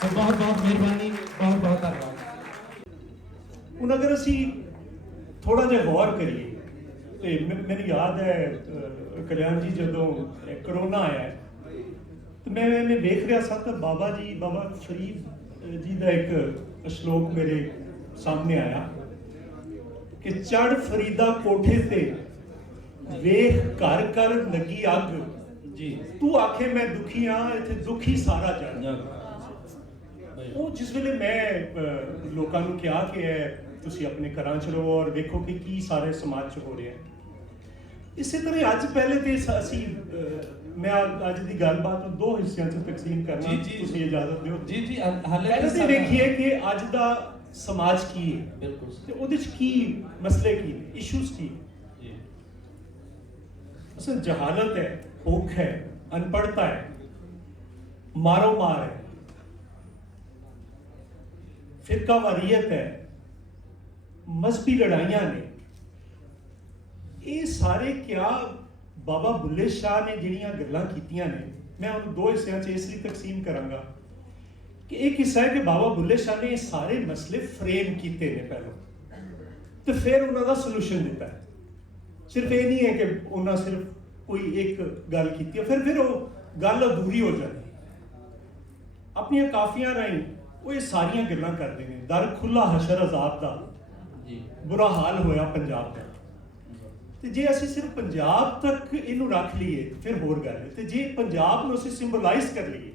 ਸੋ ਬਹੁਤ ਬਹੁਤ ਮਿਹਰਬਾਨੀ, ਬਹੁਤ ਬਹੁਤ ਧੰਨਵਾਦ। ਹੁਣ ਅਗਰ ਅਸੀਂ ਥੋੜਾ ਜਿਹਾ ਗੌਰ ਕਰੀਏ ਤੇ ਮੈਨੂੰ ਯਾਦ ਹੈ ਕਲਿਆਣ ਜੀ ਜਦੋਂ ਕਰੋਨਾ ਆਇਆ ਤੇ ਮੈਂ ਵੇਖ ਰਿਹਾ ਸਾਂ ਤਾਂ ਬਾਬਾ ਫਰੀਦ ਜੀ ਦਾ ਇੱਕ ਸ਼ਲੋਕ ਮੇਰੇ ਸਾਹਮਣੇ ਆਇਆ ਕਿ ਚੜ ਫਰੀਦਾ ਕੋਠੇ ਤੇ ਵੇਖ ਘਰ ਘਰ ਲੱਗੀ ਅੱਗ ਜੀ, ਤੂੰ ਆਖੇ ਮੈਂ ਦੁਖੀ ਆ, ਇੱਥੇ ਦੁਖੀ ਸਾਰਾ ਚੜ੍ਹ। ਉਹ ਜਿਸ ਵੇਲੇ ਮੈਂ ਲੋਕਾਂ ਨੂੰ ਕਿਹਾ ਕਿ ਤੁਸੀਂ ਆਪਣੇ ਘਰਾਂ 'ਚ ਰਹੋ ਔਰ ਵੇਖੋ ਕਿ ਕੀ ਸਾਰੇ ਸਮਾਜ 'ਚ ਹੋ ਰਿਹਾ ਹੈ, ਇਸੇ ਤਰ੍ਹਾਂ ਅੱਜ ਪਹਿਲੇ ਤੇ ਅਸੀਂ ਮੈਂ ਅੱਜ ਦੀ ਗੱਲਬਾਤ ਨੂੰ 2 ਹਿੱਸਿਆਂ 'ਚ ਤਕਸੀਮ ਕਰਨਾ, ਤੁਸੀਂ ਇਜਾਜ਼ਤ ਦਿਓ। ਜੀ ਪਹਿਲੇ ਤੇ ਵੇਖੀਏ ਕਿ ਅੱਜ ਦਾ ਸਮਾਜ ਕੀ ਹੈ, ਬਿਲਕੁਲ, ਤੇ ਉਹਦੇ 'ਚ ਕੀ ਮਸਲੇ ਕੀ ਨੇ, ਇਸ਼ੂਜ਼ ਕੀ ਜੀ। ਅਸਲ ਜਹਾਲਤ ਹੈ, ਭੁੱਖ ਹੈ, ਅਨਪੜ੍ਹਤਾ ਹੈ, ਮਾਰੋ ਮਾਰ ਹੈ, ਫਿਰਕਾਵਾਰੀਅਤ ਹੈ, ਮਜ਼ਹਬੀ ਲੜਾਈਆਂ ਨੇ। ਇਹ ਸਾਰੇ ਕਿਆ ਬਾਬਾ ਬੁੱਲੇ ਸ਼ਾਹ ਨੇ ਜਿਹੜੀਆਂ ਗੱਲਾਂ ਕੀਤੀਆਂ ਨੇ, ਮੈਂ ਉਹਨੂੰ ਦੋ ਹਿੱਸਿਆਂ 'ਚ ਇਸ ਲਈ ਤਕਸੀਮ ਕਰਾਂਗਾ ਕਿ ਇੱਕ ਹਿੱਸਾ ਹੈ ਕਿ ਬਾਬਾ ਬੁੱਲੇ ਸ਼ਾਹ ਨੇ ਇਹ ਸਾਰੇ ਮਸਲੇ ਫਰੇਮ ਕੀਤੇ ਨੇ ਪਹਿਲਾਂ, ਤੇ ਫਿਰ ਉਹਨਾਂ ਦਾ ਸੋਲੂਸ਼ਨ ਦਿੱਤਾ ਹੈ। ਸਿਰਫ ਇਹ ਨਹੀਂ ਹੈ ਕਿ ਉਹਨਾਂ ਸਿਰਫ ਕੋਈ ਇੱਕ ਗੱਲ ਕੀਤੀ ਹੈ, ਫਿਰ ਉਹ ਗੱਲ ਅਧੂਰੀ ਹੋ ਜਾਂਦੀ। ਆਪਣੀਆਂ ਕਾਫੀਆਂ ਰਾਹੀਂ ਉਹ ਇਹ ਸਾਰੀਆਂ ਗੱਲਾਂ ਕਰਦੇ ਨੇ। ਦਰ ਖੁੱਲਾ ਹਸ਼ਰ ਅਜ਼ਾਬ ਦਾ, ਬੁਰਾ ਹਾਲ ਹੋਇਆ ਪੰਜਾਬ ਦਾ। ਤੇ ਜੇ ਅਸੀਂ ਸਿਰਫ ਪੰਜਾਬ ਤੱਕ ਇਹਨੂੰ ਰੱਖ ਲਈਏ ਫਿਰ ਹੋਰ ਗੱਲ ਹੈ, ਤੇ ਜੇ ਪੰਜਾਬ ਨੂੰ ਅਸੀਂ ਸਿੰਬਲਾਈਜ਼ ਕਰ ਲਈਏ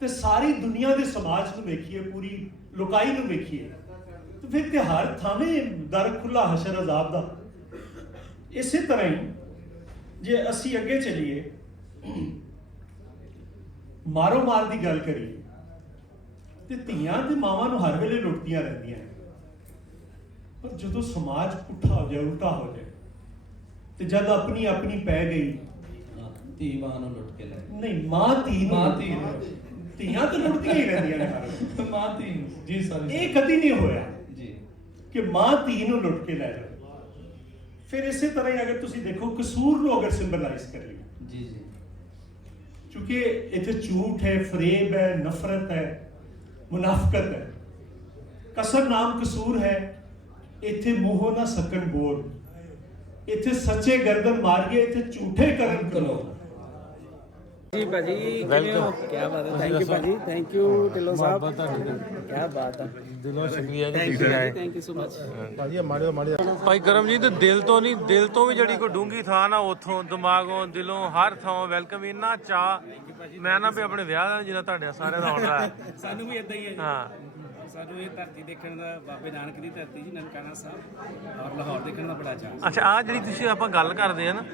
ਤੇ ਸਾਰੀ ਦੁਨੀਆ ਦੇ ਸਮਾਜ ਨੂੰ ਵੇਖੀਏ, ਪੂਰੀ ਲੋਕਾਈ ਨੂੰ ਵੇਖੀਏ, ਤੇ ਫਿਰ ਤੇ ਹਰ ਥਾਵੇਂ ਦਰ ਖੁੱਲਾ ਹਸ਼ਰ ਅਜ਼ਾਬ ਦਾ। ਇਸੇ ਤਰ੍ਹਾਂ ਹੀ ਜੇ ਅਸੀਂ ਅੱਗੇ ਚੱਲੀਏ, ਮਾਰੋ ਮਾਰ ਦੀ ਗੱਲ ਕਰੀਏ, ਤੇ ਧੀਆਂ ਤੇ ਮਾਵਾਂ ਨੂੰ ਹਰ ਵੇਲੇ ਲੁੱਟਦੀਆਂ ਰਹਿੰਦੀਆਂ ਨੇ। ਪਰ ਜਦੋਂ ਸਮਾਜ ਪੁੱਠਾ ਹੋ ਜਾਏ, ਉਲਟਾ ਹੋ ਜਾਏ, ਤੇ ਜਦ ਆਪਣੀ ਆਪਣੀ ਪੈ ਗਈ, ਧੀ ਮਾਂ ਨੂੰ ਲੁੱਟ ਕੇ ਲੈ ਨਹੀਂ ਮਾਂ ਧੀ ਨੂੰ, ਧੀਆਂ ਤਾਂ ਲੁੱਟਦੀਆਂ ਹੀ ਰਹਿੰਦੀਆਂ ਨੇ ਹਰ ਮਾਂ ਧੀ ਜੀ ਸਰ, ਇਹ ਕਦੀ ਨਹੀਂ ਹੋਇਆ ਜੀ ਕਿ ਮਾਂ ਧੀ ਨੂੰ ਲੁੱਟ ਕੇ ਲੈ ਜਾਵੇ। ਫਿਰ ਇਸੇ ਤਰ੍ਹਾਂ ਹੀ ਅਗਰ ਤੁਸੀਂ ਦੇਖੋ ਕਸੂਰ ਨੂੰ ਅਗਰ ਸਿੰਬਲਾਈਜ਼ ਕਰੀਏ, ਜੀ ਜੀ, ਕਿਉਂਕਿ ਇੱਥੇ ਝੂਠ ਹੈ, ਫਰੇਬ ਹੈ, ਨਫ਼ਰਤ ਹੈ, ਮੁਨਾਫਕਤ ਹੈ। ਕਸਰ ਨਾਮ ਕਸੂਰ ਹੈ, ਇੱਥੇ ਮੂੰਹੋਂ ਨਾ ਸਕਣ ਬੋਲ, ਇੱਥੇ ਸੱਚੇ ਗਰਦਨ ਮਾਰੀਏ, ਇੱਥੇ ਝੂਠੇ ਕਰਨ ਕਲੋ। ਜੀ ਭਾਜੀ, ਵੈਲਕਮ। ਕੀ ਬਾਤ ਹੈ, ਥੈਂਕ ਯੂ ਭਾਜੀ, ਥੈਂਕ ਯੂ ਢਿੱਲੋਂ ਸਾਹਿਬ, ਕੀ ਬਾਤ ਹੈ, ਦਿਲੋਂ ਸ਼ੁਕਰੀਆ ਜੀ ਤੁਸੀਂ ਆਏ। ਥੈਂਕ ਯੂ ਸੋ ਮਚ ਭਾਜੀ ਮਾੜੇ ਭਾਈ ਕਰਮਜੀਤ, ਦਿਲ ਤੋਂ ਨਹੀਂ, ਦਿਲ ਤੋਂ ਵੀ ਜਿਹੜੀ ਕੋਈ ਡੂੰਗੀ ਥਾਂ ਨਾ, ਉੱਥੋਂ ਦਿਮਾਗੋਂ ਦਿਲੋਂ ਹਰ ਥਾਂ ਵੈਲਕਮ। ਇੰਨਾ ਚਾਹ ਮੈਂ ਨਾ ਵੀ ਆਪਣੇ ਵਿਆਹ ਦਾ ਜਿੰਨਾ ਤੁਹਾਡੇ ਸਾਰਿਆਂ ਦਾ ਆਉਣਾ ਹੈ। ਸਾਨੂੰ ਵੀ ਇਦਾਂ ਹੀ ਹੈ ਜੀ। ਹਾਂ, ਸਾਨੂੰ ਇਹ ਧਰਤੀ ਦੇਖਣ ਦਾ, ਬਾਬੇ ਨਾਨਕ ਦੀ ਧਰਤੀ ਜੀ, ਨਨਕਾਣਾ ਸਾਹਿਬ ਔਰ ਲਾਹੌਰ ਦੇਖਣ ਦਾ ਬੜਾ ਚਾਅ। ਅੱਛਾ, ਆਹ ਜਿਹੜੀ ਤੁਸੀਂ ਆਪਾਂ ਗੱਲ ਕਰਦੇ ਆ ਨਾ,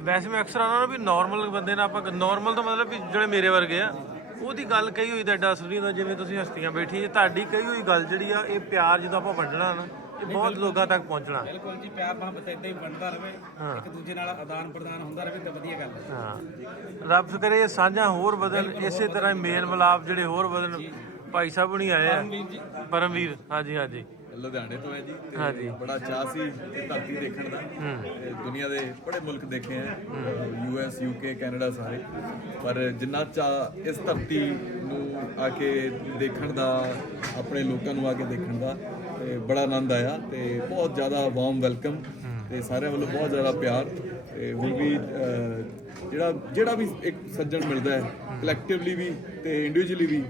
ਵੈਸੇ ਮੈਂ ਅਕਸਰ ਉਹਨਾਂ ਨੂੰ ਵੀ ਨਾਰਮਲ ਬੰਦੇ ਨਾਲ ਆਪਾਂ, ਨਾਰਮਲ ਦਾ ਮਤਲਬ ਵੀ ਜਿਹੜੇ ਮੇਰੇ ਵਰਗੇ ਆ, ਉਹਦੀ ਗੱਲ ਕਹੀ ਹੋਈ ਤਾਂ ਐਡਾ ਅਸਲੀ ਹੁੰਦਾ ਜਿਵੇਂ ਤੁਸੀਂ ਹਸਤੀਆਂ ਬੈਠੀ। ਤੁਹਾਡੀ ਕਹੀ ਹੋਈ ਗੱਲ ਜਿਹੜੀ ਆ, ਇਹ ਪਿਆਰ ਜਦੋਂ ਆਪਾਂ ਵੰਡਣਾ ਨਾ, ਇਹ ਬਹੁਤ ਲੋਕਾਂ ਤੱਕ ਪਹੁੰਚਣਾ। ਬਿਲਕੁਲ ਜੀ, ਪਿਆਰ ਮੁਹੱਬਤ ਇਦਾਂ ਹੀ ਬਣਦਾ ਰਹੇ, ਇੱਕ ਦੂਜੇ ਨਾਲ ਆਦਾਨ ਪ੍ਰਦਾਨ ਹੁੰਦਾ ਰਹੇ ਤਾਂ ਵਧੀਆ ਗੱਲ ਹੈ। ਹਾਂ, ਰੱਬ ਕਰੇ ਇਹ ਸਾਂਝਾਂ ਹੋਰ ਬਦਲ, ਇਸੇ ਤਰ੍ਹਾਂ ਮੇਲ ਮਿਲਾਪ ਜਿਹੜੇ ਹੋਰ ਬਦਲ। ਭਾਈ ਸਾਹਿਬ ਹੁਣੀ ਆਏ ਆ, ਪਰਮਵੀਰ। ਹਾਂਜੀ ਹਾਂਜੀ, ਲੁਧਿਆਣੇ ਤੋਂ ਹੈ ਜੀ। ਹਾਂਜੀ, ਬੜਾ ਚਾਅ ਸੀ ਇਹ ਧਰਤੀ ਦੇਖਣ ਦਾ। ਤੇ ਦੁਨੀਆ ਦੇ ਬੜੇ ਮੁਲਕ ਦੇਖੇ ਆ, US UK ਕੈਨੇਡਾ ਸਾਰੇ, ਪਰ ਜਿੰਨਾ ਚਾਅ ਇਸ ਧਰਤੀ ਨੂੰ ਆ ਕੇ ਦੇਖਣ ਦਾ, ਆਪਣੇ ਲੋਕਾਂ ਨੂੰ ਆ ਕੇ ਦੇਖਣ ਦਾ, ਤੇ ਬੜਾ ਆਨੰਦ ਆਇਆ। ਤੇ ਬਹੁਤ ਜ਼ਿਆਦਾ ਵਾਰਮ ਵੈਲਕਮ, ਤੇ ਸਾਰਿਆਂ ਵੱਲੋਂ ਬਹੁਤ ਜ਼ਿਆਦਾ ਪਿਆਰ। ਤੇ ਹੁਣ ਵੀ ਜਿਹੜਾ ਵੀ ਇੱਕ ਸੱਜਣ ਮਿਲਦਾ ਹੈ, ਕਲੈਕਟਿਵਲੀ ਵੀ ਤੇ ਇੰਡੀਵਿਜੂਅਲੀ ਵੀ,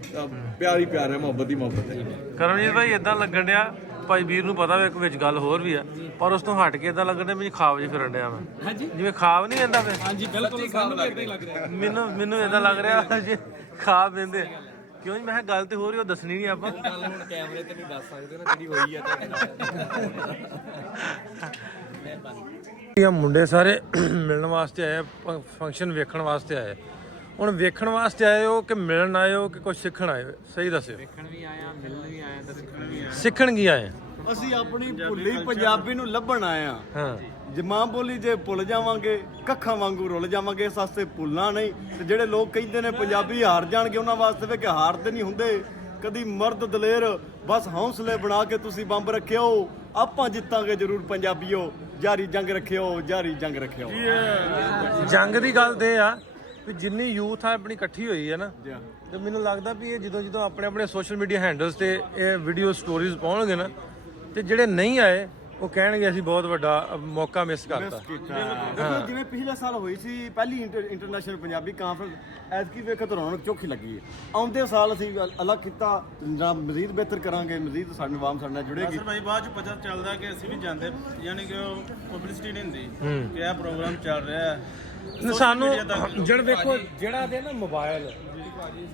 ਪਿਆਰ ਹੀ ਪਿਆਰ ਹੈ, ਮੁਹੱਬਤ ਹੀ ਮੁਹੱਬਤ ਹੈ। ਕਰਮਜੀਤ ਭਾਈ ਇਦਾਂ ਲੱਗਣ ਡਿਆ, ਭਾਈ ਵੀਰ ਨੂੰ ਪਤਾ ਵਾ ਇੱਕ ਵਿੱਚ ਗੱਲ ਹੋਰ ਵੀ ਆ, ਪਰ ਉਸ ਤੋਂ ਹਟ ਕੇ ਇਦਾਂ ਲੱਗਣ ਡਿਆ ਮੈਨੂੰ ਖਾਬ ਜਿਹੀ ਫਿਰਨ ਡਿਆ ਮੈਂ। ਹਾਂਜੀ, ਜਿਵੇਂ ਖਾਬ ਨਹੀਂ ਆਂਦਾ ਫਿਰ। ਹਾਂਜੀ ਬਿਲਕੁਲ, ਸਾਨੂੰ ਵੀ ਇਦਾਂ ਹੀ ਲੱਗ ਰਿਹਾ। ਮੈਨੂੰ ਇਦਾਂ ਲੱਗ ਰਿਹਾ ਜੇ ਖਾਬ ਦਿੰਦੇ। ਕਿਉਂ ਜੀ, ਮੈਂ ਕਿਹਾ ਗੱਲ ਤੇ ਹੋ ਰਹੀ, ਉਹ ਦੱਸਣੀ ਨਹੀਂ ਆਪਾਂ। ਗੱਲ ਹੁਣ ਕੈਮਰੇ ਤੇ ਨਹੀਂ ਦੱਸ ਸਕਦੇ ਨਾ ਜਿਹੜੀ ਹੋਈ ਆ ਤੁਹਾਡੇ ਨਾਲ। ਮੁੰਡੇ ਸਾਰੇ ਮਿਲਣ ਵਾਸਤੇ ਆਏ, ਫੰਕਸ਼ਨ ਵੇਖਣ ਵਾਸਤੇ ਆਏ। ਹੁਣ ਵੇਖਣ ਵਾਸਤੇ ਆਏ ਹੋ ਕਿ ਮਿਲਣ ਆਏ ਹੋ ਕਿ ਕੁਝ ਸਿੱਖਣ ਆਏ ਹੋ? ਸਹੀ ਦੱਸਿਓ। ਵੇਖਣ ਵੀ ਆਇਆ, ਮਿਲਣ ਵੀ ਆਇਆ ਤੇ ਸਿੱਖਣ ਵੀ ਆਇਆ। ਸਿੱਖਣ ਕੀ ਆਏ? ਅਸੀਂ ਆਪਣੀ ਭੁੱਲੀ ਪੰਜਾਬੀ ਨੂੰ ਲੱਭਣ ਆਏ ਆ। ਹਾਂ, ਜੇ ਮਾਂ ਬੋਲੀ ਜੇ ਭੁੱਲ ਜਾਵਾਂਗੇ, ਕੱਖਾਂ ਵਾਂਗੂ ਰੁੱਲ ਜਾਵਾਂਗੇ। ਇਸ ਵਾਸਤੇ ਭੁੱਲਣਾ ਨਹੀਂ। ਤੇ ਜਿਹੜੇ ਲੋਕ ਕਹਿੰਦੇ ਨੇ ਪੰਜਾਬੀ ਹਾਰ ਜਾਣਗੇ, ਉਹਨਾਂ ਵਾਸਤੇ ਵੇ ਕਿ ਹਾਰਦੇ ਨਹੀਂ ਹੁੰਦੇ ਕਦੀ। ਮਰਦ ਦਲੇਰ, ਬਸ ਹੌਸਲੇ ਬਣਾ ਕੇ ਤੁਸੀਂ ਬੰਬ ਰੱਖਿਓ, ਆਪਾਂ ਜਿੱਤਾਂਗੇ ਜ਼ਰੂਰ ਪੰਜਾਬੀਓ। ਜਾਰੀ ਜੰਗ ਰੱਖਿਓ, ਜਾਰੀ ਜੰਗ ਰੱਖਿਓ। ਜੰਗ ਦੀ ਗੱਲ ਤੇ ਆ ਵੀ ਜਿੰਨੀ ਯੂਥ ਆ ਆਪਣੀ ਇਕੱਠੀ ਹੋਈ ਹੈ ਨਾ, ਤੇ ਮੈਨੂੰ ਲੱਗਦਾ ਵੀ ਇਹ ਜਦੋਂ ਆਪਣੇ ਸੋਸ਼ਲ ਮੀਡੀਆ ਹੈਂਡਲਸ ਤੇ ਇਹ ਵੀਡੀਓ ਸਟੋਰੀਜ਼ ਪਾਉਣਗੇ ਨਾ, ਤੇ ਜਿਹੜੇ ਨਹੀਂ ਆਏ ਉਹ ਕਹਿਣਗੇ ਅਸੀਂ ਬਹੁਤ ਵੱਡਾ ਮੌਕਾ ਮਿਸ ਕਰਤਾ। ਦੇਖੋ ਜਿਵੇਂ ਪਿਛਲੇ ਸਾਲ ਹੋਈ ਸੀ ਪਹਿਲੀ ਇੰਟਰਨੈਸ਼ਨਲ ਪੰਜਾਬੀ ਕਾਨਫਰੰਸ, ਐਤਕੀ ਵੇਖੋ ਰੌਣਕ ਚੋਖੀ ਲੱਗੀ ਹੈ। ਆਉਂਦੇ ਸਾਲ ਅਸੀਂ ਅਲੱਗ ਕੀਤਾ, ਜਾਂ ਮਜ਼ੀਦ ਬਿਹਤਰ ਕਰਾਂਗੇ, ਮਜ਼ੀਦ ਸਾਡੇ ਆਵਾਮ ਸਾਡੇ ਨਾਲ ਜੁੜੇਗੀ। ਸਰ ਭਾਈ ਬਾਅਦ ਚ ਪਤਾ ਚੱਲਦਾ ਕਿ ਅਸੀਂ ਵੀ ਜਾਂਦੇ, ਯਾਨੀ ਕਿ ਉਹ ਪਬਲਿਸਿਟੀ ਨਹੀਂ ਹੁੰਦੀ ਕਿ ਇਹ ਪ੍ਰੋਗਰਾਮ ਚੱਲ ਰਿਹਾ ਹੈ। ਸਾਨੂੰ ਜਿਹੜਾ ਵੇਖੋ ਜਿਹੜਾ ਦੇ ਨਾ ਮੋਬਾਈਲ,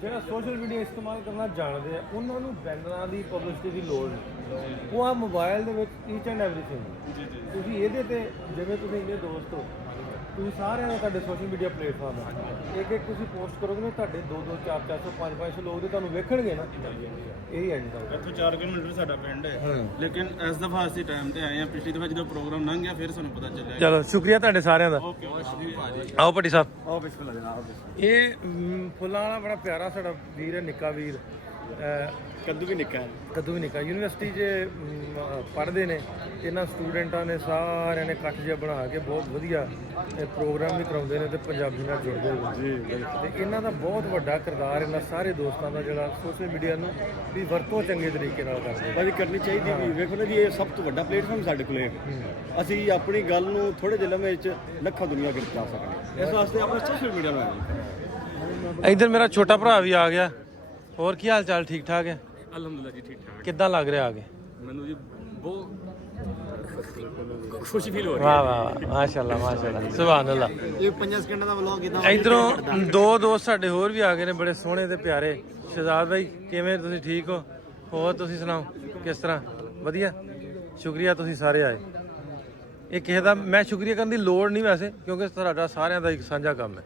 ਜਿਹੜਾ ਸੋਸ਼ਲ ਮੀਡੀਆ ਇਸਤੇਮਾਲ ਕਰਨਾ ਜਾਣਦੇ ਆ, ਉਹਨਾਂ ਨੂੰ ਬੈਨਰਾਂ ਦੀ ਪਬਲਿਸਿਟੀ ਦੀ ਲੋੜ ਨਹੀਂ। ਉਹ ਆ ਮੋਬਾਈਲ ਦੇ ਵਿੱਚ ਈਚ ਐਂਡ ਐਵਰੀਥਿੰਗ। ਤੁਸੀਂ ਇਹਦੇ ਤੇ ਜਿਵੇਂ ਤੁਸੀਂ ਇੰਨੇ ਦੋਸਤ ਹੋ, ਤੁਸੀਂ ਸਾਰਿਆਂ ਨੇ ਤੁਹਾਡੇ ਸੋਸ਼ਲ ਮੀਡੀਆ ਪਲੇਟਫਾਰਮ ਹੈ, ਇੱਕ ਤੁਸੀਂ ਪੋਸਟ ਕਰੋਗੇ ਨਾ, ਤੁਹਾਡੇ 200, 400, 500 ਲੋਕ ਦੇ ਤੁਹਾਨੂੰ ਵੇਖਣਗੇ ਨਾ। ਇਹੀ ਐਂਡ ਦਾ ਇੱਥੋਂ 4 ਕਿਲੋਮੀਟਰ ਸਾਡਾ ਪਿੰਡ ਹੈ, ਲੇਕਿਨ ਇਸ ਦਫਾ ਅਸੀਂ ਟਾਈਮ ਤੇ ਆਏ ਹਾਂ। ਪਿਛਲੀ ਦਫਾ ਜਦੋਂ ਪ੍ਰੋਗਰਾਮ ਲੰਘ ਗਿਆ ਫਿਰ ਸਾਨੂੰ ਪਤਾ ਚੱਲਿਆ। ਚਲੋ ਸ਼ੁਕਰੀਆ ਤੁਹਾਡੇ ਸਾਰਿਆਂ ਦਾ। ਆਓ ਭੱਟੀ ਸਾਹਿਬ। ਆਓ ਬਿਸਮਿਲ੍ਲਾ ਜਨਾਬ। ਇਹ ਫੁੱਲਾਂ ਵਾਲਾ ਬੜਾ ਪਿਆਰਾ ਸਾਡਾ ਵੀਰ ਹੈ, ਨਿੱਕਾ ਵੀਰ। ਕੱਦੂ ਵੀ ਨਿੱਕਾ ਹੈ। ਕਦੋਂ ਵੀ ਨਿਕਾ ਯੂਨੀਵਰਸਿਟੀ 'ਚ ਪੜ੍ਹਦੇ ਨੇ। ਇਹਨਾਂ ਸਟੂਡੈਂਟਾਂ ਨੇ ਸਾਰਿਆਂ ਨੇ ਇਕੱਠ ਜਿਹਾ ਬਣਾ ਕੇ ਬਹੁਤ ਵਧੀਆ ਪ੍ਰੋਗਰਾਮ ਵੀ ਕਰਾਉਂਦੇ ਨੇ ਤੇ ਪੰਜਾਬੀ ਨਾਲ ਜੁੜਦੇ ਨੇ ਤੇ ਇਹਨਾਂ ਦਾ ਬਹੁਤ ਵੱਡਾ ਕਿਰਦਾਰ ਇਹਨਾਂ ਸਾਰੇ ਦੋਸਤਾਂ ਦਾ ਜਿਹੜਾ ਸੋਸ਼ਲ ਮੀਡੀਆ ਨੂੰ ਵੀ ਵਰਤੋਂ ਚੰਗੇ ਤਰੀਕੇ ਨਾਲ ਕਰਦੇ ਭਾਜੀ ਕਰਨੀ ਚਾਹੀਦੀ ਵੀ ਵੇਖੋ ਨਾ ਜੀ ਇਹ ਸਭ ਤੋਂ ਵੱਡਾ ਪਲੇਟਫਾਰਮ ਸਾਡੇ ਕੋਲ ਹੈ। ਅਸੀਂ ਆਪਣੀ ਗੱਲ ਨੂੰ ਥੋੜੇ ਜਿਹੇ ਲੰਮੇ ਵਿੱਚ ਲੱਖਾਂ ਦੁਨੀਆ ਅੱਗੇ ਪਹੁੰਚਾ ਸਕਦੇ ਇਸ ਵਾਸਤੇ ਆਪਣਾ ਸੋਸ਼ਲ ਮੀਡੀਆ ਨੂੰ ਇੱਧਰ ਮੇਰਾ ਛੋਟਾ ਭਰਾ ਵੀ ਆ ਗਿਆ। ਹੋਰ ਕੀ ਹਾਲ ਚਾਲ? ਠੀਕ ਠਾਕ ਹੈ? ਅਲਹਮਦੁਲਿਲਾ ਜੀ ਠੀਕ ਠਾਕ। ਕਿੱਦਾਂ ਲੱਗ ਰਿਹਾ ਆ ਕੇ? ਮੈਨੂੰ ਜੀ ਬਹੁਤ ਖੁਸ਼ੀ ਫੀਲ ਹੋ ਰਹੀ ਵਾਹ ਵਾਹ ਵਾਹ, ਮਾਸ਼ਾਅੱਲਾ ਮਾਸ਼ਾਅੱਲਾ, ਸੁਭਾਨ ਅੱਲਾ। ਇਹ 5 ਸਕਿੰਟਾਂ ਦਾ ਵਲੌਗ ਇਦਾਂ ਇਧਰੋਂ ਦੋ ਦੋਸਤ ਸਾਡੇ ਹੋਰ ਵੀ ਆ ਗਏ ਨੇ ਬੜੇ ਸੋਹਣੇ ਤੇ ਪਿਆਰੇ। ਸ਼ਹਜ਼ਾਦ ਭਾਈ ਕਿਵੇਂ? ਤੁਸੀਂ ਠੀਕ ਹੋ? ਹੋਰ ਤੁਸੀਂ ਸੁਣਾਓ ਕਿਸ ਤਰ੍ਹਾਂ? ਵਧੀਆ, ਸ਼ੁਕਰੀਆ ਤੁਸੀਂ ਸਾਰੇ ਆਏ। ਇਹ ਕਿਸੇ ਦਾ ਮੈਂ ਸ਼ੁਕਰੀਆ ਕਰਨ ਦੀ ਲੋੜ ਨਹੀਂ ਵੈਸੇ, ਕਿਉਂਕਿ ਤੁਹਾਡਾ ਸਾਰਿਆਂ ਦਾ ਇੱਕ ਸਾਂਝਾ ਕੰਮ ਹੈ।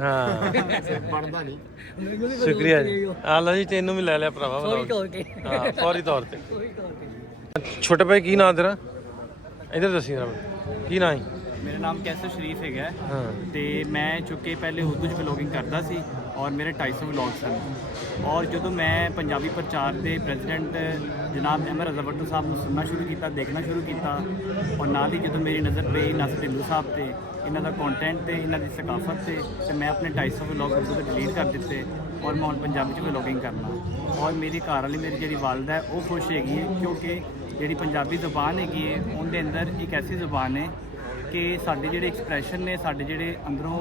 ਹਾਂ ਬਣਦਾ ਨਹੀਂ। ਸ਼ੁਕਰੀਆ ਜੀ। ਆ ਲਓ ਜੀ, ਤੈਨੂੰ ਵੀ ਲੈ ਲਿਆ ਭਰਾਵਾ। ਹਾਂ ਫੌਰੀ ਤੌਰ ਤੇ। ਛੋਟੇ ਭਾਈ ਕੀ ਨਾਂ ਤੇਰਾ? ਇੱਧਰ ਦੱਸੀ ਜਰਾ ਕੀ ਨਾਂ ਹੈ? ਮੇਰਾ ਨਾਮ ਕੈਸਰ ਸ਼ਰੀਫ ਹੈਗਾ ਹਾਂ ਤੇ ਮੈਂ ਚੁੱਕੇ ਪਹਿਲੇ ਉਰਦੂ 'ਚ ਵਲੋਗਿੰਗ ਕਰਦਾ ਸੀ ਔਰ ਮੇਰੇ 250 ਵਲੋਗ ਸਨ। ਔਰ ਜਦੋਂ ਮੈਂ ਪੰਜਾਬੀ ਪ੍ਰਚਾਰ ਦੇ ਪ੍ਰੈਜ਼ੀਡੈਂਟ ਜਨਾਬ ਅਹਿਮਦ ਰਜ਼ਾ ਭੱਟੂ ਸਾਹਿਬ ਨੂੰ ਸੁਣਨਾ ਸ਼ੁਰੂ ਕੀਤਾ, ਦੇਖਣਾ ਸ਼ੁਰੂ ਕੀਤਾ ਔਰ ਨਾਲ ਹੀ ਜਦੋਂ ਮੇਰੀ ਨਜ਼ਰ ਪਈ ਨਾਸਰ ਢਿੱਲੋਂ ਸਾਹਿਬ ਤੇ, ਇਹਨਾਂ ਦਾ ਕੰਟੈਂਟ ਤੇ, ਇਹਨਾਂ ਦੀ ਸਕਾਫਤ ਤੇ ਮੈਂ ਆਪਣੇ 250 ਵਲੋਗ ਉਰਦੂ ਤੋਂ ਡਿਲੀਟ ਕਰ ਦਿੱਤੇ ਔਰ ਮੈਂ ਹੁਣ ਪੰਜਾਬੀ 'ਚ ਵਲੋਗਿੰਗ ਕਰਨਾ। ਔਰ ਮੇਰੀ ਘਰ ਵਾਲੀ ਮੇਰੀ ਜਿਹੜੀ ਵਾਲਦਾ ਹੈ ਉਹ ਖੁਸ਼ ਹੈਗੀ ਹੈ, ਕਿਉਂਕਿ ਜਿਹੜੀ ਪੰਜਾਬੀ ਜ਼ੁਬਾਨ ਹੈਗੀ ਹੈ ਉਹਦੇ ਅੰਦਰ ਇੱਕ ਐਸੀ ਜ਼ੁਬਾਨ ਹੈ ਕਿ ਸਾਡੇ ਜਿਹੜੇ ਐਕਸਪ੍ਰੈਸ਼ਨ ਨੇ, ਸਾਡੇ ਜਿਹੜੇ ਅੰਦਰੋਂ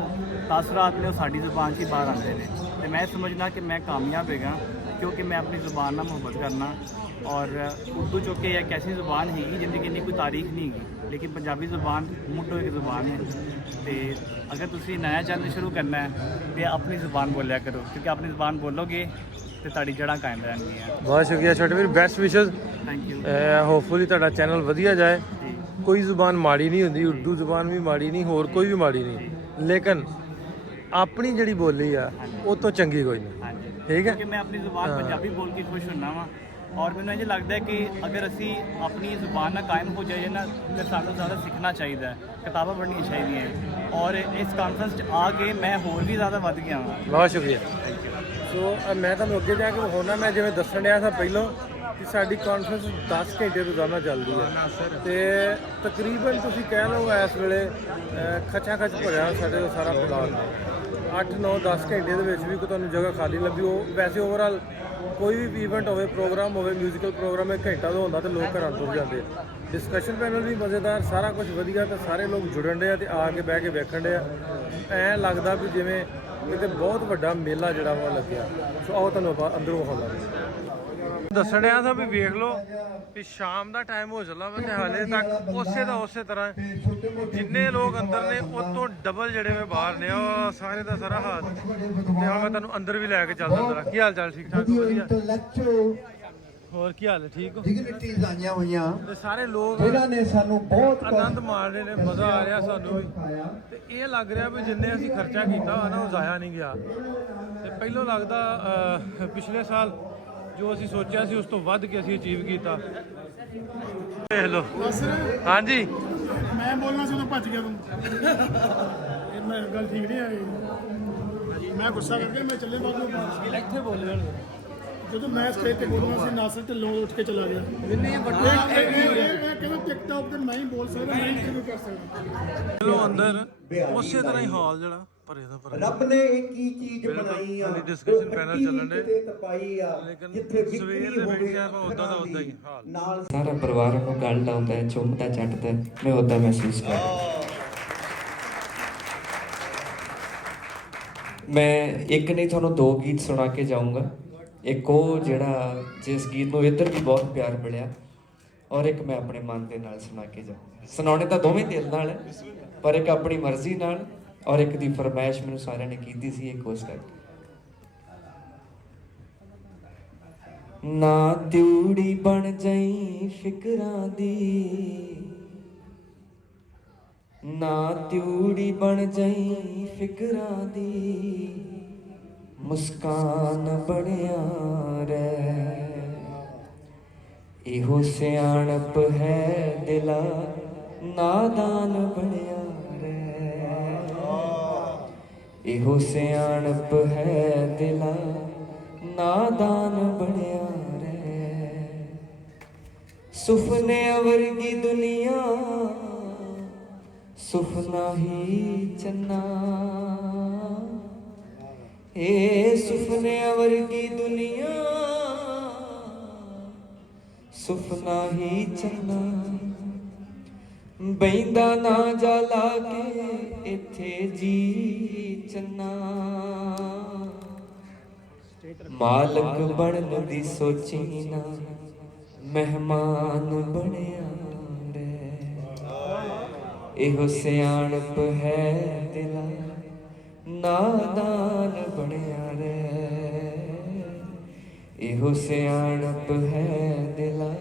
ਤਾਸਰਾਤ ਨੇ ਉਹ ਸਾਡੀ ਜ਼ੁਬਾਨ 'ਚ ਹੀ ਬਾਹਰ ਆਉਂਦੇ ਨੇ। ਤੇ ਮੈਂ ਸਮਝਣਾ ਕਿ ਮੈਂ ਕਾਮਯਾਬ ਹੈਗਾ ਕਿਉਂਕਿ ਮੈਂ ਆਪਣੀ ਜ਼ੁਬਾਨ ਨਾਲ ਮੁਹੱਬਤ ਕਰਨਾ। ਔਰ ਉਰਦੂ ਜੋ ਕਿ ਇੱਕ ਐਸੀ ਜ਼ੁਬਾਨ ਹੈਗੀ ਜਿੰਦੀ ਕਿੰਨੀ ਕੋਈ ਤਾਰੀਖ ਨਹੀਂ ਹੈਗੀ, ਲੇਕਿਨ ਪੰਜਾਬੀ ਜ਼ੁਬਾਨ ਮੁੱਢੋਂ ਇੱਕ ਜ਼ੁਬਾਨ ਹੈ। ਤੇ ਅਗਰ ਤੁਸੀਂ ਨया ਚੈਨਲ ਸ਼ੁਰੂ ਕਰਨਾ ਹੈ ਤੇ ਆਪਣੀ ਜ਼ੁਬਾਨ ਬੋਲਿਆ ਕਰੋ, ਕਿਉਂਕਿ ਆਪਣੀ ਜ਼ੁਬਾਨ ਬੋਲੋਗੇ ਤੇ ਤੁਹਾਡੀ ਜੜ੍ਹਾਂ ਕਾਇਮ ਰਹਿਣਗੀਆਂ। ਬਹੁਤ ਸ਼ੁਕਰੀਆ ਛੋਟੇ ਵੀਰ, ਬੈਸਟ ਵਿਸ਼ੇਸ। Thank you. ਹੋਪਫੁਲੀ ਤੁਹਾਡਾ ਚੈਨਲ ਵਧੀਆ ਜਾਏ। ਕੋਈ ਜ਼ੁਬਾਨ ਮਾੜੀ ਨਹੀਂ ਹੁੰਦੀ, ਉਰਦੂ ਜ਼ੁਬਾਨ ਵੀ ਮਾੜੀ ਨਹੀਂ, ਹੋਰ ਕੋਈ ਵੀ ਮਾੜੀ ਨਹੀਂ, ਲੇਕਿਨ ਆਪਣੀ ਜਿਹੜੀ ਬੋਲੀ ਆ ਉਹ ਤੋਂ ਚੰਗੀ ਕੋਈ ਨਹੀਂ। ਠੀਕ ਹੈ, ਕਿ ਮੈਂ ਆਪਣੀ ਜ਼ੁਬਾਨ ਪੰਜਾਬੀ ਬੋਲ ਕੇ ਖੁਸ਼ ਹੁੰਨਾ ਵਾਂ ਔਰ ਮੈਨੂੰ ਇਹ ਲੱਗਦਾ ਹੈ ਕਿ ਅਗਰ ਅਸੀਂ ਆਪਣੀ ਜ਼ੁਬਾਨ ਨਾਲ ਕਾਇਮ ਹੋ ਜਾਈਏ ਨਾ ਤਾਂ ਸਾਨੂੰ ਜ਼ਿਆਦਾ ਸਿੱਖਣਾ ਚਾਹੀਦਾ ਹੈ, ਕਿਤਾਬਾਂ ਪੜ੍ਹਨੀਆਂ ਚਾਹੀਦੀਆਂ ਔਰ ਇਸ ਕਾਨਫਰੰਸ 'ਚ ਆ ਕੇ ਮੈਂ ਹੋਰ ਵੀ ਜ਼ਿਆਦਾ ਵੱਧ ਗਿਆ ਹਾਂ। ਬਹੁਤ ਸ਼ੁਕਰੀਆ। ਸੋ ਮੈਂ ਤੁਹਾਨੂੰ ਅੱਗੇ ਜਾ ਕੇ ਵਿਖਾਉਣਾ, ਮੈਂ ਜਿਵੇਂ ਦੱਸਣ ਡਿਆ ਸੀ ਪਹਿਲਾਂ ਕਿ ਸਾਡੀ ਕਾਨਫਰੰਸ 10 ਘੰਟੇ ਰੋਜ਼ਾਨਾ ਚੱਲਦੀ ਹੈ ਤੇ ਤਕਰੀਬਨ ਤੁਸੀਂ ਕਹਿ ਲਓ ਇਸ ਵੇਲੇ ਖਚਾ ਖਚ ਭਰਿਆ ਸਾਡੇ ਦਾ ਸਾਰਾ ਪਲਾਨ। 8 9 10 ਘੰਟੇ ਦੇ ਵਿੱਚ ਵੀ ਕੋਈ ਤੁਹਾਨੂੰ ਜਗ੍ਹਾ ਖਾਲੀ ਲੱਭੀ। ਉਹ ਵੈਸੇ ਓਵਰਆਲ ਕੋਈ ਵੀ ਇਵੈਂਟ ਹੋਵੇ, ਪ੍ਰੋਗਰਾਮ ਹੋਵੇ, ਮਿਊਜ਼ੀਕਲ ਪ੍ਰੋਗਰਾਮ 1 ਘੰਟਾ ਤੋਂ ਹੁੰਦਾ ਤੇ ਲੋਕ ਘਰਾਂ ਤੁਰ ਜਾਂਦੇ। ਡਿਸਕਸ਼ਨ ਪੈਨਲ ਵੀ ਮਜ਼ੇਦਾਰ, ਸਾਰਾ ਕੁਝ ਵਧੀਆ ਤੇ ਸਾਰੇ ਲੋਕ ਜੁੜਨ ਡੇ ਆ ਤੇ ਆ ਕੇ ਬਹਿ ਕੇ ਵੇਖਣ ਡੇ ਆ। ਐਂ ਲੱਗਦਾ ਵੀ ਜਿਵੇਂ ਕਿਤੇ ਬਹੁਤ ਵੱਡਾ ਮੇਲਾ ਜਿਹੜਾ ਵਾ ਲੱਗਿਆ। ਸੋ ਆਓ ਤੁਹਾਨੂੰ ਆਪਾਂ ਅੰਦਰੋਂ ਵਿਖਾਉਂਦਾ। ਦੱਸਣ ਡਿਆ ਸੀ ਵੀ ਵੇਖ ਲਓ ਵੀ ਸ਼ਾਮ ਦਾ ਟਾਈਮ ਹੋ ਚੱਲਾ ਵਾ ਤੇ ਹਾਲੇ ਤੱਕ ਉਸੇ ਤਰ੍ਹਾਂ ਜਿੰਨੇ ਲੋਕ ਅੰਦਰ ਨੇ ਉਹ ਤੋਂ ਡਬਲ ਜਿਹੜੇ ਵੇ ਬਾਹਰ ਨੇ। ਉਹ ਸਾਰੇ ਦਾ ਸਾਰਾ ਹਾਲ। ਤੇ ਹੁਣ ਮੈਂ ਤੁਹਾਨੂੰ ਅੰਦਰ ਵੀ ਲੈ ਕੇ ਚੱਲਦਾ ਅੰਦਰ। ਕੀ ਹਾਲ ਚਾਲ? ਠੀਕ ਠਾਕ? ਵਧੀਆ। ਹੋਰ ਕੀ ਹਾਲ ਹੈ? ਠੀਕ ਹੋ? ਡਿਗਨਿਟੀਜ਼ ਆਈਆਂ ਹੋਈਆਂ ਤੇ ਸਾਰੇ ਲੋਕ ਇਹਨਾਂ ਨੇ ਸਾਨੂੰ ਬਹੁਤ ਆਨੰਦ ਮਾਣ ਰਹੇ ਨੇ, ਮਜ਼ਾ ਆ ਰਿਹਾ ਸਾਨੂੰ ਵੀ। ਤੇ ਇਹ ਲੱਗ ਰਿਹਾ ਵੀ ਜਿੰਨੇ ਅਸੀਂ ਖਰਚਾ ਕੀਤਾ ਹੋਇਆ ਨਾ ਉਹ ਜ਼ਾਇਆ ਨਹੀਂ ਗਿਆ। ਤੇ ਪਹਿਲੋਂ ਲੱਗਦਾ ਪਿਛਲੇ ਸਾਲ ਜੋ ਅਸੀਂ ਸੋਚਿਆ ਸੀ ਉਸ ਤੋਂ ਵੱਧ ਕੇ ਅਸੀਂ ਅਚੀਵ ਕੀਤਾ। ਦੇਖ ਲਓ। ਹਾਂਜੀ ਮੈਂ ਬੋਲਣਾ ਸੀ ਉਦੋਂ ਭੱਜ ਗਿਆ ਤੂੰ। ਇਹ ਮੈਂ ਗੱਲ ਠੀਕ ਨਹੀਂ ਆਈ। ਮੈਂ ਗੁੱਸਾ ਕਰਕੇ ਮੈਂ ਚੱਲੇ ਬਾਅਦ ਇੱਥੇ ਬੋਲਿਆ ਜਦੋਂ ਮੈਂ ਸਟੇਜ ਤੇ ਬੋਲਣਾ ਸੀ ਨਾਸਰ ਢਿੱਲੋਂ ਉੱਠ ਕੇ ਚਲਾ ਗਿਆ। ਇਹ ਕਹਿੰਦਾ ਟਿਕਟੌਕ ਤੇ ਮੈਂ ਹੀ ਬੋਲ ਸਕਦਾ, ਮੈਂ ਹੀ ਸ਼ੁਰੂ ਕਰ ਸਕਦਾ। ਚਲੋ ਅੰਦਰ ਉਸੇ ਤਰ੍ਹਾਂ ਹੀ ਹਾਲ ਜਿਹੜਾ ਭਰੇ ਦਾ ਭਰੇ। ਰੱਬ ਨੇ ਇੱਕ ਹੀ ਚੀਜ਼ ਬਣਾਈ ਆ, ਡਿਸਕਸ਼ਨ ਪੈਨਲ ਚੱਲਣ ਦੇ ਤਪਾਈ ਆ, ਜਿੱਥੇ ਸਵੇਰ ਦੇ ਵਿੱਚ ਆ ਉਦਾਂ ਦਾ ਉਦਾਂ ਹੀ ਹਾਲ। ਨਾਲ ਸਾਰਾ ਪਰਿਵਾਰ ਨੂੰ ਗੱਲ ਲਾਉਂਦਾ ਹੈ, ਚੁੰਮਦਾ ਚੱਟਦਾ, ਮੈਂ ਉਦਾਂ ਮਹਿਸੂਸ ਕਰਦਾ। ਮੈਂ ਇੱਕ ਨਹੀਂ ਤੁਹਾਨੂੰ 2 ਗੀਤ ਸੁਣਾ ਕੇ ਜਾਊਂਗਾ। ਇੱਕ ਉਹ ਜਿਹੜਾ ਜਿਸ ਗੀਤ ਨੂੰ ਇੱਧਰ ਵੀ ਬਹੁਤ ਪਿਆਰ ਮਿਲਿਆ ਔਰ ਇੱਕ ਮੈਂ ਆਪਣੇ ਮਨ ਦੇ ਨਾਲ ਸੁਣਾ ਕੇ ਜਾਊਂਗਾ। ਸੁਣਾਉਣੇ ਤਾਂ ਦੋਵੇਂ ਦਿਲ ਨਾਲ ਹੈ, ਪਰ ਇੱਕ ਆਪਣੀ ਮਰਜ਼ੀ ਨਾਲ ਔਰ ਇੱਕ ਦੀ ਫਰਮਾਇਸ਼ ਮੈਨੂੰ ਸਾਰਿਆਂ ਨੇ ਕੀਤੀ ਸੀ। ਇੱਕ ਉਸ ਤੱਕ ਨਾ ਤਿਊੜੀ ਬਣ ਜਾਈ ਫਿਕਰਾਂ ਦੀ, ਨਾ ਤਿਊੜੀ ਬਣ ਜਾਈ ਫਿਕਰਾਂ ਦੀ, ਮੁਸਕਾਨ ਬਣਿਆ ਰਹਿ। ਇਹੋ ਸਿਆਣਪ ਹੈ ਦਿਲਾ, ਨਾਦਾਨ ਬਣਿਆ ਰਹਿ। ਇਹੋ ਸਿਆਣਪ ਹੈ ਦਿਲਾ, ਨਾਦਾਨ ਬਣਿਆ ਰਹਿ। ਸੁਪਨੇ ਵਰਗੀ ਦੁਨੀਆ ਸੁਪਨਾ ਹੀ ਚੰਨਾ, ਏ ਸੁਪਨੇ ਵਰਗੀ ਦੁਨੀਆ ਸੁਪਨਾ ਹੀ ਚੰਨਾ। ਬੈਂਦਾ ਨਾ ਜਾ ਲਾ ਕੇ ਇੱਥੇ ਜੀ ਚੰਨਾ, ਮਾਲਕ ਬਣਨ ਦੀ ਸੋਚੀ ਨਾ ਮਹਿਮਾਨ ਬਣਿਆ ਰਹਿ। ਇਹੋ ਸਿਆਣਪ ਹੈ ਦਿਲਾ ਨਾਦਾਨ ਬਣਿਆ ਰਹਿ। ਇਹੋ ਸਿਆਣਪ ਹੈ ਦਿਲਾ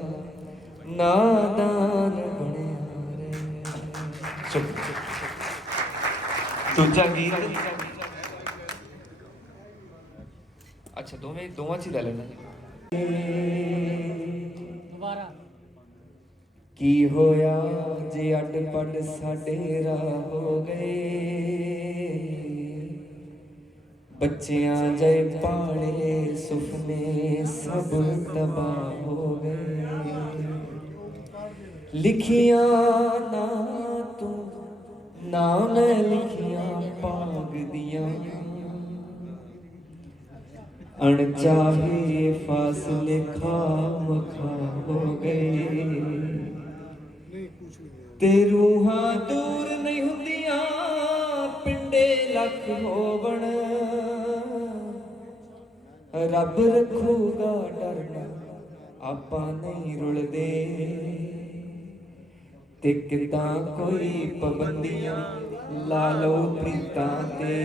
ਨਾਦਾਨ ਬਣਿਆ। ਦੂਜਾ ਗੀਤ ਅੱਛਾ ਦੋਵਾਂ ਚ ਹੀ ਲੈ ਲੈਣਾ। ਦੁਬਾਰਾ ਕੀ ਹੋਇਆ ਜੇ ਅੱਡ ਪੱਡ ਸਾਡੇ ਰਾਹ ਹੋ ਗਏ, ਬੱਚਿਆਂ ਜੈ ਪਾਲੇ ਸੁਪਨੇ ਸਭ ਤਬਾਹ ਹੋ ਗਏ। ਲਿਖੀਆਂ ਨਾ ਤੂੰ ਨਾ ਮੈਂ ਲਿਖੀਆਂ ਭਾਗ ਦੀਆਂ, ਅਣਚਾਹੇ ਫਾਸਲੇ ਖਾਮਖਾ ਹੋ ਗਏ। ਤੇ ਰੂਹਾਂ ਦੂਰ ਨਹੀਂ ਹੁੰਦੀਆਂ ਪਿੰਡੇ ਲੱਖ ਹੋਵਣ, ਰੱਬ ਰੱਖੂਗਾ ਡਰਨਾ ਆਪਾਂ ਨਹੀਂ ਰੁਲਦੇ। ਤੇ ਕਿੱਦਾਂ ਕੋਈ ਪਾਬੰਦੀਆਂ ਲਾ ਲਓ ਪ੍ਰੀਤਾਂ ਤੇ,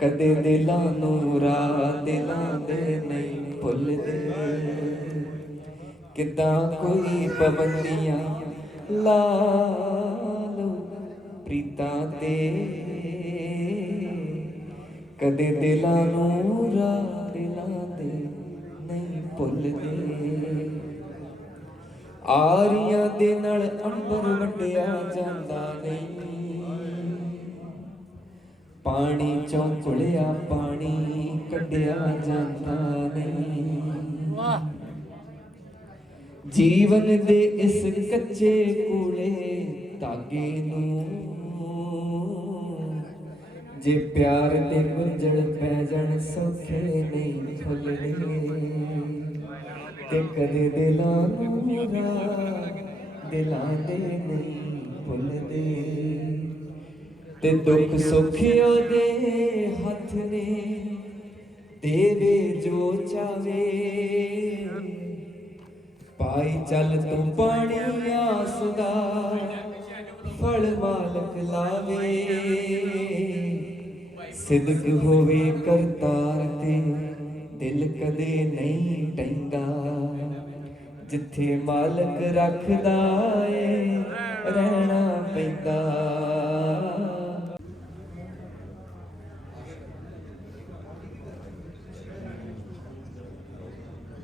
ਕਦੇ ਦਿਲਾਂ ਨੂੰ ਰਾਹ ਦਿਲਾਂ ਦੇ ਨਹੀਂ ਭੁੱਲਦੇ। ਕਿੱਦਾਂ ਕੋਈ ਪਾਬੰਦੀਆਂ ਲਾ ਲਓ ਪ੍ਰੀਤਾਂ ਤੇ, ਕਦੇ ਦਿਲਾਂ ਨੂੰ ਰਾਹ ਦਿਲਾਂ ਦੇ ਨਹੀਂ ਭੁੱਲਦੇ। ਆਰੀਆਂ ਦੇ ਨਾਲ ਅੰਬਰ ਵੰਡਿਆ ਜਾਂਦਾ ਨਹੀਂ, ਪਾਣੀ ਚੋਂ ਘੁਲਿਆ ਪਾਣੀ ਕੱਢਿਆ ਜਾਂਦਾ ਨਹੀਂ। ਜੀਵਨ ਦੇ ਇਸ ਕੱਚੇ ਕੂਲੇ ਧਾਗੇ ਨੂੰ ਜੇ ਪਿਆਰ ਦੇ ਗੁੰਝਲ ਪੈ ਜਾਣ ਸੌਖੇ ਨਹੀਂ ਖੁੱਲਣੇ। ਤੇ ਕਦੇ ਦਿਲਾਂ ਨੂੰ ਦਿਲਾਂ ਦੇ ਨਹੀਂ ਭੁੱਲਦੇ। ਤੇ ਦੁੱਖ ਸੁੱਖ ਉਹਦੇ ਹੱਥ ਨੇ ਦੇਵੇ ਜੋ ਚਾਵੇ, ਪਾਈ ਚੱਲ ਤੂੰ ਪਾਣੀ ਆਸ ਦਾ ਫਲ ਮਾਲਕ ਲਾਵੇ। ਸਿਦਕ ਹੋਵੇ ਕਰਤਾਰ ਤੇ ਦਿਲ ਕਦੇ ਨਹੀਂ ਟੈਂਦਾ, ਜਿੱਥੇ ਮਾਲਕ ਰੱਖਦਾ ਏ ਰਹਿਣਾ ਪੈਂਦਾ।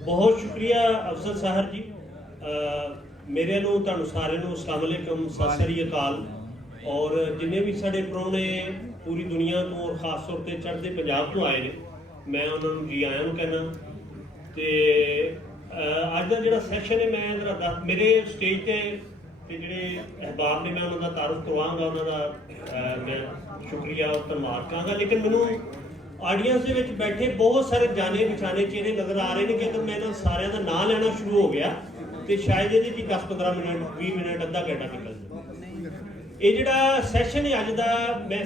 ਬਹੁਤ ਸ਼ੁਕਰੀਆ ਅਫਜ਼ਲ ਸਾਹਿਬ ਜੀ। ਮੇਰੇ ਨੂੰ ਤੁਹਾਨੂੰ ਸਾਰਿਆਂ ਨੂੰ ਅਸਲਾਮ ਅਲੈਕਮ, ਸਤਿ ਸ੍ਰੀ ਅਕਾਲ। ਔਰ ਜਿੰਨੇ ਵੀ ਸਾਡੇ ਪ੍ਰਾਹੁਣੇ ਪੂਰੀ ਦੁਨੀਆ ਤੋਂ ਔਰ ਖਾਸ ਤੌਰ ਤੇ ਚੜ੍ਹਦੇ ਪੰਜਾਬ ਤੋਂ ਆਏ ਨੇ, ਮੈਂ ਉਹਨਾਂ ਨੂੰ ਜੀ ਆਇਆਂ ਨੂੰ ਕਹਿਣਾ। ਤੇ ਅੱਜ ਦਾ ਜਿਹੜਾ ਸੈਸ਼ਨ ਹੈ ਮੈਂ ਜਰਾ ਮੇਰੇ ਸਟੇਜ ਤੇ ਜਿਹੜੇ ਅਹਿਬਾਬ ਨੇ ਮੈਂ ਉਹਨਾਂ ਦਾ ਤਾਰਫ ਕਰਵਾਵਾਂਗਾ, ਉਹਨਾਂ ਦਾ ਮੈਂ ਸ਼ੁਕਰੀਆ ਔਰ ਧੰਨਵਾਦ ਕਹਾਂਗਾ। ਲੇਕਿਨ ਮੈਨੂੰ ਆਡੀਅנס ਦੇ ਵਿੱਚ ਬੈਠੇ ਬਹੁਤ ਸਾਰੇ ਜਾਣੇ ਪਛਾਣੇ ਚਿਹਰੇ ਨਜ਼ਰ ਆ ਰਹੇ ਨੇ ਕਿ ਅਗਰ ਮੈਂ ਇਹਨਾਂ ਸਾਰਿਆਂ ਦਾ ਨਾਂ ਲੈਣਾ ਸ਼ੁਰੂ ਹੋ ਗਿਆ ਤੇ ਸ਼ਾਇਦ ਇਹਦੇ ਜੀ 10-15 ਮਿੰਟ 20 ਮਿੰਟ ਅੱਧਾ ਘੰਟਾ ਨਿਕਲ ਜਾਵੇ। ਇਹ ਜਿਹੜਾ ਸੈਸ਼ਨ ਹੈ ਅੱਜ ਦਾ, ਮੈਂ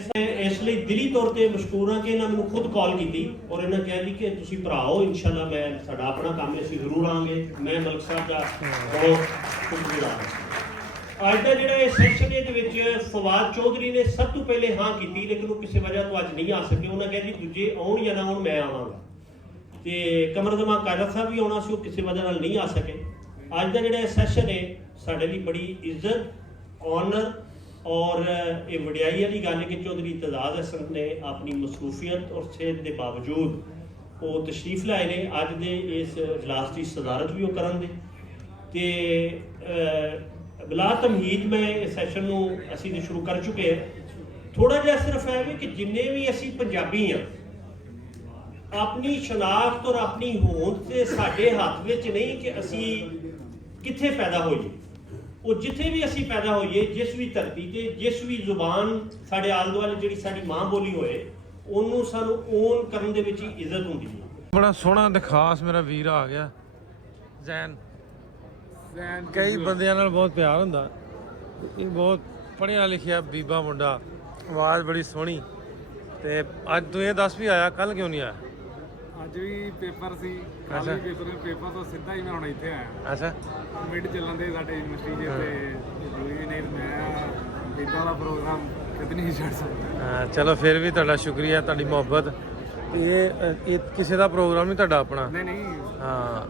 ਇਸ ਲਈ ਦਿਲੀ ਤੌਰ ਤੇ ਮਸ਼ਕੂਰ ਹਾਂ ਕਿ ਇਹਨਾਂ ਮੈਨੂੰ ਖੁਦ ਕਾਲ ਕੀਤੀ ਔਰ ਇਹਨਾਂ ਕਿਹਾ ਜੀ ਕਿ ਤੁਸੀਂ ਭਰਾ ਹੋ, ਇਨਸ਼ਾਅੱਲਾ ਮੈਂ ਸਾਡਾ ਆਪਣਾ ਕੰਮ ਹੈ, ਅਸੀਂ ਜ਼ਰੂਰ ਆਵਾਂਗੇ। ਮੈਂ ਮਲਕ ਸਾਹਿਬ ਦਾ ਬਹੁਤ ਸ਼ੁਕਰੀਆ। ਅੱਜ ਦਾ ਜਿਹੜਾ ਇਹ ਸੈਸ਼ਨ ਇਹਦੇ ਵਿੱਚ ਫਵਾਦ ਚੌਧਰੀ ਨੇ ਸਭ ਤੋਂ ਪਹਿਲੇ ਹਾਂ ਕੀਤੀ, ਲੇਕਿਨ ਉਹ ਕਿਸੇ ਵਜ੍ਹਾ ਤੋਂ ਅੱਜ ਨਹੀਂ ਆ ਸਕੇ। ਉਹਨਾਂ ਕਿਹਾ ਜੀ ਦੂਜੇ ਆਉਣ ਜਾਂ ਨਾ ਆਉਣ ਮੈਂ ਆਵਾਂਗਾ। ਤੇ ਕਮਰ ਜਮਾ ਕਾਦਰ ਸਾਹਿਬ ਵੀ ਆਉਣਾ ਸੀ, ਉਹ ਕਿਸੇ ਵਜ੍ਹਾ ਨਾਲ ਨਹੀਂ ਆ ਸਕੇ। ਅੱਜ ਦਾ ਜਿਹੜਾ ਇਹ ਸੈਸ਼ਨ ਹੈ ਸਾਡੇ ਲਈ ਬੜੀ ਇੱਜ਼ਤ, ਆਨਰ ਔਰ ਇਹ ਵਡਿਆਈ ਵਾਲੀ ਗੱਲ ਹੈ ਕਿ ਚੌਧਰੀ ਇਤਜ਼ਾਜ਼ ਹਸਨ ਨੇ ਆਪਣੀ ਮਸਰੂਫੀਅਤ ਔਰ ਸਿਹਤ ਦੇ ਬਾਵਜੂਦ ਉਹ ਤਸ਼ਰੀਫ ਲਾਏ ਨੇ। ਅੱਜ ਦੇ ਇਸ ਇਜਲਾਸ ਦੀ ਸਦਾਰਤ ਵੀ ਉਹ ਕਰਨ ਦੇ। ਤੇ ਬਲਾ ਤਮਹੀਦ ਮੈਂ ਇਸ ਸੈਸ਼ਨ ਨੂੰ ਅਸੀਂ ਤੇ ਸ਼ੁਰੂ ਕਰ ਚੁੱਕੇ ਹਾਂ। ਥੋੜਾ ਜਿਹਾ ਸਿਰਫ ਹੈ ਵੀ ਕਿ ਜਿੰਨੇ ਵੀ ਅਸੀਂ ਪੰਜਾਬੀ ਹਾਂ ਆਪਣੀ ਸ਼ਨਾਖਤ ਔਰ ਆਪਣੀ ਹੋਂਦ ਤੇ ਸਾਡੇ ਹੱਥ ਵਿੱਚ ਨਹੀਂ ਕਿ ਅਸੀਂ ਕਿੱਥੇ ਪੈਦਾ ਹੋਈਏ। ਉਹ ਜਿੱਥੇ ਵੀ ਅਸੀਂ ਪੈਦਾ ਹੋਈਏ, ਜਿਸ ਵੀ ਧਰਤੀ ਤੇ, ਜਿਸ ਵੀ ਜ਼ੁਬਾਨ ਸਾਡੇ ਆਲੇ ਦੁਆਲੇ ਜਿਹੜੀ ਸਾਡੀ ਮਾਂ ਬੋਲੀ ਹੋਏ, ਉਹਨੂੰ ਸਾਨੂੰ ਓਨ ਕਰਨ ਦੇ ਵਿੱਚ ਹੀ ਇੱਜ਼ਤ ਹੁੰਦੀ ਹੈ। ਬੜਾ ਸੋਹਣਾ ਤੇ ਖਾਸ ਮੇਰਾ ਵੀਰ ਆ ਗਿਆ ਜ਼ੈਨ। ਕਈ ਬੰਦਿਆਂ ਨਾਲ ਬਹੁਤ ਪਿਆਰ ਹੁੰਦਾ, ਇਹ ਬਹੁਤ ਪੜ੍ਹਿਆ ਲਿਖਿਆ ਬੀਬਾ ਮੁੰਡਾ, ਆਵਾਜ਼ ਬੜੀ ਸੋਹਣੀ। ਤੇ ਅੱਜ ਤੂੰ ਇਹ ਦੱਸ ਵੀ ਆਇਆ, ਕੱਲ ਕਿਉਂ ਨਹੀਂ ਆਇਆ? ਅੱਜ ਵੀ ਪੇਪਰ ਸੀ, ਕੱਲ ਵੀ ਪੇਪਰ ਤੋਂ ਸਿੱਧਾ ਹੀ ਮੈਂ ਹੁਣ ਇੱਥੇ ਆਇਆ। ਅੱਛਾ, ਮਿਡ ਚੱਲਣ ਦੇ ਸਾਡੇ ਯੂਨੀਵਰਸਿਟੀ ਦੇ ਤੇ ਜ਼ਰੂਰੀ ਨਹੀਂ ਮੈਂ ਇੱਦਾਂ ਦਾ ਪ੍ਰੋਗਰਾਮ ਕਦੇ ਨਹੀਂ ਛੱਡ ਸਕਦਾ। ਹਾਂ ਚਲੋ ਫਿਰ ਵੀ ਤੁਹਾਡਾ ਸ਼ੁਕਰੀਆ, ਤੁਹਾਡੀ ਮੁਹੱਬਤ। ਇਹ ਕਿਸੇ ਦਾ ਪ੍ਰੋਗਰਾਮ ਨਹੀਂ ਤੁਹਾਡਾ ਆਪਣਾ? ਨਹੀਂ ਨਹੀਂ, ਹਾਂ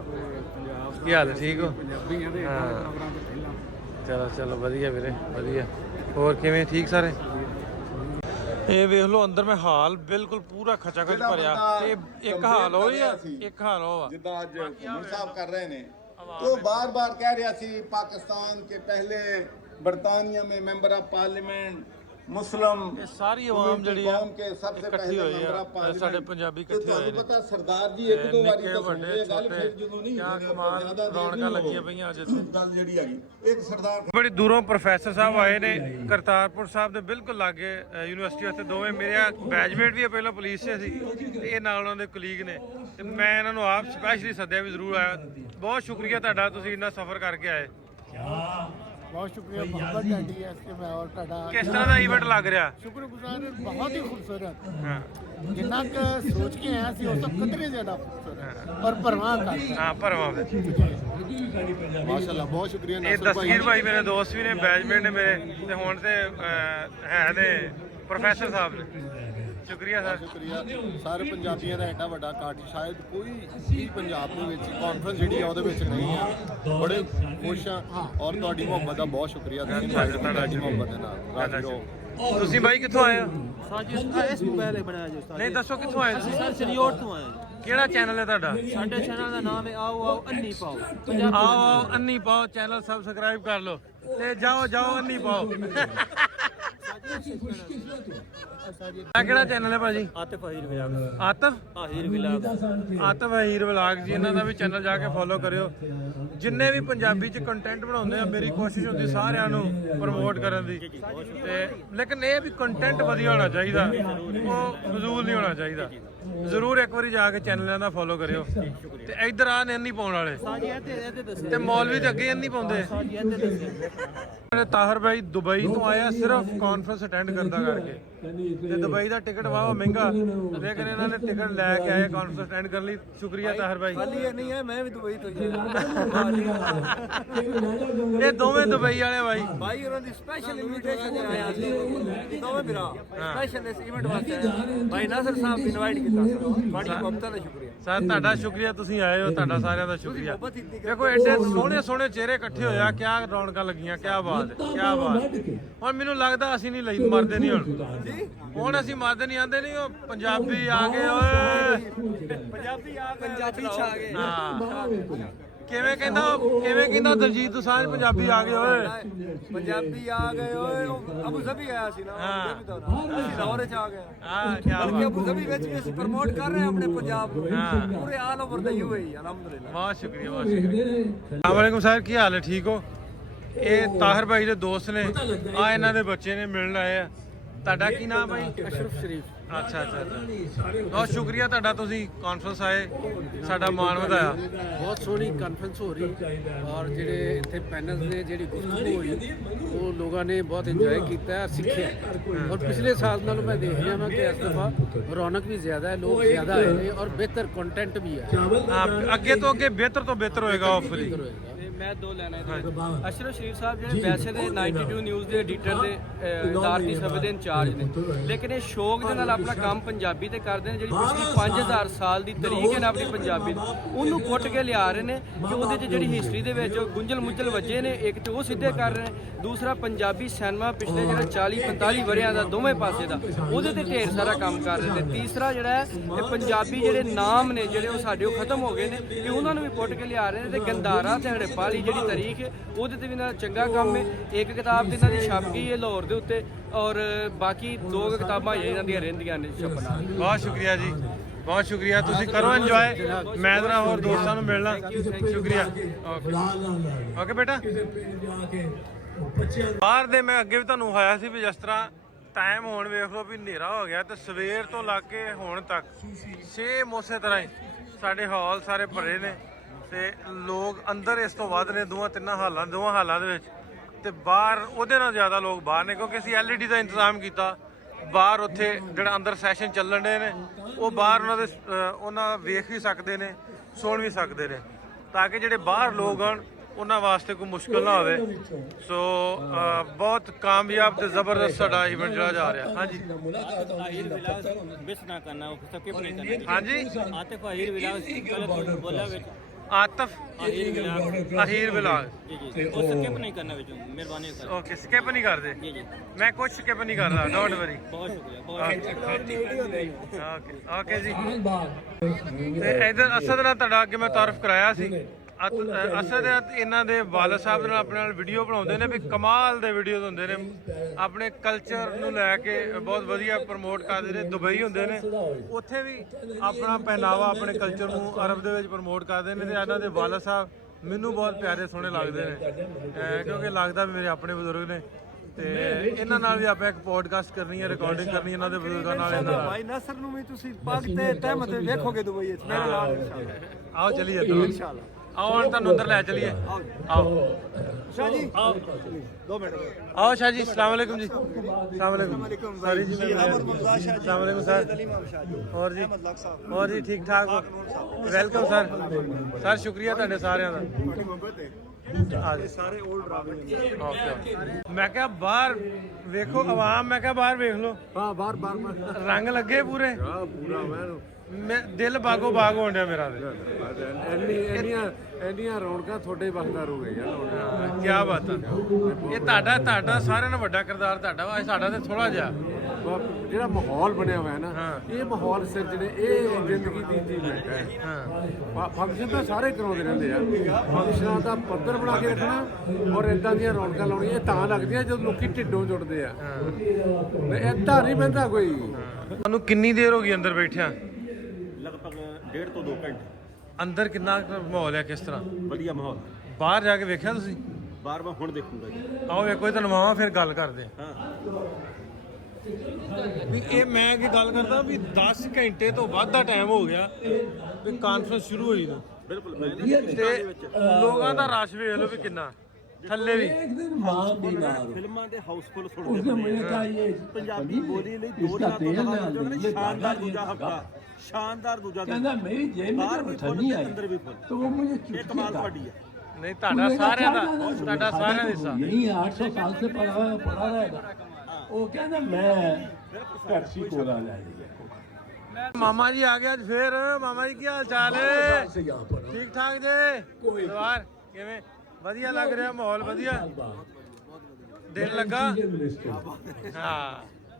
ਪੰਜਾਬ ਕੀ ਹਾਲ ਹੈ? ਠੀਕ ਹੋ? ਪੰਜਾਬੀਆਂ ਦੇ ਪ੍ਰੋਗਰਾਮ ਤੋਂ ਪਹਿਲਾਂ। ਚਲੋ ਚਲੋ ਵਧੀਆ ਵੀਰੇ, ਵਧੀਆ। ਹੋਰ ਕਿਵੇਂ, ਠੀਕ ਸਾਰੇ? ਇਹ ਵੇਖ ਲਓ ਅੰਦਰ ਮੈਂ ਹਾਲ ਬਿਲਕੁਲ ਪੂਰਾ ਖਚਾ ਖਚ ਭਰਿਆ। ਇਹ ਇੱਕ ਹਾਲ ਹੋ ਆ, ਇੱਕ ਹਾਲ ਹੋ ਆ ਜਿੱਦਾਂ ਅੱਜ ਘੁੰਮਣ ਸਾਹਿਬ ਕਰ ਰਹੇ ਨੇ, तो बार बार कह रहा सी पाकिस्तान के पहले बरतानिया में मेंबर ऑफ पार्लियामेंट मुस्लिम सारी आवाम जड़ी कौम के सबसे पहले मेंबर ऑफ पार्लियामेंट साडे पंजाबी इकट्ठे होए ने। पता सरदार जी एक दो बारी तो सुन ले गल, फिर ਜਦੋਂ ਨਹੀਂ क्या कमाल रौनकां ਲੱਗੀਆਂ ਪਈਆਂ ਅੱਜ ਇੱਥੇ। ਗੱਲ ਜਿਹੜੀ ਹੈਗੀ ਇੱਕ ਸਰਦਾਰ ਬੜੀ ਦੂਰੋਂ ਪ੍ਰੋਫੈਸਰ ਸਾਹਿਬ ਆਏ ਨੇ ਕਰਤਾਰਪੁਰ ਸਾਹਿਬ ਦੇ ਬਿਲਕੁਲ ਲਾਗੇ ਯੂਨੀਵਰਸਿਟੀ ਵਾਸਤੇ। ਦੋਵੇਂ ਮੇਰੇ ਬੈਚਮੇਟ ਵੀ ਪਹਿਲਾਂ ਪੁਲਿਸ 'ਚ ਸੀ ਤੇ ਇਹ ਨਾਲ ਉਹਨਾਂ ਦੇ ਕੁਲੀਗ ਨੇ, ਤੇ ਮੈਂ ਇਹਨਾਂ ਨੂੰ ਆਪ ਸਪੈਸ਼ਲੀ ਸੱਦਿਆ ਵੀ ਜ਼ਰੂਰ ਆਇਆ। ਬਹੁਤ ਸ਼ੁਕਰੀਆ ਤੁਹਾਡਾ, ਤੁਸੀਂ ਇੰਨਾ ਸਫ਼ਰ ਕਰਕੇ ਆਏ। बहुत शुक्रिया, बहुत डैडी है इसके मैं और टाटा। किस तरह का इवेंट लग रहा? शुक्रगुजार, बहुत ही खूबसूरत। हाँ। जिन्ना क सोच के आया सी उस तो कितने ज्यादा खूबसूरत और परवाह करता है। हाँ परवाह माशाल्लाह, बहुत शुक्रिया। ये दस्तगीर भाई मेरे दोस्त भी ने, बैचमेट ने मेरे, ते हुण ते है ने प्रोफेसर साहब ने। शुक्रिया सर। शुक्रिया ਸਾਰੇ ਪੰਜਾਬੀਆਂ ਦਾ ਐਡਾ ਵੱਡਾ ਇਕੱਠ ਸ਼ਾਇਦ ਕੋਈ ਵੀ ਪੰਜਾਬ ਦੇ ਵਿੱਚ ਕਾਨਫਰੰਸ ਜਿਹੜੀ ਆ ਉਹਦੇ ਵਿੱਚ ਨਹੀਂ ਆ। ਬੜੇ ਖੁਸ਼ ਆ ਔਰ ਤੁਹਾਡੀ ਮੁਹੱਬਤ ਦਾ ਬਹੁਤ ਸ਼ੁਕਰੀਆ। ਤੁਹਾਡੀ ਮੁਹੱਬਤ ਦੇ ਨਾਲ ਰਾਜੋ। ਤੁਸੀਂ ਬਾਈ ਕਿੱਥੋਂ ਆਏ ਹੋ? ਸਾਜੀ ਇਸ ਮੋਬਾਈਲ ਹੀ ਬਣਾਇਆ ਜੋ ਨਹੀਂ ਦੱਸੋ ਕਿੱਥੋਂ ਆਏ ਤੁਸੀਂ? ਸਰ ਚਰਿਓੜ ਤੋਂ ਆਏ। ਕਿਹੜਾ ਚੈਨਲ ਹੈ ਤੁਹਾਡਾ? ਸਾਡੇ ਚੈਨਲ ਦਾ ਨਾਮ ਹੈ ਆਓ ਆਓ ਅੰਨੀ ਪਾਓ। ਆਓ ਆਓ ਅੰਨੀ ਪਾਓ ਚੈਨਲ ਸਬਸਕ੍ਰਾਈਬ ਕਰ ਲਓ ਤੇ ਜਾਓ ਜਾਓ ਅੰਨੀ ਪਾਓ। ਆ ਕਿਹੜਾ ਚੈਨਲ ਹੈ ਭਾਜੀ? ਆਤਿਫ ਅਹੀਰ ਵਿਲਾਗ। ਆਤਿਫ ਅਹੀਰ ਵਿਲਾਗ। ਆਤਿਫ ਅਹੀਰ ਵਲਾਗ ਜੀ, ਇਹਨਾਂ ਦਾ ਵੀ ਚੈਨਲ ਜਾ ਕੇ ਫੋਲੋ ਕਰਿਓ। ਜਿੰਨੇ ਵੀ ਪੰਜਾਬੀ ਚ ਕੰਟੈਂਟ ਬਣਾਉਂਦੇ ਆ, ਮੇਰੀ ਕੋਸ਼ਿਸ਼ ਹੁੰਦੀ ਸਾਰਿਆਂ ਨੂੰ ਪ੍ਰਮੋਟ ਕਰਨ ਦੀ, ਤੇ ਲੇਕਿਨ ਇਹ ਵੀ ਕੰਟੈਂਟ ਵਧੀਆ ਹੋਣਾ ਚਾਹੀਦਾ, ਉਹ ਫਜ਼ੂਲ ਨਹੀਂ ਹੋਣਾ ਚਾਹੀਦਾ। ਜ਼ਰੂਰ ਇੱਕ ਵਾਰੀ ਜਾ ਕੇ ਚੈਨਲਾਂ ਦਾ ਫੋਲੋ ਕਰਿਓ। ਤੇ ਇੱਧਰ ਆ ਨੇ ਨਹੀਂ ਪਾਉਣ ਵਾਲੇ, ਤੇ ਮੌਲਵੀ ਤੇ ਅੱਗੇ ਨਹੀਂ ਪਾਉਂਦੇ। ਤਾਹਰ ਭਾਈ ਦੁਬਈ ਤੋਂ ਆਇਆ ਸਿਰਫ ਕਾਨਫਰੰਸ ਅਟੈਂਡ ਕਰਦਾ ਕਰਕੇ, ਤੇ ਦੁਬਈ ਦਾ ਟਿਕਟ ਵਾਵਾ ਮਹਿੰਗਾ, ਲੇਕਿਨ ਇਹਨਾਂ ਨੇ ਟਿਕਟ ਲੈ ਕੇ ਆਏ ਕਾਨਫਰੰਸ ਅਟੈਂਡ ਕਰਨ ਲਈ। ਸ਼ੁਕਰੀਆ ਤਾਹਰ ਭਾਈ। ਨਹੀਂ ਹੈ, ਮੈਂ ਵੀ ਦੁਬਈ ਤੋਂ ਹੀ। ਇਹ ਦੋਵੇਂ ਦੁਬਈ ਵਾਲੇ ਭਾਈ ਉਹਨਾਂ ਦੀ ਸਪੈਸ਼ਲ ਇਨਵੀਟੇਸ਼ਨ ਤੇ ਆਇਆ ਸੀ। ਦੋਵੇਂ ਵੀਰਾਂ ਸਪੈਸ਼ਲ ਇਸ ਇਵੈਂਟ ਵਾਸਤੇ ਭਾਈ ਨਾਸਰ ਸਾਹਿਬ ਨੇ ਇਨਵਾਈਟ ਕੀਤਾ। ਬੜੀ ਮੁਹੱਬਤਾਂ ਦਾ ਸ਼ੁਕਰੀਆ ਸਰ, ਤੁਹਾਡਾ ਸ਼ੁਕਰੀਆ, ਤੁਸੀਂ ਆਏ ਹੋ, ਤੁਹਾਡਾ ਸਾਰਿਆਂ ਦਾ ਸ਼ੁਕਰੀਆ। ਦੇਖੋ ਐਡੇ ਸੋਹਣੇ ਸੋਹਣੇ ਚਿਹਰੇ ਇਕੱਠੇ ਹੋਇਆ, ਕਿਆ ਰੌਣਕਾਂ ਲੱਗੀਆਂ, ਕਿਆ ਬਾਤ ਹੈ, ਕਿਆ ਬਾਤ। ਹੁਣ ਮੈਨੂੰ ਲੱਗਦਾ ਅਸੀਂ ਨਹੀਂ ਲਈ ਮਰਦੇ ਨਹੀਂ ਹੁਣ ਅਸੀਂ ਮਰਦੇ ਨਹੀਂ ਆਂਦੇ ਨਹੀਂ, ਉਹ ਪੰਜਾਬੀ ਆ ਗਏ ਓਏ, ਪੰਜਾਬੀ ਆ ਗਏ, ਪੰਜਾਬੀ ਛਾ ਗਏ। ਹਾਂ ਕਿਵੇਂ ਕਹਿੰਦਾ ਦਲਜੀਤ ਦੋਸਾਂਝ, ਪੰਜਾਬੀ ਆ ਗਏ ਓਏ, ਪੰਜਾਬੀ ਆ ਗਏ ਓਏ। ਅਬੂ ਜ਼ਬੀ ਆਇਆ ਸੀ ਨਾ, ਅਸੀਂ ਲਾਹੌਰ ਚ ਆ ਗਏ। ਹਾਂ ਕਿਆ ਬਲਕਿ ਅਬੂ ਜ਼ਬੀ ਵਿੱਚ ਵੀ ਅਸੀਂ ਪ੍ਰਮੋਟ ਕਰ ਰਹੇ ਹਾਂ ਆਪਣੇ ਪੰਜਾਬ ਨੂੰ, ਪੂਰੇ ਆਲ ਓਵਰ ਦਾ ਯੂਏਈ। ਅਲਹਮਦੁਲਿਲਾ, ਬਹੁਤ ਸ਼ੁਕਰੀਆ, ਬਹੁਤ ਸ਼ੁਕਰੀਆ। अस्सलाम वालेकुम सर, ਕੀ ਹਾਲ ਹੈ? ਠੀਕ ਹੋ? ਇਹ ਤਾਹਰ ਭਾਈ ਦੇ ਦੋਸਤ ਨੇ, ਆ ਇਹਨਾਂ ਦੇ ਬੱਚੇ ਨੇ, ਮਿਲਣ ਆਏ ਆ। ਤੁਹਾਡਾ ਕੀ ਨਾਮ ਭਾਈ? ਅਸ਼ਰਫ ਸ਼ਰੀਫ। ਅੱਛਾ ਅੱਛਾ, ਬਹੁਤ ਸ਼ੁਕਰੀਆ ਤੁਹਾਡਾ, ਤੁਸੀਂ ਕਾਨਫਰੰਸ ਆਏ, ਸਾਡਾ ਮਾਣ ਵਧਾਇਆ। ਬਹੁਤ ਸੋਹਣੀ ਕਾਨਫਰੰਸ ਹੋ ਰਹੀ, ਔਰ ਜਿਹੜੇ ਇੱਥੇ ਪੈਨਲਸ ਨੇ, ਜਿਹੜੀ ਗੁਫ਼ਤਗੂ ਹੋਈ, ਉਹ ਲੋਕਾਂ ਨੇ ਬਹੁਤ ਇੰਜੋਏ ਕੀਤਾ, ਸਿੱਖਿਆ। ਔਰ ਪਿਛਲੇ ਸਾਲ ਨਾਲੋਂ ਮੈਂ ਦੇਖ ਰਿਹਾ ਹਾਂ ਕਿ ਇਸ ਦਫਾ ਰੌਣਕ ਵੀ ਜ਼ਿਆਦਾ ਹੈ, ਲੋਕ ਜ਼ਿਆਦਾ ਆਏ ਨੇ, ਔਰ ਬਿਹਤਰ ਕੰਟੈਂਟ ਵੀ ਹੈ। ਅੱਗੇ ਤੋਂ ਅੱਗੇ ਬਿਹਤਰ ਤੋਂ ਬਿਹਤਰ ਹੋਏਗਾ ਹੋਪਫੁਲੀ। ਮੈਂ ਦੋ ਲੈਣਾ ਹੈ। ਅਸ਼ਰਫ ਸ਼ਰੀਫ ਸਾਹਿਬ ਜਿਹੜੇ ਵੈਸੇ ਦੇ 92 ਨਿਊਜ਼ ਦੇ ਐਡੀਟਰ ਦੇ ਇਦਾਰਤੀ ਸਭੇ ਦੇ ਇੰਚਾਰਜ ਨੇ, ਲੇਕਿਨ ਇਹ ਸ਼ੌਕ ਦੇ ਨਾਲ ਆਪਣਾ ਕੰਮ ਪੰਜਾਬੀ ਤੇ ਕਰਦੇ ਨੇ। ਜਿਹੜੀ ਪਿਛਲੀ 5000 ਸਾਲ ਦੀ ਤਰੀਕ ਹੈ ਨਾ ਆਪਣੀ ਪੰਜਾਬੀ ਦੀ, ਉਹਨੂੰ ਪੁੱਟ ਕੇ ਲਿਆ ਰਹੇ ਨੇ ਕਿ ਉਹਦੇ 'ਚ ਜਿਹੜੀ ਹਿਸਟਰੀ ਦੇ ਵਿੱਚ ਗੁੰਝਲ ਮੁੰਝਲ ਵੱਜੇ ਨੇ, ਇੱਕ ਤੇ ਉਹ ਸਿੱਧੇ ਕਰ ਰਹੇ ਨੇ, ਦੂਸਰਾ ਪੰਜਾਬੀ ਸਿਨੇਮਾ ਪਿਛਲੇ ਜਿਹੜਾ 40-45 ਵਰਿਆਂ ਦਾ ਦੋਵੇਂ ਪਾਸੇ ਦਾ, ਉਹਦੇ ਤੇ ਢੇਰ ਸਾਰਾ ਕੰਮ ਕਰ ਰਹੇ ਨੇ। ਤੀਸਰਾ ਜਿਹੜਾ ਹੈ ਇਹ ਪੰਜਾਬੀ ਜਿਹੜੇ ਨਾਮ ਨੇ ਜਿਹੜੇ ਉਹ ਸਾਡੇ ਖਤਮ ਹੋ ਗਏ ਨੇ, ਕਿ ਉਹਨਾਂ ਨੂੰ ਵੀ ਪੁੱਟ ਕੇ ਲਿਆ ਰਹੇ ਨੇ। ਤੇ ਗੰਦਾਰਾ ਤੇ ਹੜੱਪਾ ਵਾਲੀ ਜਿਹੜੀ ਤਾਰੀਖ ਹੈ ਉਹਦੇ ਤੇ ਵੀ ਇਹਨਾਂ ਦਾ ਚੰਗਾ ਕੰਮ ਹੈ। ਇੱਕ ਕਿਤਾਬ ਤੇ ਇਹਨਾਂ ਦੀ ਛਪ ਗਈ ਹੈ ਲਾਹੌਰ ਦੇ ਉੱਤੇ, ਔਰ ਬਾਕੀ 2 ਕਿਤਾਬਾਂ ਇਹਨਾਂ ਦੀਆਂ ਰਹਿੰਦੀਆਂ ਨੇ ਛਪਣਾ। ਬਹੁਤ ਸ਼ੁਕਰੀਆ ਜੀ। ਬਹੁਤ ਸ਼ੁਕਰੀਆ, ਤੁਸੀਂ ਕਰੋ ਇੰਜੋਏ, ਮੈਂ ਜਰਾ ਹੋਰ ਦੋਸਤਾਂ ਨੂੰ ਮਿਲਣਾ। ਸ਼ੁਕਰੀਆ, ਓਕੇ ਬੇਟਾ। ਬਾਹਰ ਦੇ ਮੈਂ ਅੱਗੇ ਵੀ ਤੁਹਾਨੂੰ ਹੋਇਆ ਸੀ ਵੀ ਜਿਸ ਤਰ੍ਹਾਂ ਟਾਈਮ ਹੁਣ ਵੇਖ ਲਓ ਵੀ ਹਨੇਰਾ ਹੋ ਗਿਆ ਤੇ ਸਵੇਰ ਤੋਂ ਲੱਗ ਕੇ ਹੁਣ ਤੱਕ ਸੇਮ ਉਸੇ ਤਰ੍ਹਾਂ ਹੀ ਸਾਡੇ ਹਾਲ ਸਾਰੇ ਭਰੇ ਨੇ ਤੇ ਲੋਕ ਅੰਦਰ ਇਸ ਤੋਂ ਵੱਧ ਨੇ ਦੋਵਾਂ ਹਾਲਾਂ ਦੇ ਵਿੱਚ, ਤੇ ਬਾਹਰ ਉਹਦੇ ਨਾਲ ਜ਼ਿਆਦਾ ਲੋਕ ਬਾਹਰ ਨੇ ਕਿਉਂਕਿ ਅਸੀਂ LED ਦਾ ਇੰਤਜ਼ਾਮ ਕੀਤਾ ਬਾਹਰ। ਉੱਥੇ ਜਿਹੜਾ ਅੰਦਰ ਸੈਸ਼ਨ ਚੱਲਣ ਦੇ ਨੇ ਉਹ ਬਾਹਰ ਉਹਨਾਂ ਵੇਖ ਵੀ ਸਕਦੇ ਨੇ, ਸੁਣ ਵੀ ਸਕਦੇ ਨੇ, ਤਾਂ ਕਿ ਜਿਹੜੇ ਬਾਹਰ ਲੋਕ ਆਉਣ ਉਹਨਾਂ ਵਾਸਤੇ ਕੋਈ ਮੁਸ਼ਕਲ ਨਾ ਹੋਵੇ। ਸੋ ਬਹੁਤ ਕਾਮਯਾਬ ਤੇ ਜ਼ਬਰਦਸਤ ਸਾਡਾ ਇਵੈਂਟ ਜਿਹੜਾ ਜਾ ਰਿਹਾ। ਹਾਂਜੀ ਹਾਂਜੀ आतिफ अहीर बिलाल ओके स्किप नहीं कर दे, मैं कुछ स्किप नहीं कर रहा, डोंट वरी। ओके जी। ते इधर असद नाल तुहाडा अगे मैं तारफ कराया सी। असद इन्हां दे वालिद साहब नाल अपने नाल वीडियो बनाउंदे ने भी कमाल दे वीडियोज़ हुंदे ने, अपने कल्चर नूं लैके बहुत वधिया प्रमोट करदे ने। दुबई हुंदे ने उत्थे भी अपना पहनावा अपने कल्चर नूं अरब दे विच प्रमोट करदे ने। ते इन्हां दे वालिद साहब मैनूं बहुत प्यारे सोहणे लगदे ने क्योंकि लगदा भी मेरे अपने बजुर्ग ने। ਤੇ ਇਹਨਾਂ ਨਾਲ ਵੀ ਆਪਾਂ ਇੱਕ ਪੋਡਕਾਸਟ ਕਰਨੀ ਹੈ, ਰਿਕਾਰਡਿੰਗ ਕਰਨੀ ਇਹਨਾਂ ਦੇ ਬਜ਼ੁਰਗਾਂ ਨਾਲ। ਭਾਈ ਨਸਰ ਨੂੰ ਵੀ ਤੁਸੀਂ ਪੱਗ ਤੇ ਤਹਿਮਤ ਵੇਖੋਗੇ ਦੁਬਈ ਵਿੱਚ ਮੇਰੇ ਨਾਲ ਇੰਸ਼ਾਅੱਲਾ। ਆਓ ਚਲੀਏ ਇੰਸ਼ਾਅੱਲਾ, ਆਓ ਹੁਣ ਤੁਹਾਨੂੰ ਅੰਦਰ ਲੈ ਚਲੀਏ। ਆਓ ਸ਼ਾਹ ਜੀ, ਆਓ 2 ਮਿੰਟ आओ शाह जी। अस्सलाम वालेकुम जी। अस्सलाम वालेकुम सर जी। अस्सलाम वालेकुम सर। और जी ठीक ठाक हो? Welcome sir. सर शुक्रिया तुहाडे सारिਆਂ ਦਾ। ਸਾਰੇ 올ਡ ਡਰਾਵੇ। मैं क्या बाहर वेखो आवाम, मैं क्या बाहर वेख लो। हाँ बाहर रंग लगे पूरे। हाँ पूरा मैं दिल बागो बाग होਣ ਡਿਆ ਮੇਰਾ। ਇੰਨੀਆਂ ਰੌਣਕਾਂ ਤੁਹਾਡੇ ਵਕਤਾਰ ਹੋ ਗਈਆਂ। ਕੀ ਬਾਤ ਆ। ਇਹ ਤੁਹਾਡਾ ਸਾਰਿਆਂ ਨਾਲੋਂ ਵੱਡਾ ਕਿਰਦਾਰ ਤੁਹਾਡਾ ਵਾ, ਸਾਡਾ ਤੇ ਥੋੜਾ ਜਿਹਾ ਜਿਹੜਾ ਮਾਹੌਲ ਬਣਿਆ ਹੋਇਆ ਨਾ, ਇਹ ਮਾਹੌਲ ਸਿਰਜਣੇ, ਇਹ ਜ਼ਿੰਦਗੀ ਦੀ ਅਚੀਵਮੈਂਟ ਹੈ। ਫੰਕਸ਼ਨ ਤਾਂ ਸਾਰੇ ਕਰਾਉਂਦੇ ਰਹਿੰਦੇ ਆ, ਫੰਕਸ਼ਨਾਂ ਦਾ ਪੱਧਰ ਬਣਾ ਕੇ ਰੱਖਣਾ ਔਰ ਇਦਾਂ ਦੀਆਂ ਰੌਣਕਾਂ ਲਾਉਣੀਆਂ, ਇਹ ਤਾਂ ਲੱਗਦੀਆਂ ਜਦੋਂ ਲੋਕੀ ਢਿੱਡੋਂ ਜੁੜਦੇ ਆ। ਇਦਾਂ ਨਹੀਂ ਬਹਿੰਦਾ ਕੋਈ। ਤੁਹਾਨੂੰ ਕਿੰਨੀ ਦੇਰ ਹੋ ਗਈ ਅੰਦਰ ਬੈਠਿਆ? ਲਗਭਗ 1.5 ਤੋਂ 2 ਘੰਟੇ। ਅੰਦਰ ਕਿੰਨਾ ਮਾਹੌਲ ਹੈ, ਕਿਸ ਤਰ੍ਹਾਂ? ਵਧੀਆ ਮਾਹੌਲ। ਬਾਹਰ ਜਾ ਕੇ ਵੇਖਿਆ ਤੁਸੀਂ? ਬਾਹਰ ਮੈਂ ਹੁਣ ਦੇਖੂੰਗਾ ਜੀ। ਆਓ ਵੇਖੋ ਇਹ ਤੁਹਾਨੂੰ ਮਾਵਾ, ਫਿਰ ਗੱਲ ਕਰਦੇ ਹਾਂ। ਵੀ ਇਹ ਮੈਂ ਕੀ ਗੱਲ ਕਰਦਾ ਵੀ 10 ਘੰਟੇ ਤੋਂ ਵੱਧ ਦਾ ਟਾਈਮ ਹੋ ਗਿਆ ਵੀ ਕਾਨਫਰੰਸ ਸ਼ੁਰੂ ਹੋਈ ਨੂੰ। ਬਿਲਕੁਲ। ਤੇ ਲੋਕਾਂ ਦਾ ਰਸ਼ ਵੇਖ ਲਓ ਵੀ ਕਿੰਨਾ ਥੱਲੇ ਵੀ। ਫਿਲਮਾਂ ਦੇ ਹਾਊਸਫੁੱਲ ਸੁਣਦੇ ਪੰਜਾਬੀ ਬੋਲੀ ਲਈ 2 ਦਿਨਾਂ ਤੋਂ ਲਗਾਤਾਰ ਸ਼ਾਨਦਾਰ ਦੂਜਾ ਹਫਤਾ, ਸ਼ਾਨਦਾਰ ਦੂਜਾ ਦਿਨ। ਕਹਿੰਦਾ ਮੇਰੀ ਜੇਬ ਬਾਹਰ ਵੀ ਫੁੱਲ ਤੇ ਅੰਦਰ ਵੀ ਫੁੱਲ। तो वो मुझे ਇਹ ਕਮਾਲ ਤੁਹਾਡੀ ਹੈ। ਨਹੀਂ ਤੁਹਾਡਾ ਸਾਰਿਆਂ ਦਾ ਹਿੱਸਾ। यही 800 साल से पढ़ा रहेगा। वो कहना मैं टैक्सी को ला जाएगी। मामा जी आ गए आज फिर। मामा जी ਕੀ ਹਾਲ ਚਾਲ ਹੈ? ਠੀਕ ਠਾਕ ਜੇ? ਸਵਾਰ ਕਿਵੇਂ? ਵਧੀਆ ਲੱਗ ਰਿਹਾ ਮਾਹੌਲ? ਵਧੀਆ ਦਿਲ ਲੱਗਾ? ਹਾਂ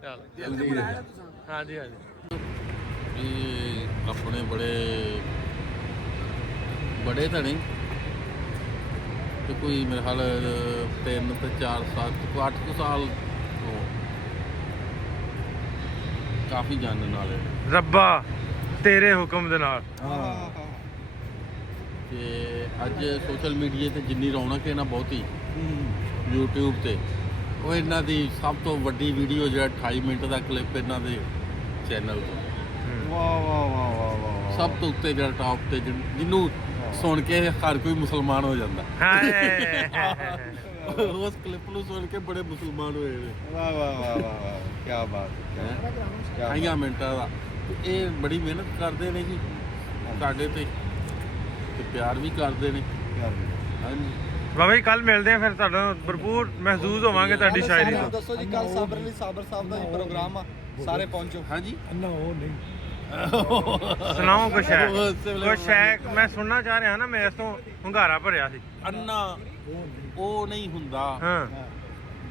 ਚਲ ਜਲਦੀ। ਹਾਂਜੀ ਹਾਂਜੀ। ਇਹ ਆਪਣੇ ਬੜੇ ਤਾਂ ਨਹੀਂ ਤੇ ਕੋਈ ਮੇਰੇ ਹਾਲ 3 ਤੇ 4 ਸਾਲ 8 ਸਾਲ ਤੋਂ ਕਾਫੀ ਜਾਣਨ ਵਾਲੇ ਰੱਬਾ ਤੇਰੇ ਹੁਕਮ ਦੇ ਨਾਲ। ਤੇ ਅੱਜ ਸੋਸ਼ਲ ਮੀਡੀਆ ਤੇ ਜਿੰਨੀ ਰੌਣਕ ਹੈ ਨਾ ਬਹੁਤੀ YouTube ਤੇ, ਉਹ ਇਹਨਾਂ ਦੀ ਸਭ ਤੋਂ ਵੱਡੀ ਵੀਡੀਓ ਜਿਹੜਾ 28 ਮਿੰਟ ਦਾ ਕਲਿੱਪ ਇਹਨਾਂ ਦੇ ਚੈਨਲ ਤੋਂ। वाह वाह वाह वाह वाह। ਸਭ ਤੋਂ ਉੱਤੇ ਜਿਹੜਾ ਟਾਪ ਤੇ ਜਿਹਨੂੰ ਸੁਣ ਕੇ ਹਰ ਕੋਈ ਮੁਸਲਮਾਨ ਹੋ ਜਾਂਦਾ। ਉਸ ਕਲਿੱਪ ਨੂੰ ਸੁਣ ਕੇ ਬੜੇ ਮੁਸਲਮਾਨ ਹੋਏ ਨੇ। वाह वाह वाह वाह वाह क्या बात है। 28 ਮਿੰਟਾਂ ਦਾ। ਇਹ ਬੜੀ ਮਿਹਨਤ ਕਰਦੇ ਨੇ ਜੀ ਸਾਡੇ ਤੇ ਪਿਆਰ ਵੀ ਕਰਦੇ ਨੇ। ਹਾਂਜੀ ਬਾਬਾ ਜੀ ਕੱਲ ਮਿਲਦੇ ਆ ਫਿਰ, ਤੁਹਾਨੂੰ ਭਰਪੂਰ ਮਹਿਸੂਸ ਹੋਵਾਂਗੇ ਤੁਹਾਡੀ ਸ਼ਾਇਰੀ ਨੂੰ। ਦੱਸੋ ਜੀ ਕੱਲ ਸਾਬਰ ਅਲੀ ਸਾਬਰ ਸਾਹਿਬ ਦਾ ਪ੍ਰੋਗਰਾਮ ਆ, ਸਾਰੇ ਪਹੁੰਚੋ। ਹਾਂਜੀ ਨਾ ਉਹ ਨਹੀਂ ਸੁਣਾਓ ਕੁਛ ਹੈ ਮੈਂ ਸੁਣਨਾ ਚਾਹ ਰਿਹਾ ਨਾ। ਮੈਂ ਇਸ ਤੋਂ ਹੁੰਗਾਰਾ ਭਰਿਆ ਸੀ। ਅੰਨਾ ਉਹ ਨਹੀਂ ਹੁੰਦਾ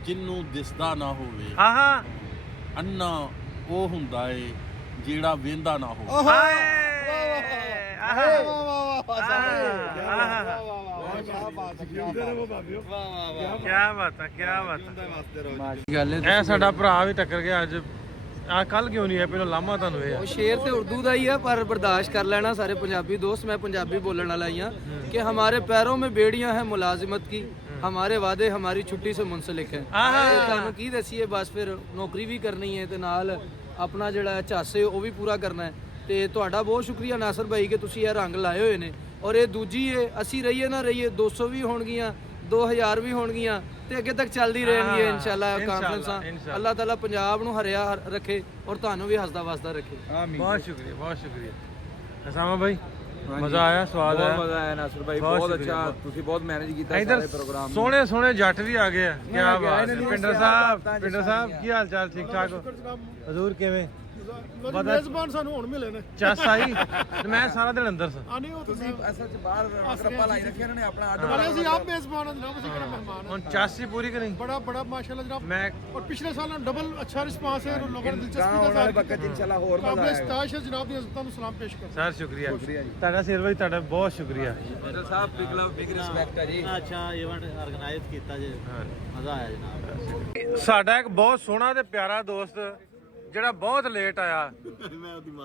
ਜਿਹਨੂੰ ਦਿਸਦਾ ਨਾ ਹੋਵੇ। ਆਹਾ ਅੰਨਾ ਉਹ ਹੁੰਦਾ ਏ ਜਿਹੜਾ ਵੇਂਦਾ ਨਾ ਹੋਵੇ। ਕਿਆ ਬਾਤ ਹੈ, ਕਿਆ ਬਾਤ ਹੈ। ਇਹ ਸਾਡਾ ਭਰਾ ਵੀ ਟੱਕਰ ਗਿਆ ਅੱਜ ਆ ਕੱਲ ਕਿਉਂ ਨਹੀਂ ਆਏ? ਪਹਿਲਾਂ ਲਾਮਾ ਤੁਹਾਨੂੰ ਇਹ ਆ। ਉਹ ਸ਼ੇਰ ਤੇ ਉਰਦੂ ਦਾ ਹੀ ਆ, ਪਰ ਬर्दाश्त कर लेना सारे पंजाबी दोस्त। मैं पंजाबी बोलने वाला ही हाँ कि हमारे पैरों में बेड़ियां हैं मुलाजिमत की, हमारे वादे हमारी छुट्टी से मुंसलिक है। ਤੁਹਾਨੂੰ ਕੀ ਦਸੀਏ, ਬਸ ਫਿਰ ਨੌਕਰੀ ਵੀ ਕਰਨੀ ਹੈ ਤੇ ਨਾਲ ਆਪਣਾ ਜਿਹੜਾ ਝਾਸੇ ਉਹ ਵੀ ਪੂਰਾ ਕਰਨਾ ਹੈ। ਤੇ ਤੁਹਾਡਾ ਬਹੁਤ ਸ਼ੁਕਰੀਆ ਨਾਸਰ ਭਾਈ ਕਿ ਤੁਸੀਂ ਇਹ ਰੰਗ ਲਾਏ ਹੋਏ ਨੇ। ਔਰ ਇਹ ਦੂਜੀ ਹੈ, ਅਸੀਂ ਰਹੀਏ ਨਾ ਰਹੀਏ 200 ਵੀ ਹੋਣਗੀਆਂ, 2000 ਵੀ ਹੋਣਗੀਆਂ ਤੇ ਅੱਗੇ ਤੱਕ ਚੱਲਦੀ ਰਹਿਣਗੀਆਂ ਇਨਸ਼ਾਅੱਲਾ ਕਾਨਫਰੰਸਾਂ। ਅੱਲਾਹ ਤਾਲਾ ਪੰਜਾਬ ਨੂੰ ਹਰਿਆ ਰੱਖੇ ਔਰ ਤੁਹਾਨੂੰ ਵੀ ਹੱਸਦਾ ਵਸਦਾ ਰੱਖੇ। ਬਹੁਤ ਸ਼ੁਕਰੀਆ, ਬਹੁਤ ਸ਼ੁਕਰੀਆ। ਅਸਾਮਾ ਭਾਈ, ਮਜ਼ਾ ਆਇਆ, ਸਵਾਦ ਆਇਆ, ਬਹੁਤ ਮਜ਼ਾ ਆਇਆ ਨਾਸਰ ਭਾਈ, ਬਹੁਤ ਅੱਛਾ, ਤੁਸੀਂ ਬਹੁਤ ਮੈਨੇਜ ਕੀਤਾ ਸਾਰੇ ਪ੍ਰੋਗਰਾਮ। ਸੋਹਣੇ ਸੋਹਣੇ ਜੱਟ ਵੀ ਆ ਗਏ ਆ, ਕੀ ਬਾਤ ਹੈ। ਪਿੰਡਰ ਸਾਹਿਬ ਕੀ ਹਾਲ ਚਾਲ? ਠੀਕ ਠਾਕ ਹੋ? ਹਜ਼ੂਰ ਕਿਵੇਂ? ਮੇਜ਼ਬਾਨ ਸਾਨੂੰ ਹੁਣ ਮਿਲੇ ਨੇ। ਚੱਸ ਆਈ ਮੈਂ ਸਾਰਾ ਦਿਨ ਅੰਦਰ ਸਾਂ। ਆ ਨਹੀਂ ਉਹ ਤੁਸੀਂ ਅਸਲ ਚ ਬਾਹਰ ਰੱਪਾ ਲਾਈ ਰੱਖਿਆ ਇਹਨਾਂ ਨੇ ਆਪਣਾ ਆਰਡਰ ਵਾਲੇ ਅਸੀਂ ਆਪ ਮੇਜ਼ਬਾਨ ਜਨਾਬ, ਅਸੀਂ ਕਿਹੜਾ ਮਹਿਮਾਨ ਹੁਣ ਚੱਸ ਹੀ ਪੂਰੀ ਕਿ ਨਹੀਂ? ਬੜਾ ਬੜਾ ਮਾਸ਼ਾਅੱਲਾ ਜਨਾਬ। ਮੈਂ और पिछले साल डबल अच्छा रिस्पांस है, लोगों ने दिलचस्पी का ज़ाहिर किया। इंशाल्लाह और मजा आएगा। स्टाइश है जनाब दी इज्जतां ਨੂੰ ਸਲਾਮ ਪੇਸ਼ ਕਰਦਾ। ਸਰ ਸ਼ੁਕਰੀਆ ਤੁਹਾਡਾ ਸਿਰ ਭਾਈ, ਤੁਹਾਡਾ ਬਹੁਤ ਸ਼ੁਕਰੀਆ। ਸਾਹਿਬ ਬਿਗ ਰਿਸਪੈਕਟ ਹੈ ਜੀ। ਅੱਛਾ ਇਵੈਂਟ ਆਰਗੇਨਾਈਜ਼ ਕੀਤਾ ਜੇ, ਮਜ਼ਾ ਆਇਆ ਜਨਾਬ। ਸਾਡਾ ਇੱਕ ਬਹੁਤ ਸੋਹਣਾ ਤੇ ਪਿਆਰਾ ਦੋਸਤ ਜਿਹੜਾ ਬਹੁਤ ਲੇਟ ਆਇਆ,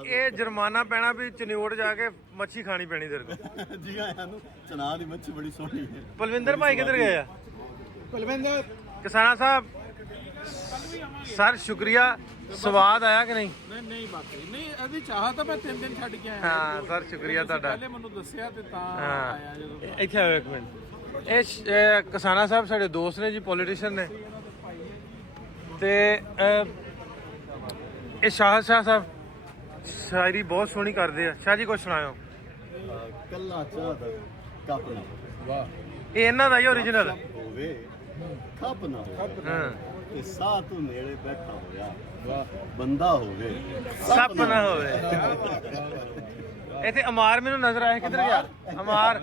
ਇਹ ਜੁਰਮਾਨਾ ਪੈਣਾ ਵੀ ਚਨਿਓੜ ਜਾ ਕੇ ਮੱਛੀ ਖਾਣੀ ਪੈਣੀ ਤੇਰੇ ਕੋਲ। ਜੀ ਆਇਆਂ ਨੂੰ ਚਨਾ ਦੀ ਮੱਛੀ ਬੜੀ ਸੋਹਣੀ ਹੈ। ਪਲਵਿੰਦਰ ਭਾਈ ਕਿੱਧਰ ਗਏ ਆ? ਕੁਲਵਿੰਦਰ ਕਿਸਾਨਾ ਸਾਹਿਬ ਸਰ ਸ਼ੁਕਰੀਆ। ਸਵਾਦ ਆਇਆ ਕਿ ਨਹੀਂ? ਨਹੀਂ ਬਾਕੀ ਨਹੀਂ, ਇਹਦੀ ਚਾਹਤ ਤਾਂ ਮੈਂ 3 ਦਿਨ ਛੱਡ ਕੇ ਆਇਆ। ਹਾਂ ਸਰ ਸ਼ੁਕਰੀਆ ਤੁਹਾਡਾ। ਪਹਿਲੇ ਮੈਨੂੰ ਦੱਸਿਆ ਤੇ ਤਾਂ ਆਇਆ ਜਦੋਂ। ਇੱਥੇ ਆਓ ਇੱਕ ਮਿੰਟ। ਇਹ ਕਿਸਾਨਾ ਸਾਹਿਬ ਸਾਡੇ ਦੋਸਤ ਨੇ ਜੀ, ਪੋਲੀਟੀਸ਼ੀਅਨ ਨੇ। ਤੇ ਇਹ ਸ਼ਾਹ ਸਾਹਿਬ ਸ਼ਾਇਰੀ ਬਹੁਤ ਸੋਹਣੀ ਕਰਦੇ ਆ। ਸ਼ਾਹ ਜੀ ਕੁਛ ਸੁਣਾਓ। ਕੱਲਾ ਚਾਹ ਦਾ ਕੱਪ ਨਾ ਵਾਹ, ਇਹ ਇਹਨਾਂ ਦਾ ਹੀ ਓਰੀਜਨਲ ਹੋਵੇ, ਕੱਪ ਨਾ ਹੋਵੇ। ਹਾਂ, ਤੇ ਸਾਹ ਤੋਂ ਨੇੜੇ ਬੈਠਾ ਹੋਇਆ ਵਾਹ, ਬੰਦਾ ਹੋਵੇ, ਸੱਪ ਨਾ ਹੋਵੇ। ਇੱਥੇ ਅਮਾਰ ਮੈਨੂੰ ਨਜ਼ਰ ਆਇਆ, ਕਿੱਧਰ ਗਿਆ ਅਮਾਰ?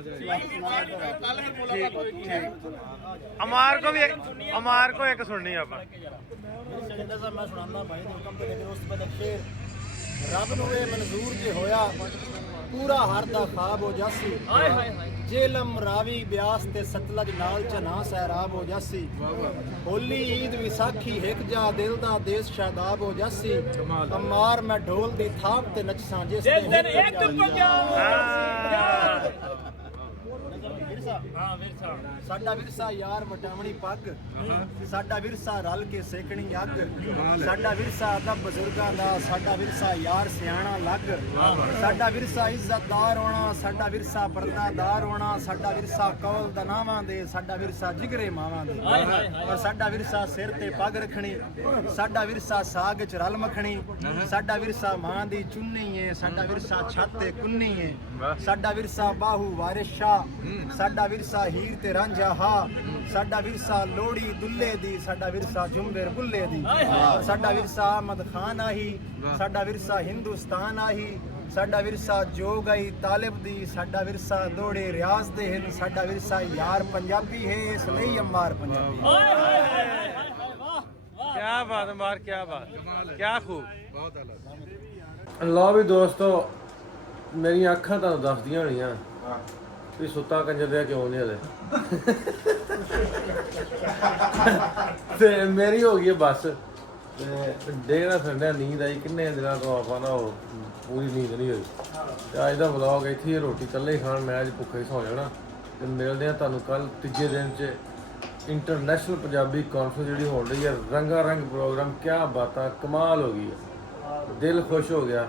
ਅਮਾਰ ਕੋ ਇੱਕ ਸੁਣਨੀ ਆਪਾਂ। ਮੈਂ ਸੁਣਾਉਂਦਾ ਭਾਈ ਦੇ ਹੁਕਮ ਤੇ ਉਸ ਬਦਲ ਸ਼ੇਰ। ਰੱਬ ਨੂੰ ਇਹ ਮਨਜ਼ੂਰ ਜੇ ਹੋਇਆ, ਪੂਰਾ ਹਰ ਦਾ ਖਾਬ ਹੋ ਜਾਸੀ। ਜੇਲਮ ਰਾਵੀ ਬਿਆਸ ਤੇ ਸਤਲਜ ਨਾਲ ਚਨਾ ਸਹਿਰਾਬ ਹੋ ਜਾਸੀ। ਹੋਲੀ ਈਦ ਵਿਸਾਖੀ ਹਿਕ ਜਾ ਦਿਲ ਦਾ ਦੇਸ਼ ਸ਼ਾਦਾਬ ਹੋ ਜਾਸੀ। ਅਮਾਰ ਮੈਂ ਢੋਲ ਦੀ ਥਾਪ ਤੇ ਨੱਚਾਂ ਜਿਸ ਦਿਨ ਇੱਕ ਸਾਡਾ ਵਿਰਸਾ ਯਾਰ ਵਟਾਵਣੀ ਪੱਗ, ਸਾਡਾ ਵਿਰਸਾ ਰਲ ਕੇ ਸੇਕਣੀ ਅੱਗ। ਸਾਡਾ ਵਿਰਸਾ ਅਦਬ ਬਜ਼ੁਰਗਾਂ ਦਾ, ਸਾਡਾ ਵਿਰਸਾ ਯਾਰ ਸਿਆਣਾ ਲੱਗ। ਸਾਡਾ ਵਿਰਸਾ ਇੱਜ਼ਤਦਾਰ ਹੋਣਾ, ਸਾਡਾ ਵਿਰਸਾ ਪਰਦਾਦਾਰ ਹੋਣਾ। ਸਾਡਾ ਵਿਰਸਾ ਕੌਲ ਦਨਾਵਾਂ ਦੇ, ਸਾਡਾ ਵਿਰਸਾ ਜਿਗਰੇ ਮਾਵਾਂ ਦੇ। ਔਰ ਸਾਡਾ ਵਿਰਸਾ ਸਿਰ ਤੇ ਪੱਗ ਰੱਖਣੀ, ਸਾਡਾ ਵਿਰਸਾ ਸਾਗ ਚ ਰਲ ਮੱਖਣੀ। ਸਾਡਾ ਵਿਰਸਾ ਮਾਂ ਦੀ ਚੁੰਨੀ ਏ, ਸਾਡਾ ਵਿਰਸਾ ਛੱਤ ਤੇ ਕੁੰਨੀ ਏ। ਸਾਡਾ ਵਿਰਸਾ ਬਾਹੂ ਵਾਰਿਸ ਸ਼ਾਹ, ਸਾਡਾ ਵਿਰਸਾ ਹੀਰ ਤੇ ਰਾਂਝਾ ਹਾ। ਸਾਡਾ ਵਿਰਸਾ ਲੋੜੀ ਦੁੱਲੇ ਦੀ, ਸਾਡਾ ਵਿਰਸਾ ਜੁੰਬੇਰ ਬੁੱਲੇ ਦੀ। ਸਾਡਾ ਵਿਰਸਾ ਅਹਿਮਦ ਖਾਨ ਆਹੀ, ਸਾਡਾ ਵਿਰਸਾ ਹਿੰਦੁਸਤਾਨ ਆਹੀ। ਸਾਡਾ ਵਿਰਸਾ ਜੋਗ ਆਈ ਤਾਲਿਬ ਦੀ, ਸਾਡਾ ਵਿਰਸਾ ਦੋੜੇ ਰਿਆਜ਼ ਦੇ ਹਨ। ਸਾਡਾ ਵਿਰਸਾ ਯਾਰ ਪੰਜਾਬੀ ਹੈ, ਇਸ ਲਈ ਅੰਬਾਰ ਪੰਜਾਬੀ। ਕਿਆ ਬਾਤ ਹੈ ਮਾਰ, ਕਿਆ ਬਾਤ, ਕਿਆ ਖੂਬ, ਬਹੁਤ ਆਲਾ। ਲਓ ਵੀ ਦੋਸਤੋ, ਮੇਰੀਆਂ ਅੱਖਾਂ ਤੁਹਾਨੂੰ ਦੱਸਦੀਆਂ ਹੋਣੀਆਂ ਵੀ ਸੁੱਤਾ ਕੰਜਰ ਦੇ ਕਿਉਂ ਨਹੀਂ ਹਲੇ। ਤੇ ਮੇਰੀ ਹੋ ਗਈ ਹੈ ਬਸ। ਤੇ ਦੇਖਦਾ ਫਿਰਦਾ ਨੀਂਦ ਆਈ, ਕਿੰਨੇ ਦਿਨਾਂ ਤੋਂ ਆਪਾਂ ਨਾ ਉਹ ਪੂਰੀ ਨੀਂਦ ਨਹੀਂ ਹੋਈ। ਤੇ ਅੱਜ ਦਾ ਵਲੌਗ ਇੱਥੇ ਹੀ, ਰੋਟੀ ਇਕੱਲੇ ਹੀ ਖਾਣ, ਮੈਂ ਅੱਜ ਭੁੱਖੇ ਸੌ ਜਾਣਾ। ਤੇ ਮਿਲਦੇ ਹਾਂ ਤੁਹਾਨੂੰ ਕੱਲ ਤੀਜੇ ਦਿਨ 'ਚ। ਇੰਟਰਨੈਸ਼ਨਲ ਪੰਜਾਬੀ ਕਾਨਫਰੰਸ ਜਿਹੜੀ ਹੋਣ ਰਹੀ ਹੈ, ਰੰਗਾ ਰੰਗ ਪ੍ਰੋਗਰਾਮ, ਕਿਆ ਬਾਤਾਂ, ਕਮਾਲ ਹੋ ਗਈ ਹੈ, ਦਿਲ ਖੁਸ਼ ਹੋ ਗਿਆ।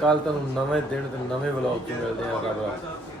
ਕੱਲ ਤੁਹਾਨੂੰ ਨਵੇਂ ਦਿਨ ਤੇ ਨਵੇਂ ਵਲੌਗ 'ਚ ਮਿਲਦੇ ਹਾਂ।